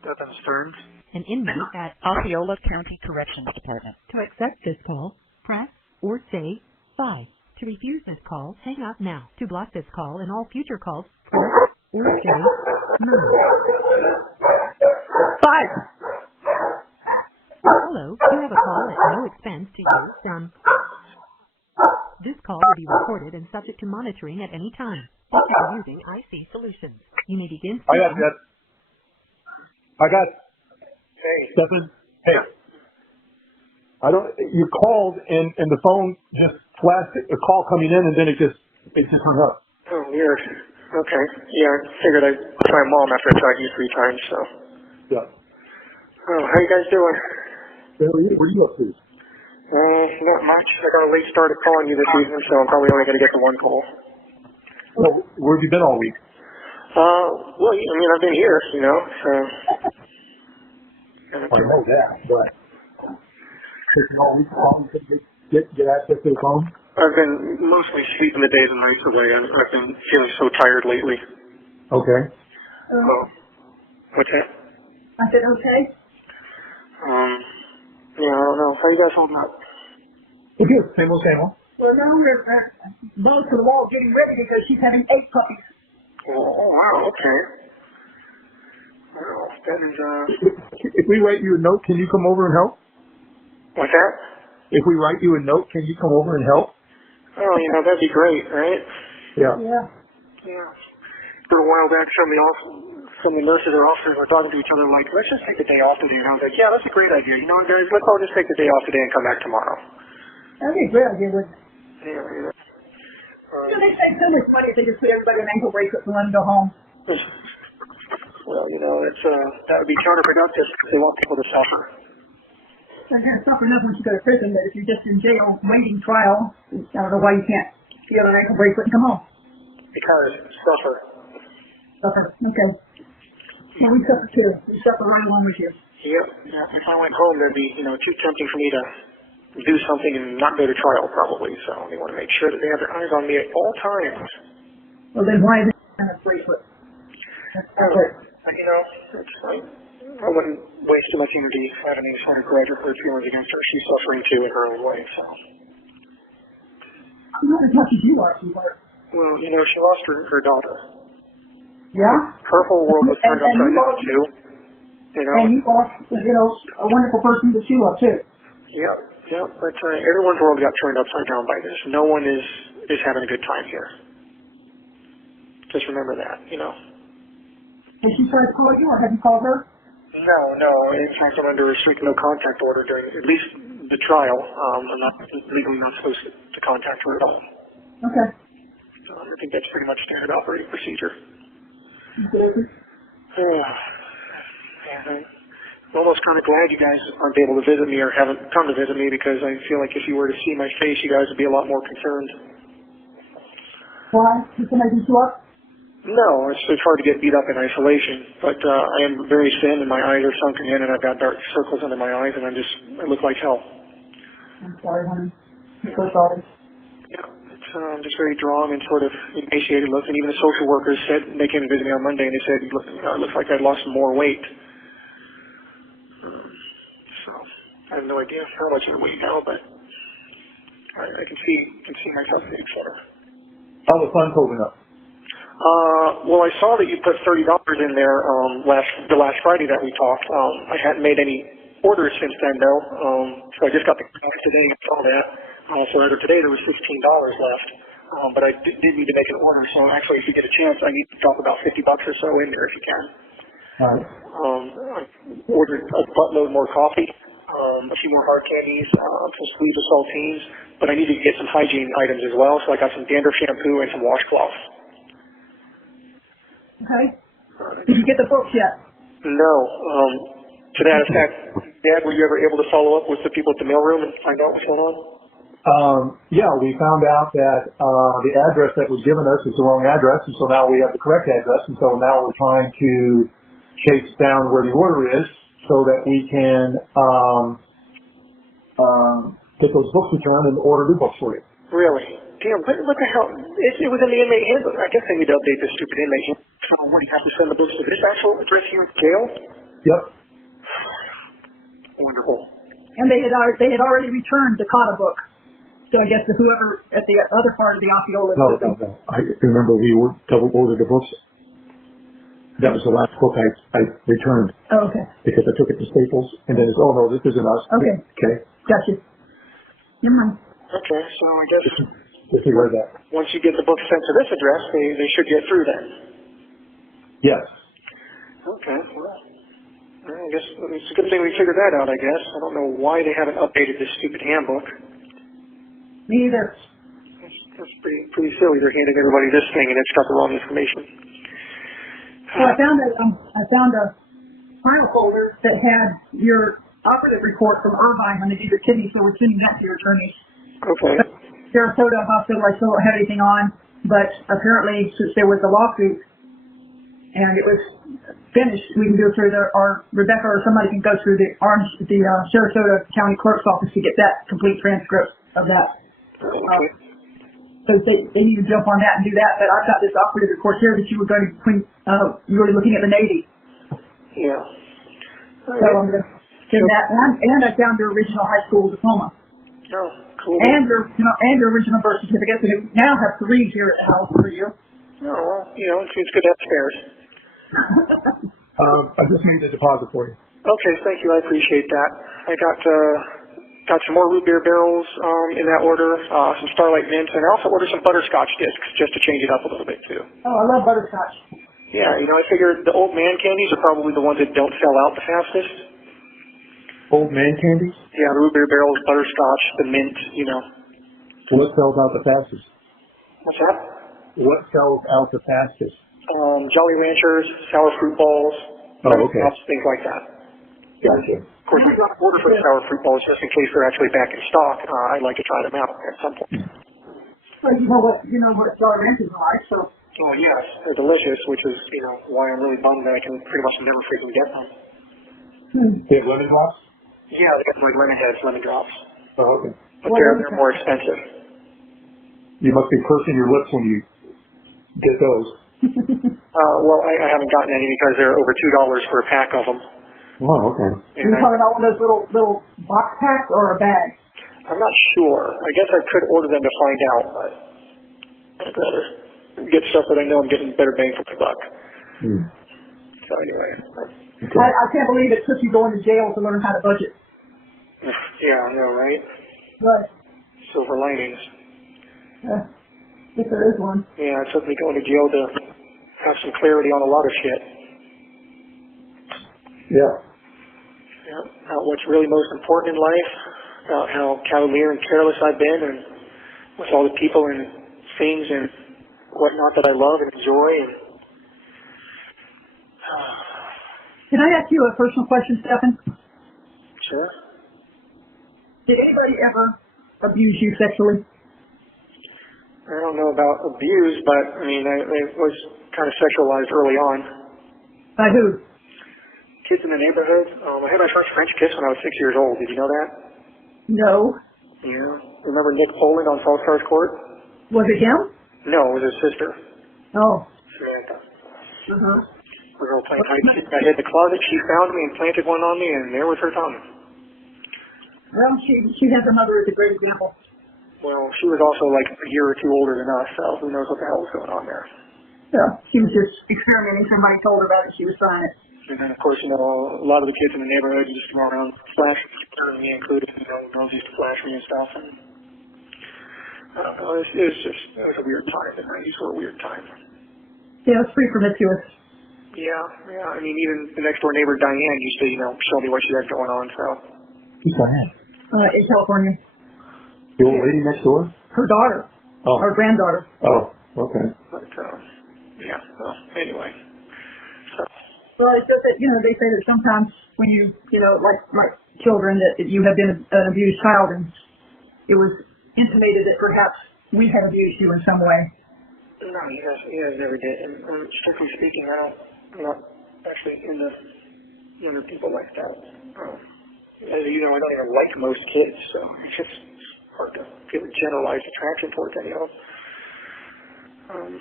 Stephan Stearns. An inmate at... Osceola County Corrections Department. To accept this call, press or say 5. To refuse this call, hang up now. To block this call and all future calls, press or say 9. 5. Hello, you have a call at no expense to you from... This call will be recorded and subject to monitoring at any time. Thank you for using IC Solutions. You may begin I got that. I got Hey. Stephan. Hey. You called and the phone just flashed a call coming in and then it just hung up. Oh, weird. Okay. Yeah, I figured I'd try Mom after I tried you 3 times, so. Yeah. Oh, how you guys doing? What are you up to? Not much. I got a late start at calling you this evening, so I'm probably only going to get the 1 call. Well, where have you been all week? Well, I mean, I've been here, you know, so. I know that, but taking all week long to get access to the phone? I've been mostly sleeping the days and nights away. I've been feeling so tired lately. Okay. What's that? I said, okay. Yeah, I don't know. How you guys holding up? We're good. Same old, same old. Well, now we're both to the wall getting ready because she's having 8 puppies. Oh, wow, okay. Wow, that is, If we write you a note, can you come over and help? What's that? If we write you a note, can you come over and help? Oh, you know, that'd be great, right? Yeah. Yeah. For a while back, some of the nurses or officers were talking to each other like, let's just take the day off today. And I was like, yeah, that's a great idea. You know what, guys, let's all just take the day off today and come back tomorrow. That'd be a great idea, wouldn't it? Yeah. They save so much money if they just put everybody in ankle bracelets and let them go home. Well, you know, that would be counterproductive because they want people to suffer. They're going to suffer enough once you go to prison, but if you're just in jail waiting trial, I don't know why you can't feel an ankle bracelet and come home. Because suffer. Suffer. Okay. Well, we suffer too. We suffer right along with you. Yep. Yeah. If I went home, that'd be, too tempting for me to do something and not go to trial probably. So they want to make sure that they have their eyes on me at all times. Well, then why is it a bracelet? It's fine. I wouldn't waste too much energy having any sort of grudge or hurt feelings against her. She's suffering too in her own way, so. Not as much as you are, sweetheart. Well, she lost her daughter. Yeah? Her whole world was turned upside down too. And you lost, a wonderful person that you love too. Yep. But everyone's world got turned upside down by this. No one is having a good time here. Just remember that, Has she tried to call you, or have you called her? No. In fact, I'm under a strict no contact order during at least the trial. I'm legally not supposed to contact her at all. Okay. I think that's pretty much standard operating procedure. Okay. I'm almost kind of glad you guys aren't able to visit me or haven't come to visit me because I feel like if you were to see my face, you guys would be a lot more concerned. Why? Did somebody beat you up? No, it's hard to get beat up in isolation, but I am very thin and my eyes are sunken in and I've got dark circles under my eyes and I look like hell. I'm sorry, honey. I'm so sorry. Yeah, I'm just very drawn and sort of emaciated looking. Even the social workers said, they came to visit me on Monday and they said, it looks like I'd lost some more weight. So I have no idea how much I weigh now, but I can see myself in the center. How the fun's holding up? Well, I saw that you put $30 in there the last Friday that we talked. I hadn't made any orders since then, though. So I just got the cash today and saw that. So as of today, there was $16 left. But I did need to make an order. So actually, if you get a chance, I need to drop about $50 or so in there if you can. All right. I ordered a buttload more coffee, a few more hard candies, some sleeves of saltines. But I needed to get some hygiene items as well. So I got some dandruff shampoo and some washcloths. Okay. Did you get the books yet? No. To that effect, Dad, were you ever able to follow up with the people at the mailroom and find out what's going on? Yeah, we found out that the address that was given us is the wrong address, and so now we have the correct address, and so now we're trying to chase down where the order is so that we can get those books returned and order new books for you. Really? Damn, what the hell? It was in the inmate handbook. I guess they need to update this stupid inmate handbook. So what, you have to send the books to this actual address here at jail? Yep. Wonderful. And they had already returned the Kata book. So I guess whoever at the other part of the Osceola. No. I remember we double ordered the books. That was the last book I returned. Oh, okay. Because I took it to Staples, and then it's, oh no, this isn't us. Okay. Okay. Gotcha. Never mind. Okay, so I guess Just aware of that. once you get the book sent to this address, they should get through then. Yes. Okay, well, I guess it's a good thing we figured that out, I guess. I don't know why they haven't updated this stupid handbook. Me either. That's pretty silly. They're handing everybody this thing and it's got the wrong information. So I found a file folder that had your operative report from Irvine when they did your kidney, so we're sending that to your attorney. Okay. Sarasota Hospital, I still don't have anything on, but apparently since there was a lawsuit and it was finished, we can go through or Rebecca or somebody can go through the Sarasota County Clerk's office to get that complete transcript of that. So they need to jump on that and do that. But I've got this operative report here that you were going to you were looking at the Navy. Yeah. So I'm going to send that, and I found your original high school diploma. Oh, cool. And your original birth certificate. So we now have 3 here at the house for you. Oh, well, it seems good to have spares. I just made the deposit for you. Okay, thank you. I appreciate that. I got some more root beer barrels in that order, some Starlight Mints, and I also ordered some butterscotch discs just to change it up a little bit too. Oh, I love butterscotch. Yeah, I figured the old man candies are probably the ones that don't sell out the fastest. Old man candies? Yeah, the root beer barrels, butterscotch, the mint, What sells out the fastest? What's that? What sells out the fastest? Jolly Ranchers, sour fruit balls, things like that. Gotcha. Of course, I got an order for the sour fruit balls just in case they're actually back in stock. I'd like to try them out at some point. Well, you know what Jolly Ranchers are like, so. Oh, yes, they're delicious, which is, why I'm really bummed that I can pretty much never freaking get them. They have lemon drops? Yeah, they got like lemon heads, lemon drops. Oh, okay. But they're more expensive. You must be pursing your lips when you get those. Well, I haven't gotten any because they're over $2 for a pack of them. Oh, okay. You're talking about one of those little box packs or a bag? I'm not sure. I guess I could order them to find out, but I'd rather get stuff that I know I'm getting better bang for the buck. So anyway. Okay. I can't believe it took you going to jail to learn how to budget. Yeah, I know, right? Right. Silver linings. If there is one. Yeah, it took me going to jail to have some clarity on a lot of shit. Yeah. About what's really most important in life, about how cavalier and careless I've been, and with all the people and things and whatnot that I love and enjoy. And Can I ask you a personal question, Stephan? Sure. Did anybody ever abuse you sexually? I don't know about abuse, but I mean, I was kind of sexualized early on. By who? Kids in the neighborhood. I had my first French kiss when I was 6 years old. Did you know that? No. Yeah. Remember Nick Poland on Fall Stars Court? Was it him? No, it was his sister. Oh. Samantha. Uh-huh. We were playing hide and seek. I hid in the closet. She found me and planted one on me, and there was her tongue. Well, she has a mother as a great example. Well, she was also like a year or two older than us, so who knows what the hell was going on there. Yeah, she was just experimenting. Somebody told her about it. She was trying it. And then, of course, a lot of the kids in the neighborhood just come around flashing, me included. Girls used to flash me and stuff. And I don't know. It was a weird time. The 90s were a weird time. Yeah, it's pretty promiscuous. Yeah. I mean, even the next door neighbor Diane used to, show me what she had going on. So. Who's Diane? In California. The old lady next door? Her daughter. Oh. Her granddaughter. Oh, okay. But yeah. Well, anyway. So. Well, it's just that, they say that sometimes when you, like children, that you have been an abused child, and it was intimated that perhaps we had abused you in some way. No, you guys never did. And strictly speaking, I'm not actually into younger people like that. As you know, I don't even like most kids, so it's just hard to feel a generalized attraction towards any of them.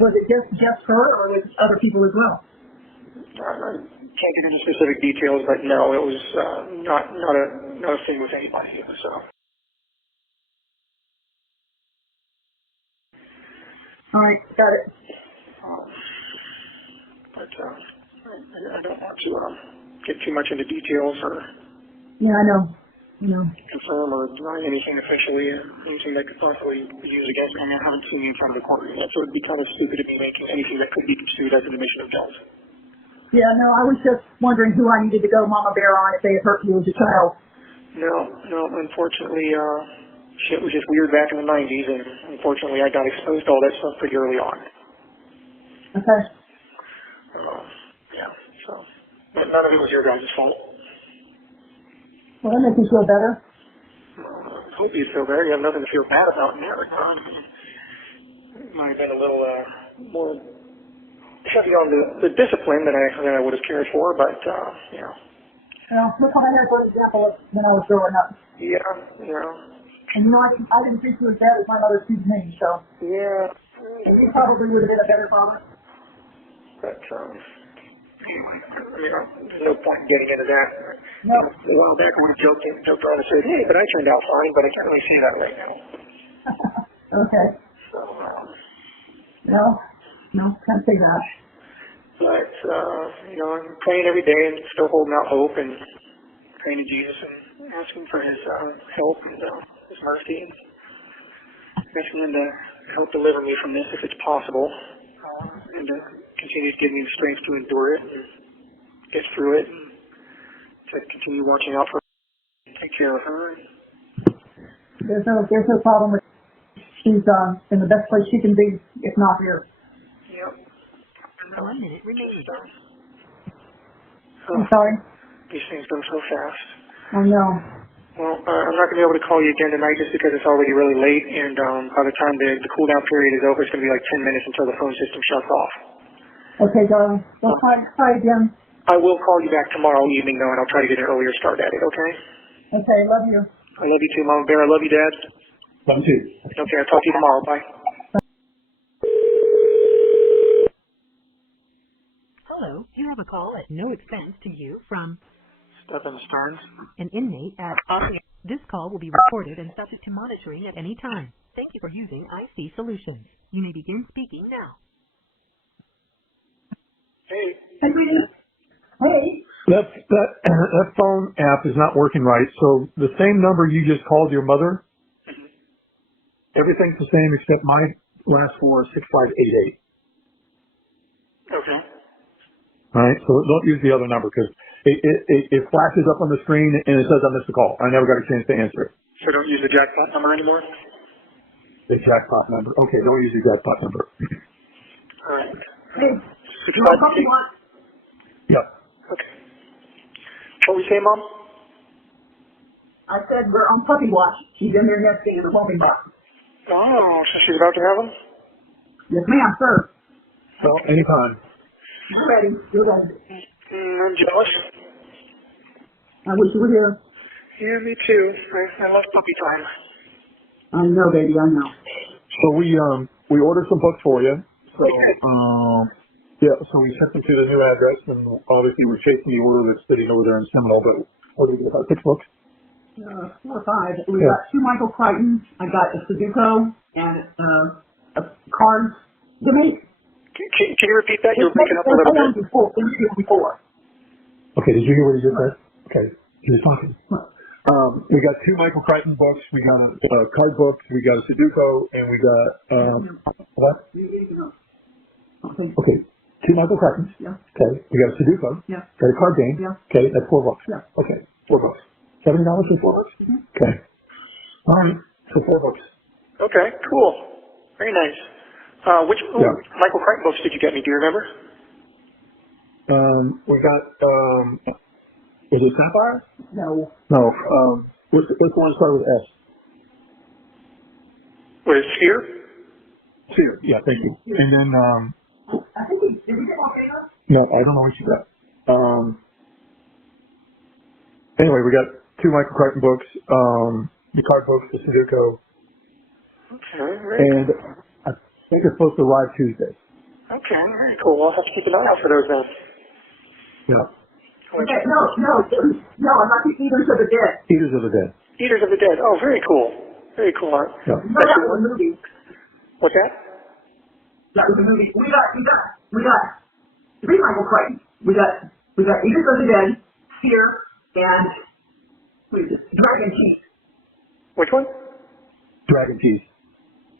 Was it just her, or was it other people as well? I can't get into specific details, but no, it was not a thing with anybody. So. All right, got it. But I don't want to get too much into details or. Yeah, I know. Confirm or deny anything officially, anything that could possibly be used against me. I mean, I haven't seen you in front of the court yet, so it would be kind of stupid to be making anything that could be construed as an admission of guilt. Yeah, no, I was just wondering who I needed to go Mama Bear on if they had hurt you as a child. No, unfortunately, shit was just weird back in the 90s, and unfortunately I got exposed to all that stuff pretty early on. Okay. Yeah, so. But none of it was your guys' fault. Well, that makes me feel better. I hope you feel better. You have nothing to feel bad about in that regard. It might have been a little more heavy on the discipline that I would have cared for, but you know. Well, look what I had for example of when I was growing up. Yeah, yeah. And you know, I didn't treat you as bad as my mother treated me, so. Yeah. You probably would have been a better father. But anyway, I mean, there's no point in getting into that. No. A while back, we joked around and said, "Hey, but I turned out fine," but I can't really say that right now. Okay. So. No, can't say that. But, you know, I'm praying every day and still holding out hope and praying to Jesus and asking for his help and his mercy and asking him to help deliver me from this if it's possible and to continue to give me the strength to endure it and get through it and to continue watching out for her and take care of her. There's no problem with she's in the best place she can be, if not here. Yep. 1 minute remaining. I'm sorry. These things go so fast. I know. Well, I'm not going to be able to call you again tonight just because it's already really late, and by the time the cool down period is over, it's going to be like 10 minutes until the phone system shuts off. Okay, darling. Well, try again. I will call you back tomorrow evening, though, and I'll try to get an earlier start at it, okay? Okay, love you. I love you too, Mama Bear. I love you, Dad. Love you too. Okay, I'll talk to you tomorrow. Bye. Hello, you have a call at no expense to you from Stephan Stearns. an inmate at Oslo. This call will be recorded and subject to monitoring at any time. Thank you for using IC Solutions. You may begin speaking now. Hey. Hey. That phone app is not working right. So the same number you just called your mother, everything's the same except my last four is 6588. Okay. All right, so don't use the other number because it flashes up on the screen and it says I missed the call. I never got a chance to answer it. So don't use the jackpot number anymore? The jackpot number. Okay, don't use the jackpot number. All right. Hey. You want something you want? Yep. Okay. What we say, Mom? I said we're on puppy watch. She's in there nesting in the puppy box. Oh, so she's about to have them? Yes, ma'am, sir. Well, anytime. I'm ready. You're ready. I'm jealous. I wish you were here. Yeah, me too. I love puppy time. I know, baby. I know. So we ordered some books for you. So yeah, so we sent them to the new address, and obviously we're chasing the order that's sitting over there in Seminole. But what did we get? About 6 books. 4 or 5. We got 2 Michael Crichtons. I got a Sudoku and a card. Can you repeat that? You were breaking up a little bit. Before. Okay, did you hear what he just said? Okay, he was talking. We got 2 Michael Crichton books. We got a card book. We got a Sudoku, and we got what? Okay, 2 Michael Crichtons. Yeah. Okay, we got a Sudoku. Yeah. Got a card game. Yeah. Okay, that's 4 books. Yeah. Okay, 4 books. $70 for 4 books. Mm-hmm. Okay. All right, so 4 books. Okay, cool. Very nice. Which Michael Crichton books did you get me? Do you remember? We got, was it Sapphire? No. No, what's the one that started with S? Was it Sphere? Sphere, yeah, thank you. And then, I think did we get Volcano? no, I don't know what you got. Anyway, we got 2 Michael Crichton books, the card books, the Sudoku. Okay, very And I think it's supposed to arrive Tuesday. Okay, very cool. I'll have to keep an eye out for those then. Yeah. Okay, no, I'm not the Eaters of the Dead. Eaters of the Dead. Eaters of the Dead. Oh, very cool. Very cool art. Yeah. No, that was a movie. What's that? That was a movie. We got 3 Michael Crichton. We got Eaters of the Dead, Fear, and Dragon Teeth. Which one? Dragon Teeth.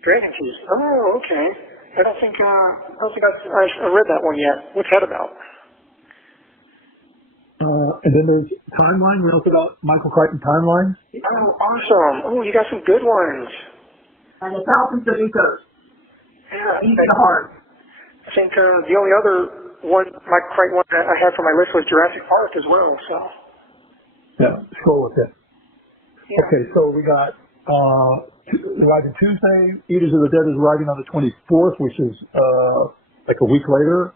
Dragon Teeth. Oh, okay. I don't think I read that one yet. What's that about? And then there's Timeline. We also got Michael Crichton Timeline. Oh, awesome. Oh, you got some good ones. And the Thousand Sudokus. Yeah. Easy to hard. I think the only other one, Michael Crichton one that I had for my list was Jurassic Park as well, so. Yeah, scroll with it. Yeah. Okay, so we got arriving Tuesday. Eaters of the Dead is arriving on the 24th, which is like a week later.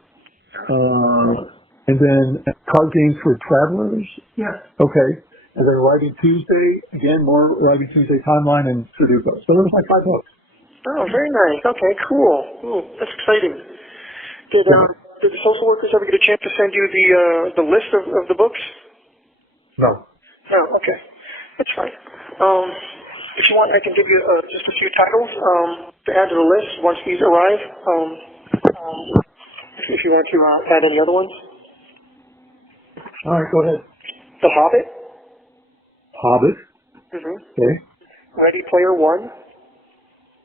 And then card games for travelers. Yes. Okay. And then Arriving Tuesday, again, more Arriving Tuesday timeline and Sudoku. So there's like 5 books. Oh, very nice. Okay, cool. Ooh, that's exciting. Did the social workers ever get a chance to send you the list of the books? No. No, okay. That's fine. If you want, I can give you just a few titles to add to the list once these arrive. If you want to add any other ones. All right, go ahead. The Hobbit. Hobbit. Mm-hmm. Okay. Ready Player One.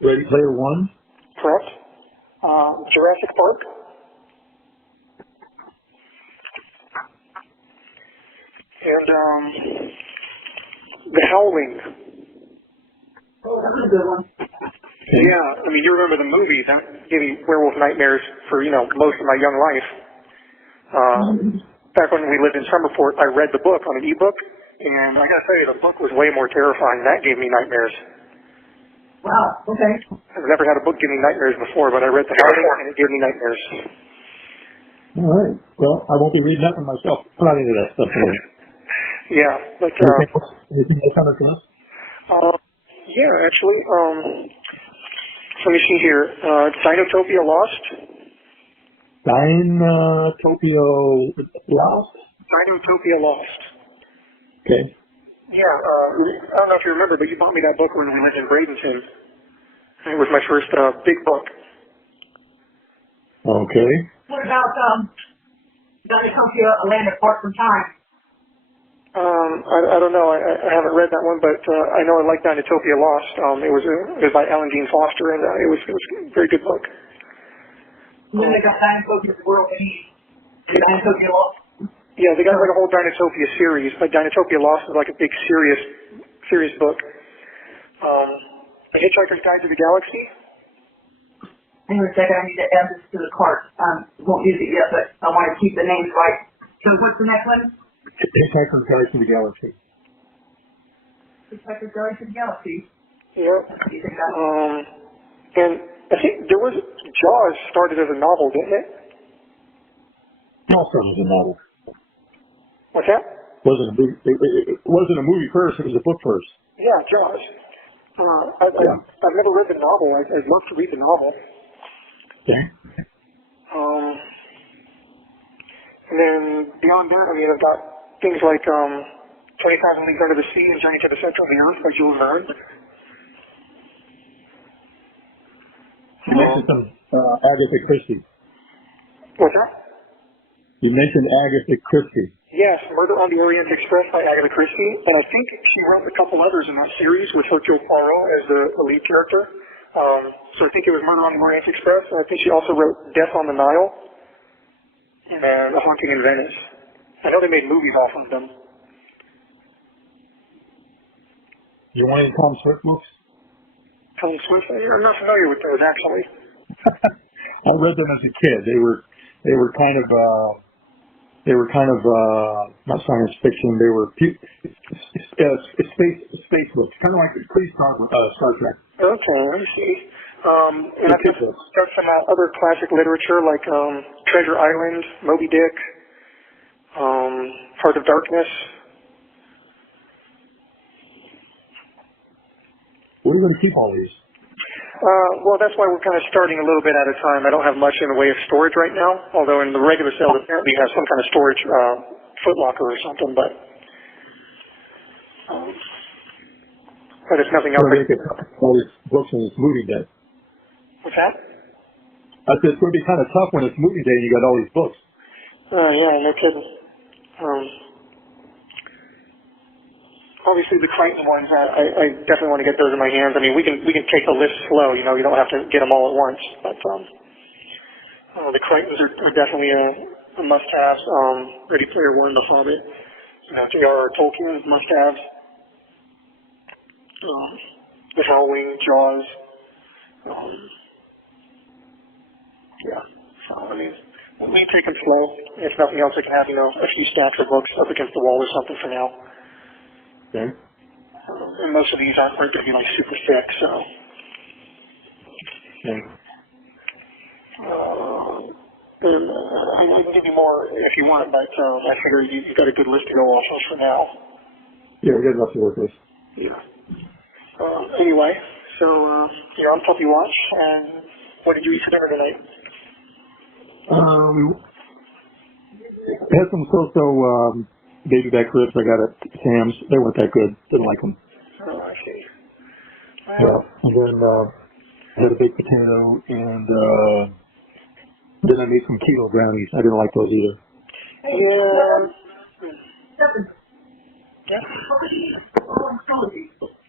Ready Player One. Correct. Jurassic Park. And The Howling. Oh, that's a good one. Yeah, I mean, you remember the movie. That gave me werewolf nightmares for, most of my young life. Back when we lived in Summerport, I read the book on an ebook, and I gotta tell you, the book was way more terrifying. That gave me nightmares. Wow, okay. I've never had a book give me nightmares before, but I read The Howling, and it gave me nightmares. All right. Well, I won't be reading that one myself. I'm not into that stuff today. Yeah, but, anything else on the list? yeah, actually, let me see here. Dinotopia Lost. Dinotopia Lost? Dinotopia Lost. Okay. Yeah, I don't know if you remember, but you bought me that book when we lived in Bradenton. It was my first big book. Okay. What about Dinotopia, A Land Apart from Time? I don't know. I haven't read that one, but I know I like Dinotopia Lost. It was by Alan Dean Foster, and it was a very good book. And then they got Dinotopia World and Dinotopia Lost. Yeah, they got like a whole Dinotopia series. Like Dinotopia Lost is like a big serious book. The Hitchhiker's Guide to the Galaxy. Hang on a second, I need to add this to the cart. Won't use it yet, but I want to keep the names right. So what's the next one? Hitchhiker's Guide to the Galaxy. Hitchhiker's Guide to the Galaxy. Yeah. And I think there was Jaws started as a novel, didn't it? Jaws started as a novel. What's that? Wasn't a movie. It wasn't a movie first. It was a book first. Yeah, Jaws. I've never read the novel. I'd love to read the novel. Okay. And then beyond that, I mean, I've got things like 20,000 Leagues Under the Sea and Journey to the Center of the Earth by Jules Verne. You mentioned some Agatha Christie. What's that? You mentioned Agatha Christie. Yes, Murder on the Orient Express by Agatha Christie, and I think she wrote a couple others in that series with Hercule Poirot as the lead character. So I think it was Murder on the Orient Express, and I think she also wrote Death on the Nile and A Haunting in Venice. I know they made movies off of them. You want any Tom Swift books? Tom Swift? I'm not familiar with those, actually. I read them as a kid. They were kind of not science fiction. They were space books, kind of like Star Trek. Okay, let me see. And I've got some other classic literature like Treasure Island, Moby Dick, Heart of Darkness. Where are you going to keep all these? Well, that's why we're kind of starting a little bit at a time. I don't have much in the way of storage right now, although in the regular sale apparently you have some kind of storage footlocker or something, but it's nothing else. All these books on this movie day. What's that? I said it's going to be kind of tough when it's movie day and you got all these books. Yeah, no kidding. Obviously, the Crichton ones, I definitely want to get those in my hands. I mean, we can take the list slow. You don't have to get them all at once. But the Crichtons are definitely a must-have. Ready Player One, The Hobbit, J.R.R. Tolkien must-haves. The Howling, Jaws. Yeah. So I mean, we can take them slow. If nothing else, I can have a few stacks of books up against the wall or something for now. Okay. And most of these aren't going to be like super thick, so. Okay. And I can give you more if you want, but I figure you've got a good list to go off of for now. Yeah, we got enough to work with. Yeah. Anyway, so you're on Puppy Watch, and what did you eat for dinner tonight? We had some so-so baby back ribs I got at Sam's. They weren't that good. Didn't like them. Oh, I see. Yeah. And then I had a baked potato, and then I made some keto brownies. I didn't like those either. Yeah.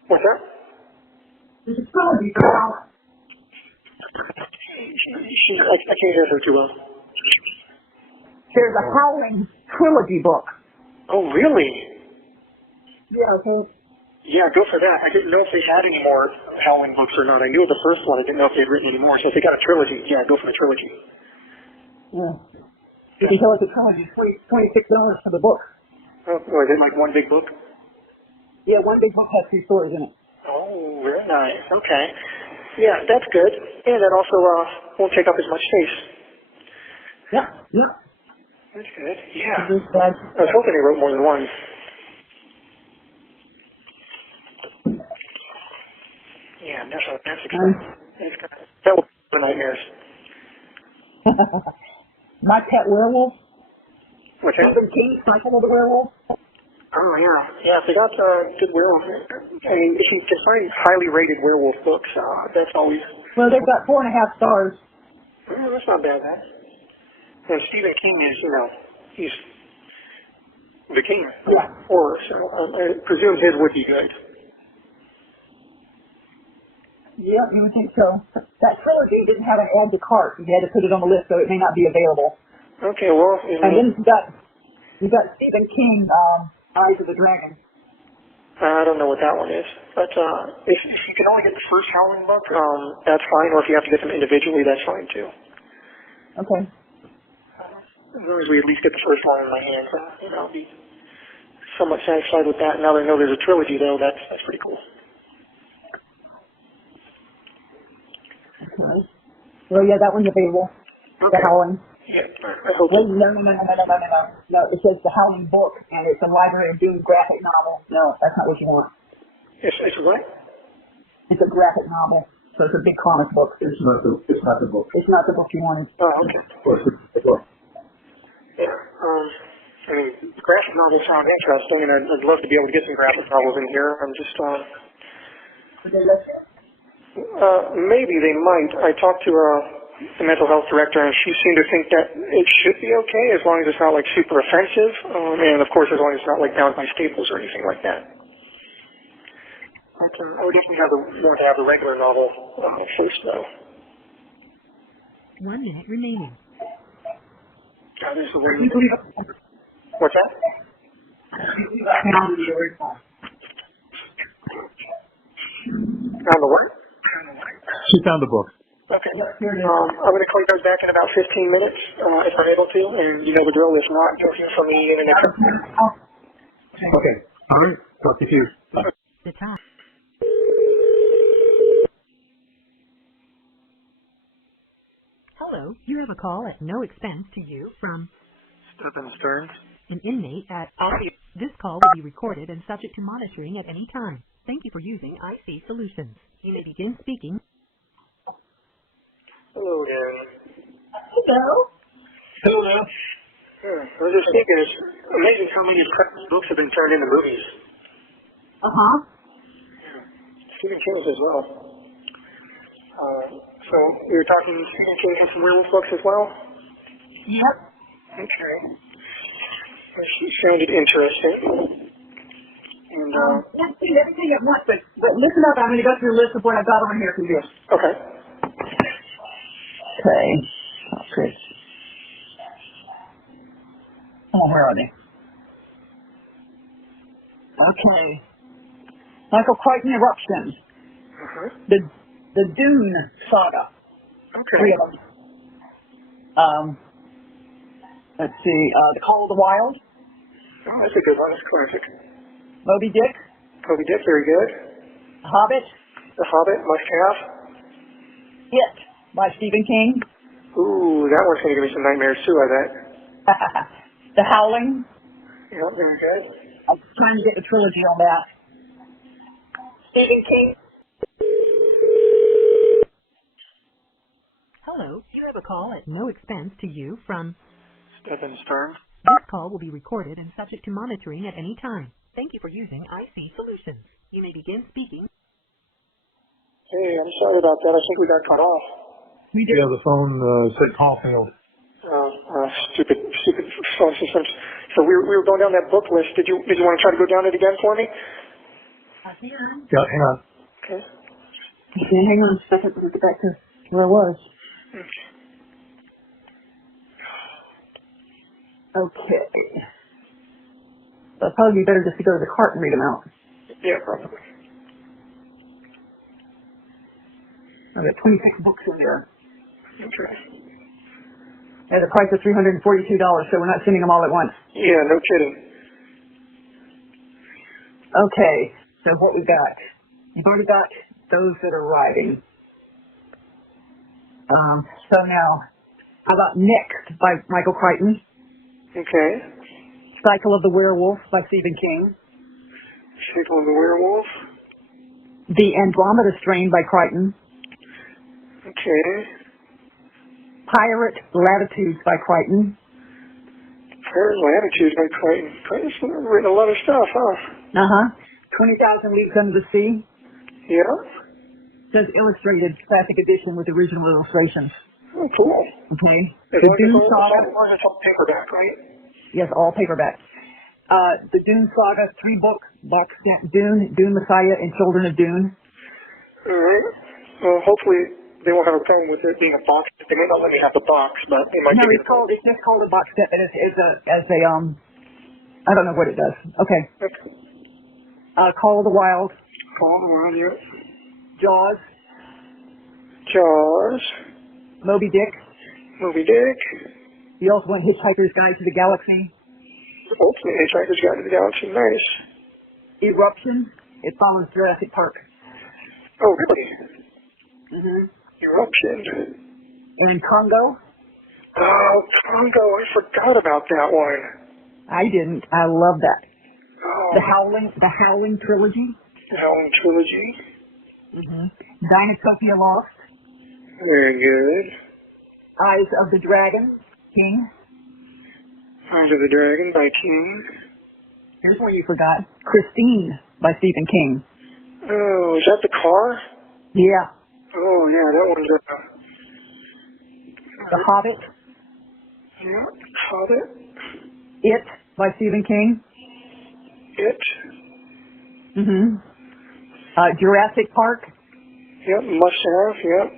What's that? There's a trilogy for Howling. I can't hear her too well. There's a Howling trilogy book. Oh, really? Yeah, okay. Yeah, go for that. I didn't know if they had any more Howling books or not. I knew of the first one. I didn't know if they had written any more. So if they got a trilogy, yeah, go for the trilogy. Yeah. You can tell it's a trilogy. $26 for the book. Oh, is it like one big book? Yeah, one big book has 3 stories in it. Oh, very nice. Okay. Yeah, that's good. And that also won't take up as much space. Yeah, yeah. That's good. Yeah. I I was hoping they wrote more than one. Yeah, that's exciting. That's good. That will be the nightmares. My Pet Werewolf. What's that? Stephen King, Cycle of the Werewolf. Oh, yeah. Yeah, if they got good werewolf, I mean, if you can find highly rated werewolf books, that's always... Well, they've got 4.5 stars. Well, that's not bad, then. And Stephen King is, he's the king of horror, so I presume his would be good. Yeah, you would think so. That trilogy didn't have an add to cart. You had to put it on the list, so it may not be available. Okay, well... And then you got Stephen King, Eyes of the Dragon. I don't know what that one is, but if you can only get the first Howling book, that's fine, or if you have to get them individually, that's fine too. Okay. As long as we at least get the first one in my hands, I'll be somewhat satisfied with that. Now that I know there's a trilogy, though, that's pretty cool. Okay. Well, yeah, that one's available. Okay. The Howling. Yeah, I hope Wait, no. No, it says the Howling book, and it's a Library of Doom graphic novel. No, that's not what you want. It's what? It's a graphic novel, so it's a big comic book. It's not the book. It's not the book you wanted. Oh, okay. Yeah, I mean, graphic novels sound interesting, and I'd love to be able to get some graphic novels in here. I'm just, maybe they might. I talked to the mental health director, and she seemed to think that it should be okay as long as it's not like super offensive, and of course as long as it's not like bound by staples or anything like that. But I would definitely want to have the regular novel first, though. 1 minute remaining. God, there's the one. What's that? On the what? She found the book. Okay. I'm going to call you guys back in about 15 minutes, if I'm able to, and you know the drill. If not, you'll hear from me in the next... Okay. All right. Talk to you. The time. Hello, you have a call at no expense to you from Stephan Stearns. an inmate at Audio. This call will be recorded and subject to monitoring at any time. Thank you for using IC Solutions. You may begin speaking. Hello again. Hello. Hello there. I was just thinking, it's amazing how many books have been turned into movies. Uh-huh. Stephen King's as well. So we were talking, Stephen King has some werewolf books as well? Yep. Okay. It sounded interesting. And, Let's see everything at once, but listen up, I'm going to go through a list of what I've got over here for you. okay. Okay. Okay. Oh, where are they? Okay. Michael Crichton Eruption. Uh-huh. The Dune Saga. Okay. 3 of them. Let's see. The Call of the Wild. Oh, that's a good one. That's classic. Moby Dick. Moby Dick, very good. The Hobbit. The Hobbit, must have. It by Stephen King. Ooh, that one's going to give me some nightmares too, I bet. The Howling. Yep, very good. I'm trying to get the trilogy on that. Stephen King. Hello, you have a call at no expense to you from Stephan Stern. This call will be recorded and subject to monitoring at any time. Thank you for using IC Solutions. You may begin speaking. Hey, I'm sorry about that. I think we got cut off. We did. Yeah, the phone said call failed. Stupid phone systems. So we were going down that book list. Did you want to try to go down it again for me? Yeah, hang on. Okay. Okay, hang on a second. We'll get back to where I was. Okay. So it'd probably be better just to go to the cart and read them out. Yeah, probably. I've got 26 books in there. Okay. At a price of $342, so we're not sending them all at once. Yeah, no kidding. Okay, so what we got? You've already got those that are arriving. So now, how about Next by Michael Crichton? Okay. Cycle of the Werewolf by Stephen King. Cycle of the Werewolf. The Andromeda Strain by Crichton. Okay. Pirate Latitudes by Crichton. Pirate Latitudes by Crichton. Crichton's written a lot of stuff, huh? Uh-huh. 20,000 Leagues Under the Sea. Yeah. Says illustrated classic edition with original illustrations. Oh, cool. Okay. As The long Dune as Saga. it's all paperback, right? Yes, all paperback. The Dune Saga 3-book box set. Dune, Dune Messiah, and Children of Dune. All right. Well, hopefully they won't have a problem with it being a box. They may not let me have the box, but they might No, give me it's just called a box set, but it's I don't know what it does. Okay. Call of the Wild. Call of the Wild, yeah. Jaws. Jaws. Moby Dick. Moby Dick. You also want Hitchhiker's Guide to the Galaxy. Ultimate Hitchhiker's Guide to the Galaxy, nice. Eruption. It follows Jurassic Park. Oh, really? Mm-hmm. Eruption. And Congo. Oh, Congo, I forgot about that one. I didn't. I love that. Oh. The Howling Trilogy. The Howling Trilogy. Mm-hmm. Dinotopia Lost. Very good. Eyes of the Dragon, King. Eyes of the Dragon by King. Here's one you forgot. Christine by Stephen King. Oh, is that the car? Yeah. Oh, yeah, that one's The Hobbit. Yeah, Hobbit. It by Stephen King. It. Mm-hmm. Jurassic Park. Yep, Must Have, yep.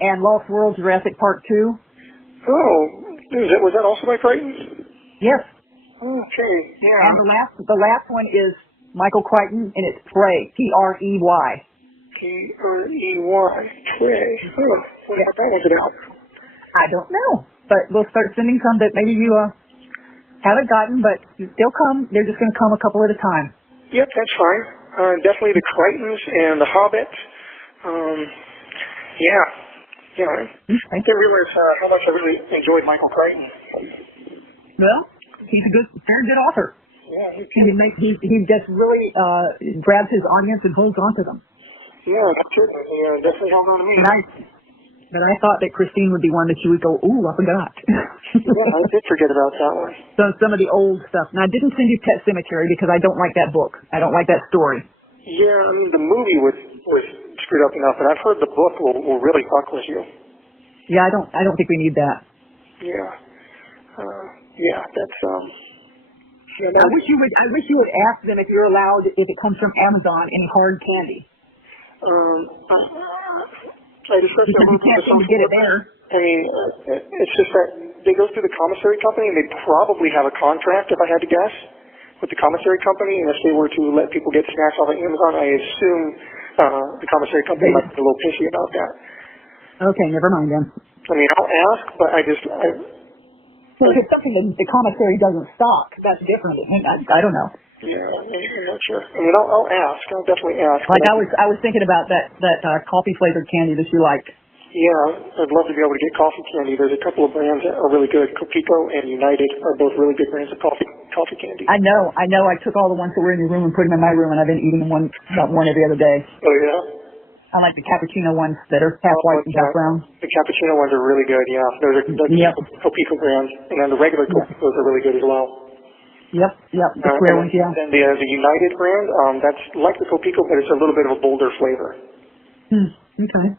And Lost World Jurassic Park 2. Oh, was that also by Crichton? Yes. Okay, yeah. And the last one is Michael Crichton, and it's Prey. P-R-E-Y. P-R-E-Y. Prey. Oh, what that one's about? I don't know, but we'll start sending some that maybe you haven't gotten, but they'll come. They're just going to come a couple at a time. Yep, that's fine. Definitely the Crichtons and the Hobbit. Yeah. I didn't realize how much I really enjoyed Michael Crichton. Well, he's a very good author. Yeah, he just really grabs his audience and holds on to them. Yeah, that's true. He definitely held on to me. But I thought that Christine would be one that you would go, ooh, I forgot. Yeah, I did forget about that one. So some of the old stuff. And I didn't send you Pet Cemetery because I don't like that book. I don't like that story. Yeah, I mean, the movie was screwed up enough, but I've heard the book will really fuck with you. Yeah, I don't think we need that. Yeah. That's I wish you would ask them if you're allowed, if it comes from Amazon, any hard candy. I discussed because you can't seem to get it there. I mean, it's just that they go through the commissary company, and they probably have a contract, if I had to guess, with the commissary company. And if they were to let people get snacks off of Amazon, I assume the commissary company might be a little pissy about that. Okay, never mind then. I mean, I'll ask, but So if it's something that the commissary doesn't stock, that's different. I don't know. Yeah, I'm not sure. I mean, I'll ask. I'll definitely ask. Like I was thinking about that coffee flavored candy that you liked. Yeah, I'd love to be able to get coffee candy. There's a couple of brands that are really good. Copico and United are both really good brands of coffee candy. I know. I took all the ones that were in your room and put them in my room, and I've been eating about one every other day. Oh, yeah? I like the cappuccino ones that are half white and half brown. The cappuccino ones are really good, yeah. Those are Copico brands. And then the regular Copicos are really good as well. Yep, the square ones, yeah. And the United brand, that's like the Copico, but it's a little bit of a bolder flavor. Okay.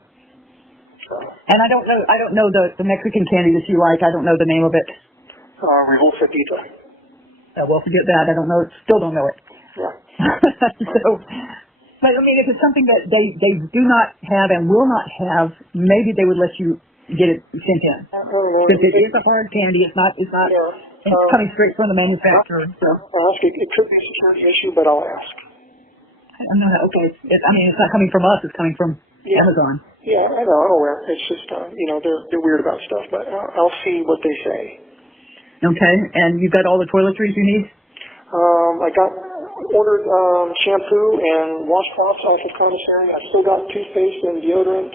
So. And I don't know the Mexican candy that you like. I don't know the name of it. Revolta Pizza. Well, forget that. I don't know it. Still don't know it. Yeah. So, but I mean, if it's something that they do not have and will not have, maybe they would let you get it sent in. Because it is a hard candy. It's not. It's coming straight from the manufacturer. So. I'll ask. It could be a security issue, but I'll ask. I'm not okay. It's not coming from us. It's coming from Amazon. Yeah, I know. I'm aware. It's just they're weird about stuff, but I'll see what they say. Okay, and you've got all the toiletries you need? I ordered shampoo and washcloths off of commissary. I've still got toothpaste and deodorant.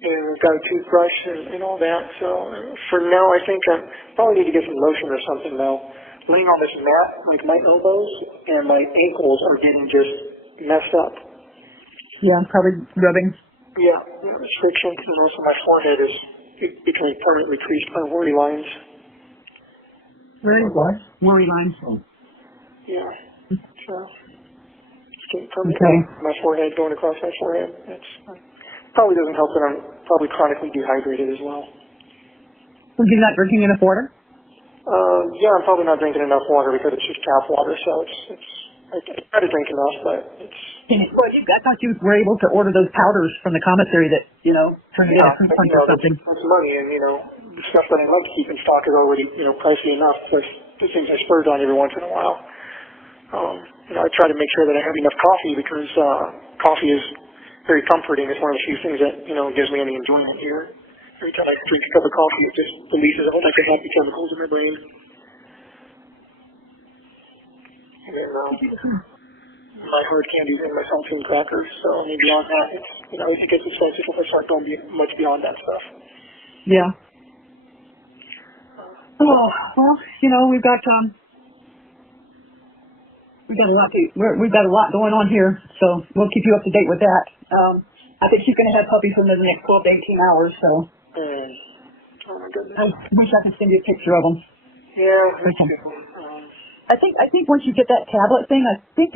And I've got a toothbrush and all that. So for now, I think I probably need to get some lotion or something now. Laying on this mat, like my elbows and my ankles are getting just messed up. Yeah, probably rubbing. Yeah, restriction, and also my forehead is becoming permanently creased by worry lines. What? Worry lines. Yeah. So it's getting permanently my forehead, going across my forehead. It's probably doesn't help that I'm probably chronically dehydrated as well. So you're not drinking enough water? Yeah, I'm probably not drinking enough water because it's just tap water, so I try to drink enough, but it's... Well, I thought you were able to order those powders from the commissary that, turn it into fruit punch or something. That's money, and, the stuff that I like to keep in stock is already, pricey enough, plus the things I splurge on every once in a while. I try to make sure that I have enough coffee because coffee is very comforting. It's one of the few things that, gives me any enjoyment here. Every time I drink a cup of coffee, it just releases a whole bunch of happy chemicals in my brain. And then my hard candies and my saltine crackers. So beyond that, it gets expensive if I start going much beyond that stuff. Yeah. Oh well, we've got we've got a lot going on here, so we'll keep you up to date with that. I think she's going to have puppies within the next 12 to 18 hours. So. Oh my goodness. I wish I could send you a picture of them. Yeah. I think once you get that tablet thing, I think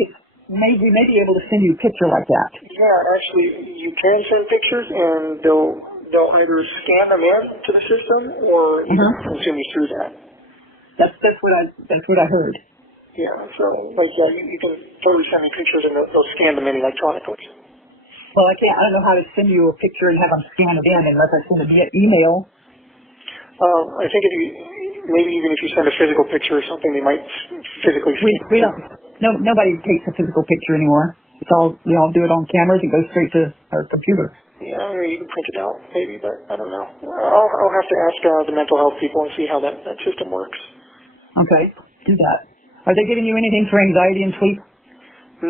we may be able to send you a picture like that. Yeah, actually, you can send pictures, and they'll either scan them in to the system, or you can consume you through that. That's what I heard. Yeah, so you can totally send me pictures, and they'll scan them in electronically. Well, I don't know how to send you a picture and have them scan it in unless I send it via email. I think maybe even if you send a physical picture or something, they might physically see. We don't. Nobody takes a physical picture anymore. It's all we all do it on cameras. It goes straight to our computer. Yeah, you can print it out maybe, but I don't know. I'll have to ask the mental health people and see how that system works. Okay, do that. Are they giving you anything for anxiety and sleep?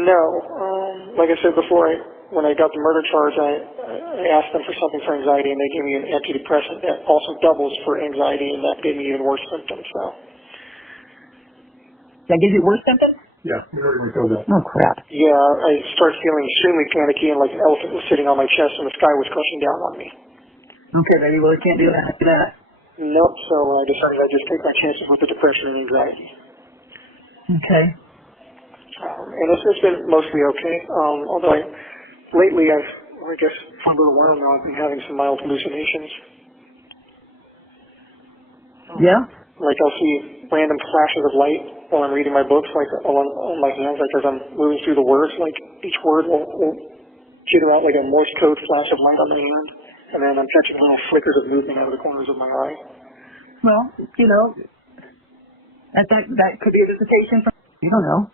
No. Like I said before, when I got the murder charge, I asked them for something for anxiety, and they gave me an antidepressant that also doubles for anxiety, and that gave me even worse symptoms. So. That gives you worse symptoms? Yeah, we already showed that. Oh, crap. Yeah, I started feeling extremely panicky, and like an elephant was sitting on my chest, and the sky was crushing down on me. Okay, baby, well, I can't do that. Nope, so I decided I'd just take my chances with the depression and anxiety. Okay. And it's been mostly okay, although lately I guess for a little while now I've been having some mild hallucinations. Yeah? Like I'll see random flashes of light while I'm reading my books, like on my hands, like as I'm moving through the words, like each word will jitter out like a Morse code flash of light on my hand, and then I'm catching little flickers of movement out of the corners of my eye. Well, that could be a visitation from, you don't know.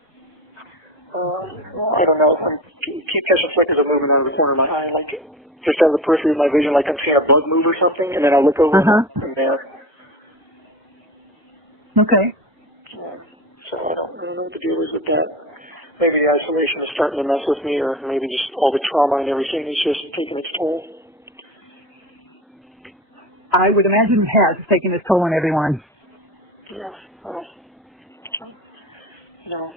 I don't know. I keep catching flickers of movement out of the corner of my eye, like just out of the periphery of my vision, like I'm seeing a bug move or something, and then I look over and there. Okay. So I don't know what the deal is with that. maybe the isolation is starting to mess with me, or maybe just all the trauma and everything is just taking its toll. I would imagine it has taken its toll on everyone. Yeah, well, you know,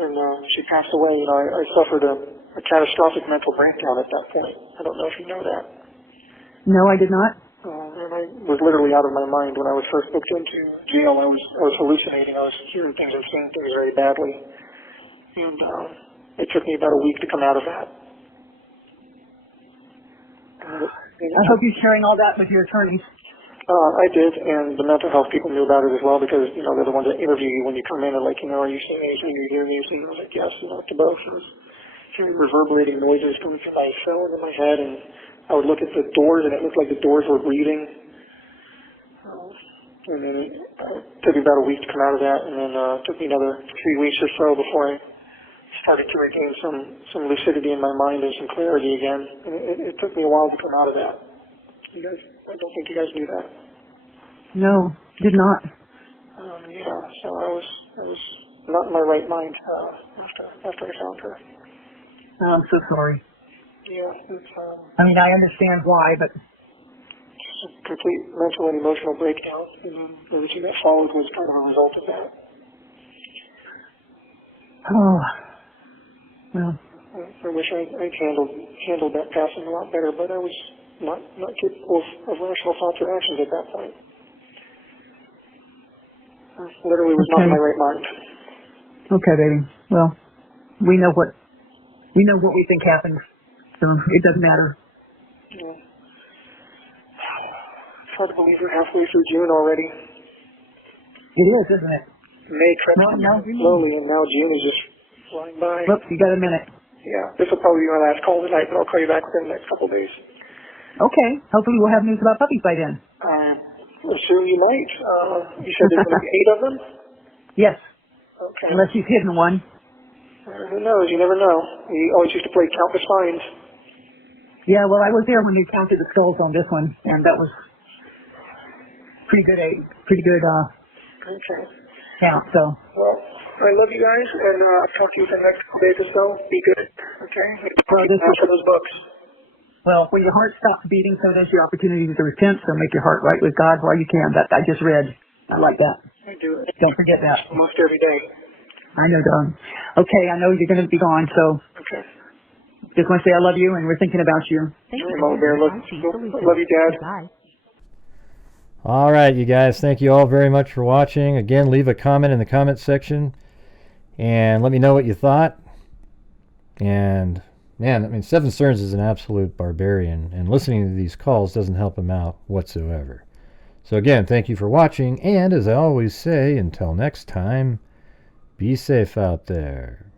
and she passed away. You know, I suffered a catastrophic mental breakdown at that point. I don't know if you know that. No, I did not. And I was literally out of my mind when I was first booked into jail. I was hallucinating. I was hearing things and seeing things very badly. And it took me about a week to come out of that. I hope you're sharing all that with your attorneys. I did, and the mental health people knew about it as well, because, you know, they're the ones that interview you when you come in, and like, you know, are you seeing anything, are you hearing anything? I was like, yes, you know, to both. I was hearing reverberating noises coming through my cell and in my head, and I would look at the doors, and it looked like the doors were breathing. And then it took me about a week to come out of that, and then it took me another 3 weeks or so before I started to regain some lucidity in my mind and some clarity again. And it took me a while to come out of that. You guys, I don't think you guys knew that. No, did not. Yeah, so I was not in my right mind after I found her. I'm so sorry. Yeah, it's I mean, I understand why, but a complete mental and emotional breakdown, and then everything that followed was kind of a result of that. oh, well. I wish I'd handled that passing a lot better, but I was not capable of rational thoughts or actions at that point. I literally was not in my right mind. Okay, baby. Well, we know what we think happened, so it doesn't matter. Yeah. It's hard to believe we're halfway through June already. It is, isn't it? May crept No, slowly, and now June is just flying by. Look, you got a minute. Yeah, this will probably be my last call tonight, but I'll call you back within the next couple of days. Okay. Hopefully we'll have news about puppies by then. Assume you might. You said there's going to be 8 of them? Yes. Okay. Unless you've hidden one. Who knows? You never know. We always used to play Count the Spines. Yeah, well, I was there when you counted the skulls on this one, and that was pretty good Okay. count, so. Well, I love you guys, and I'll talk to you for the next couple days or so. Be good, okay? Well, this After those books. Well, when your heart stops beating, so does your opportunity to repent, so make your heart right with God while you can. That I just read. I like that. I do it. Don't forget that. Almost every day. I know, Don. Okay, I know you're going to be gone, so Okay. just want to say I love you, and we're thinking about you. Thank I'm you. over there. Love you, Dad. Bye. All right, you guys, thank you all very much for watching. Again, leave a comment in the comment section and let me know what you thought. And man, I mean, Stephan Stearns is an absolute barbarian, and listening to these calls doesn't help him out whatsoever. So again, thank you for watching, and as I always say, until next time, be safe out there.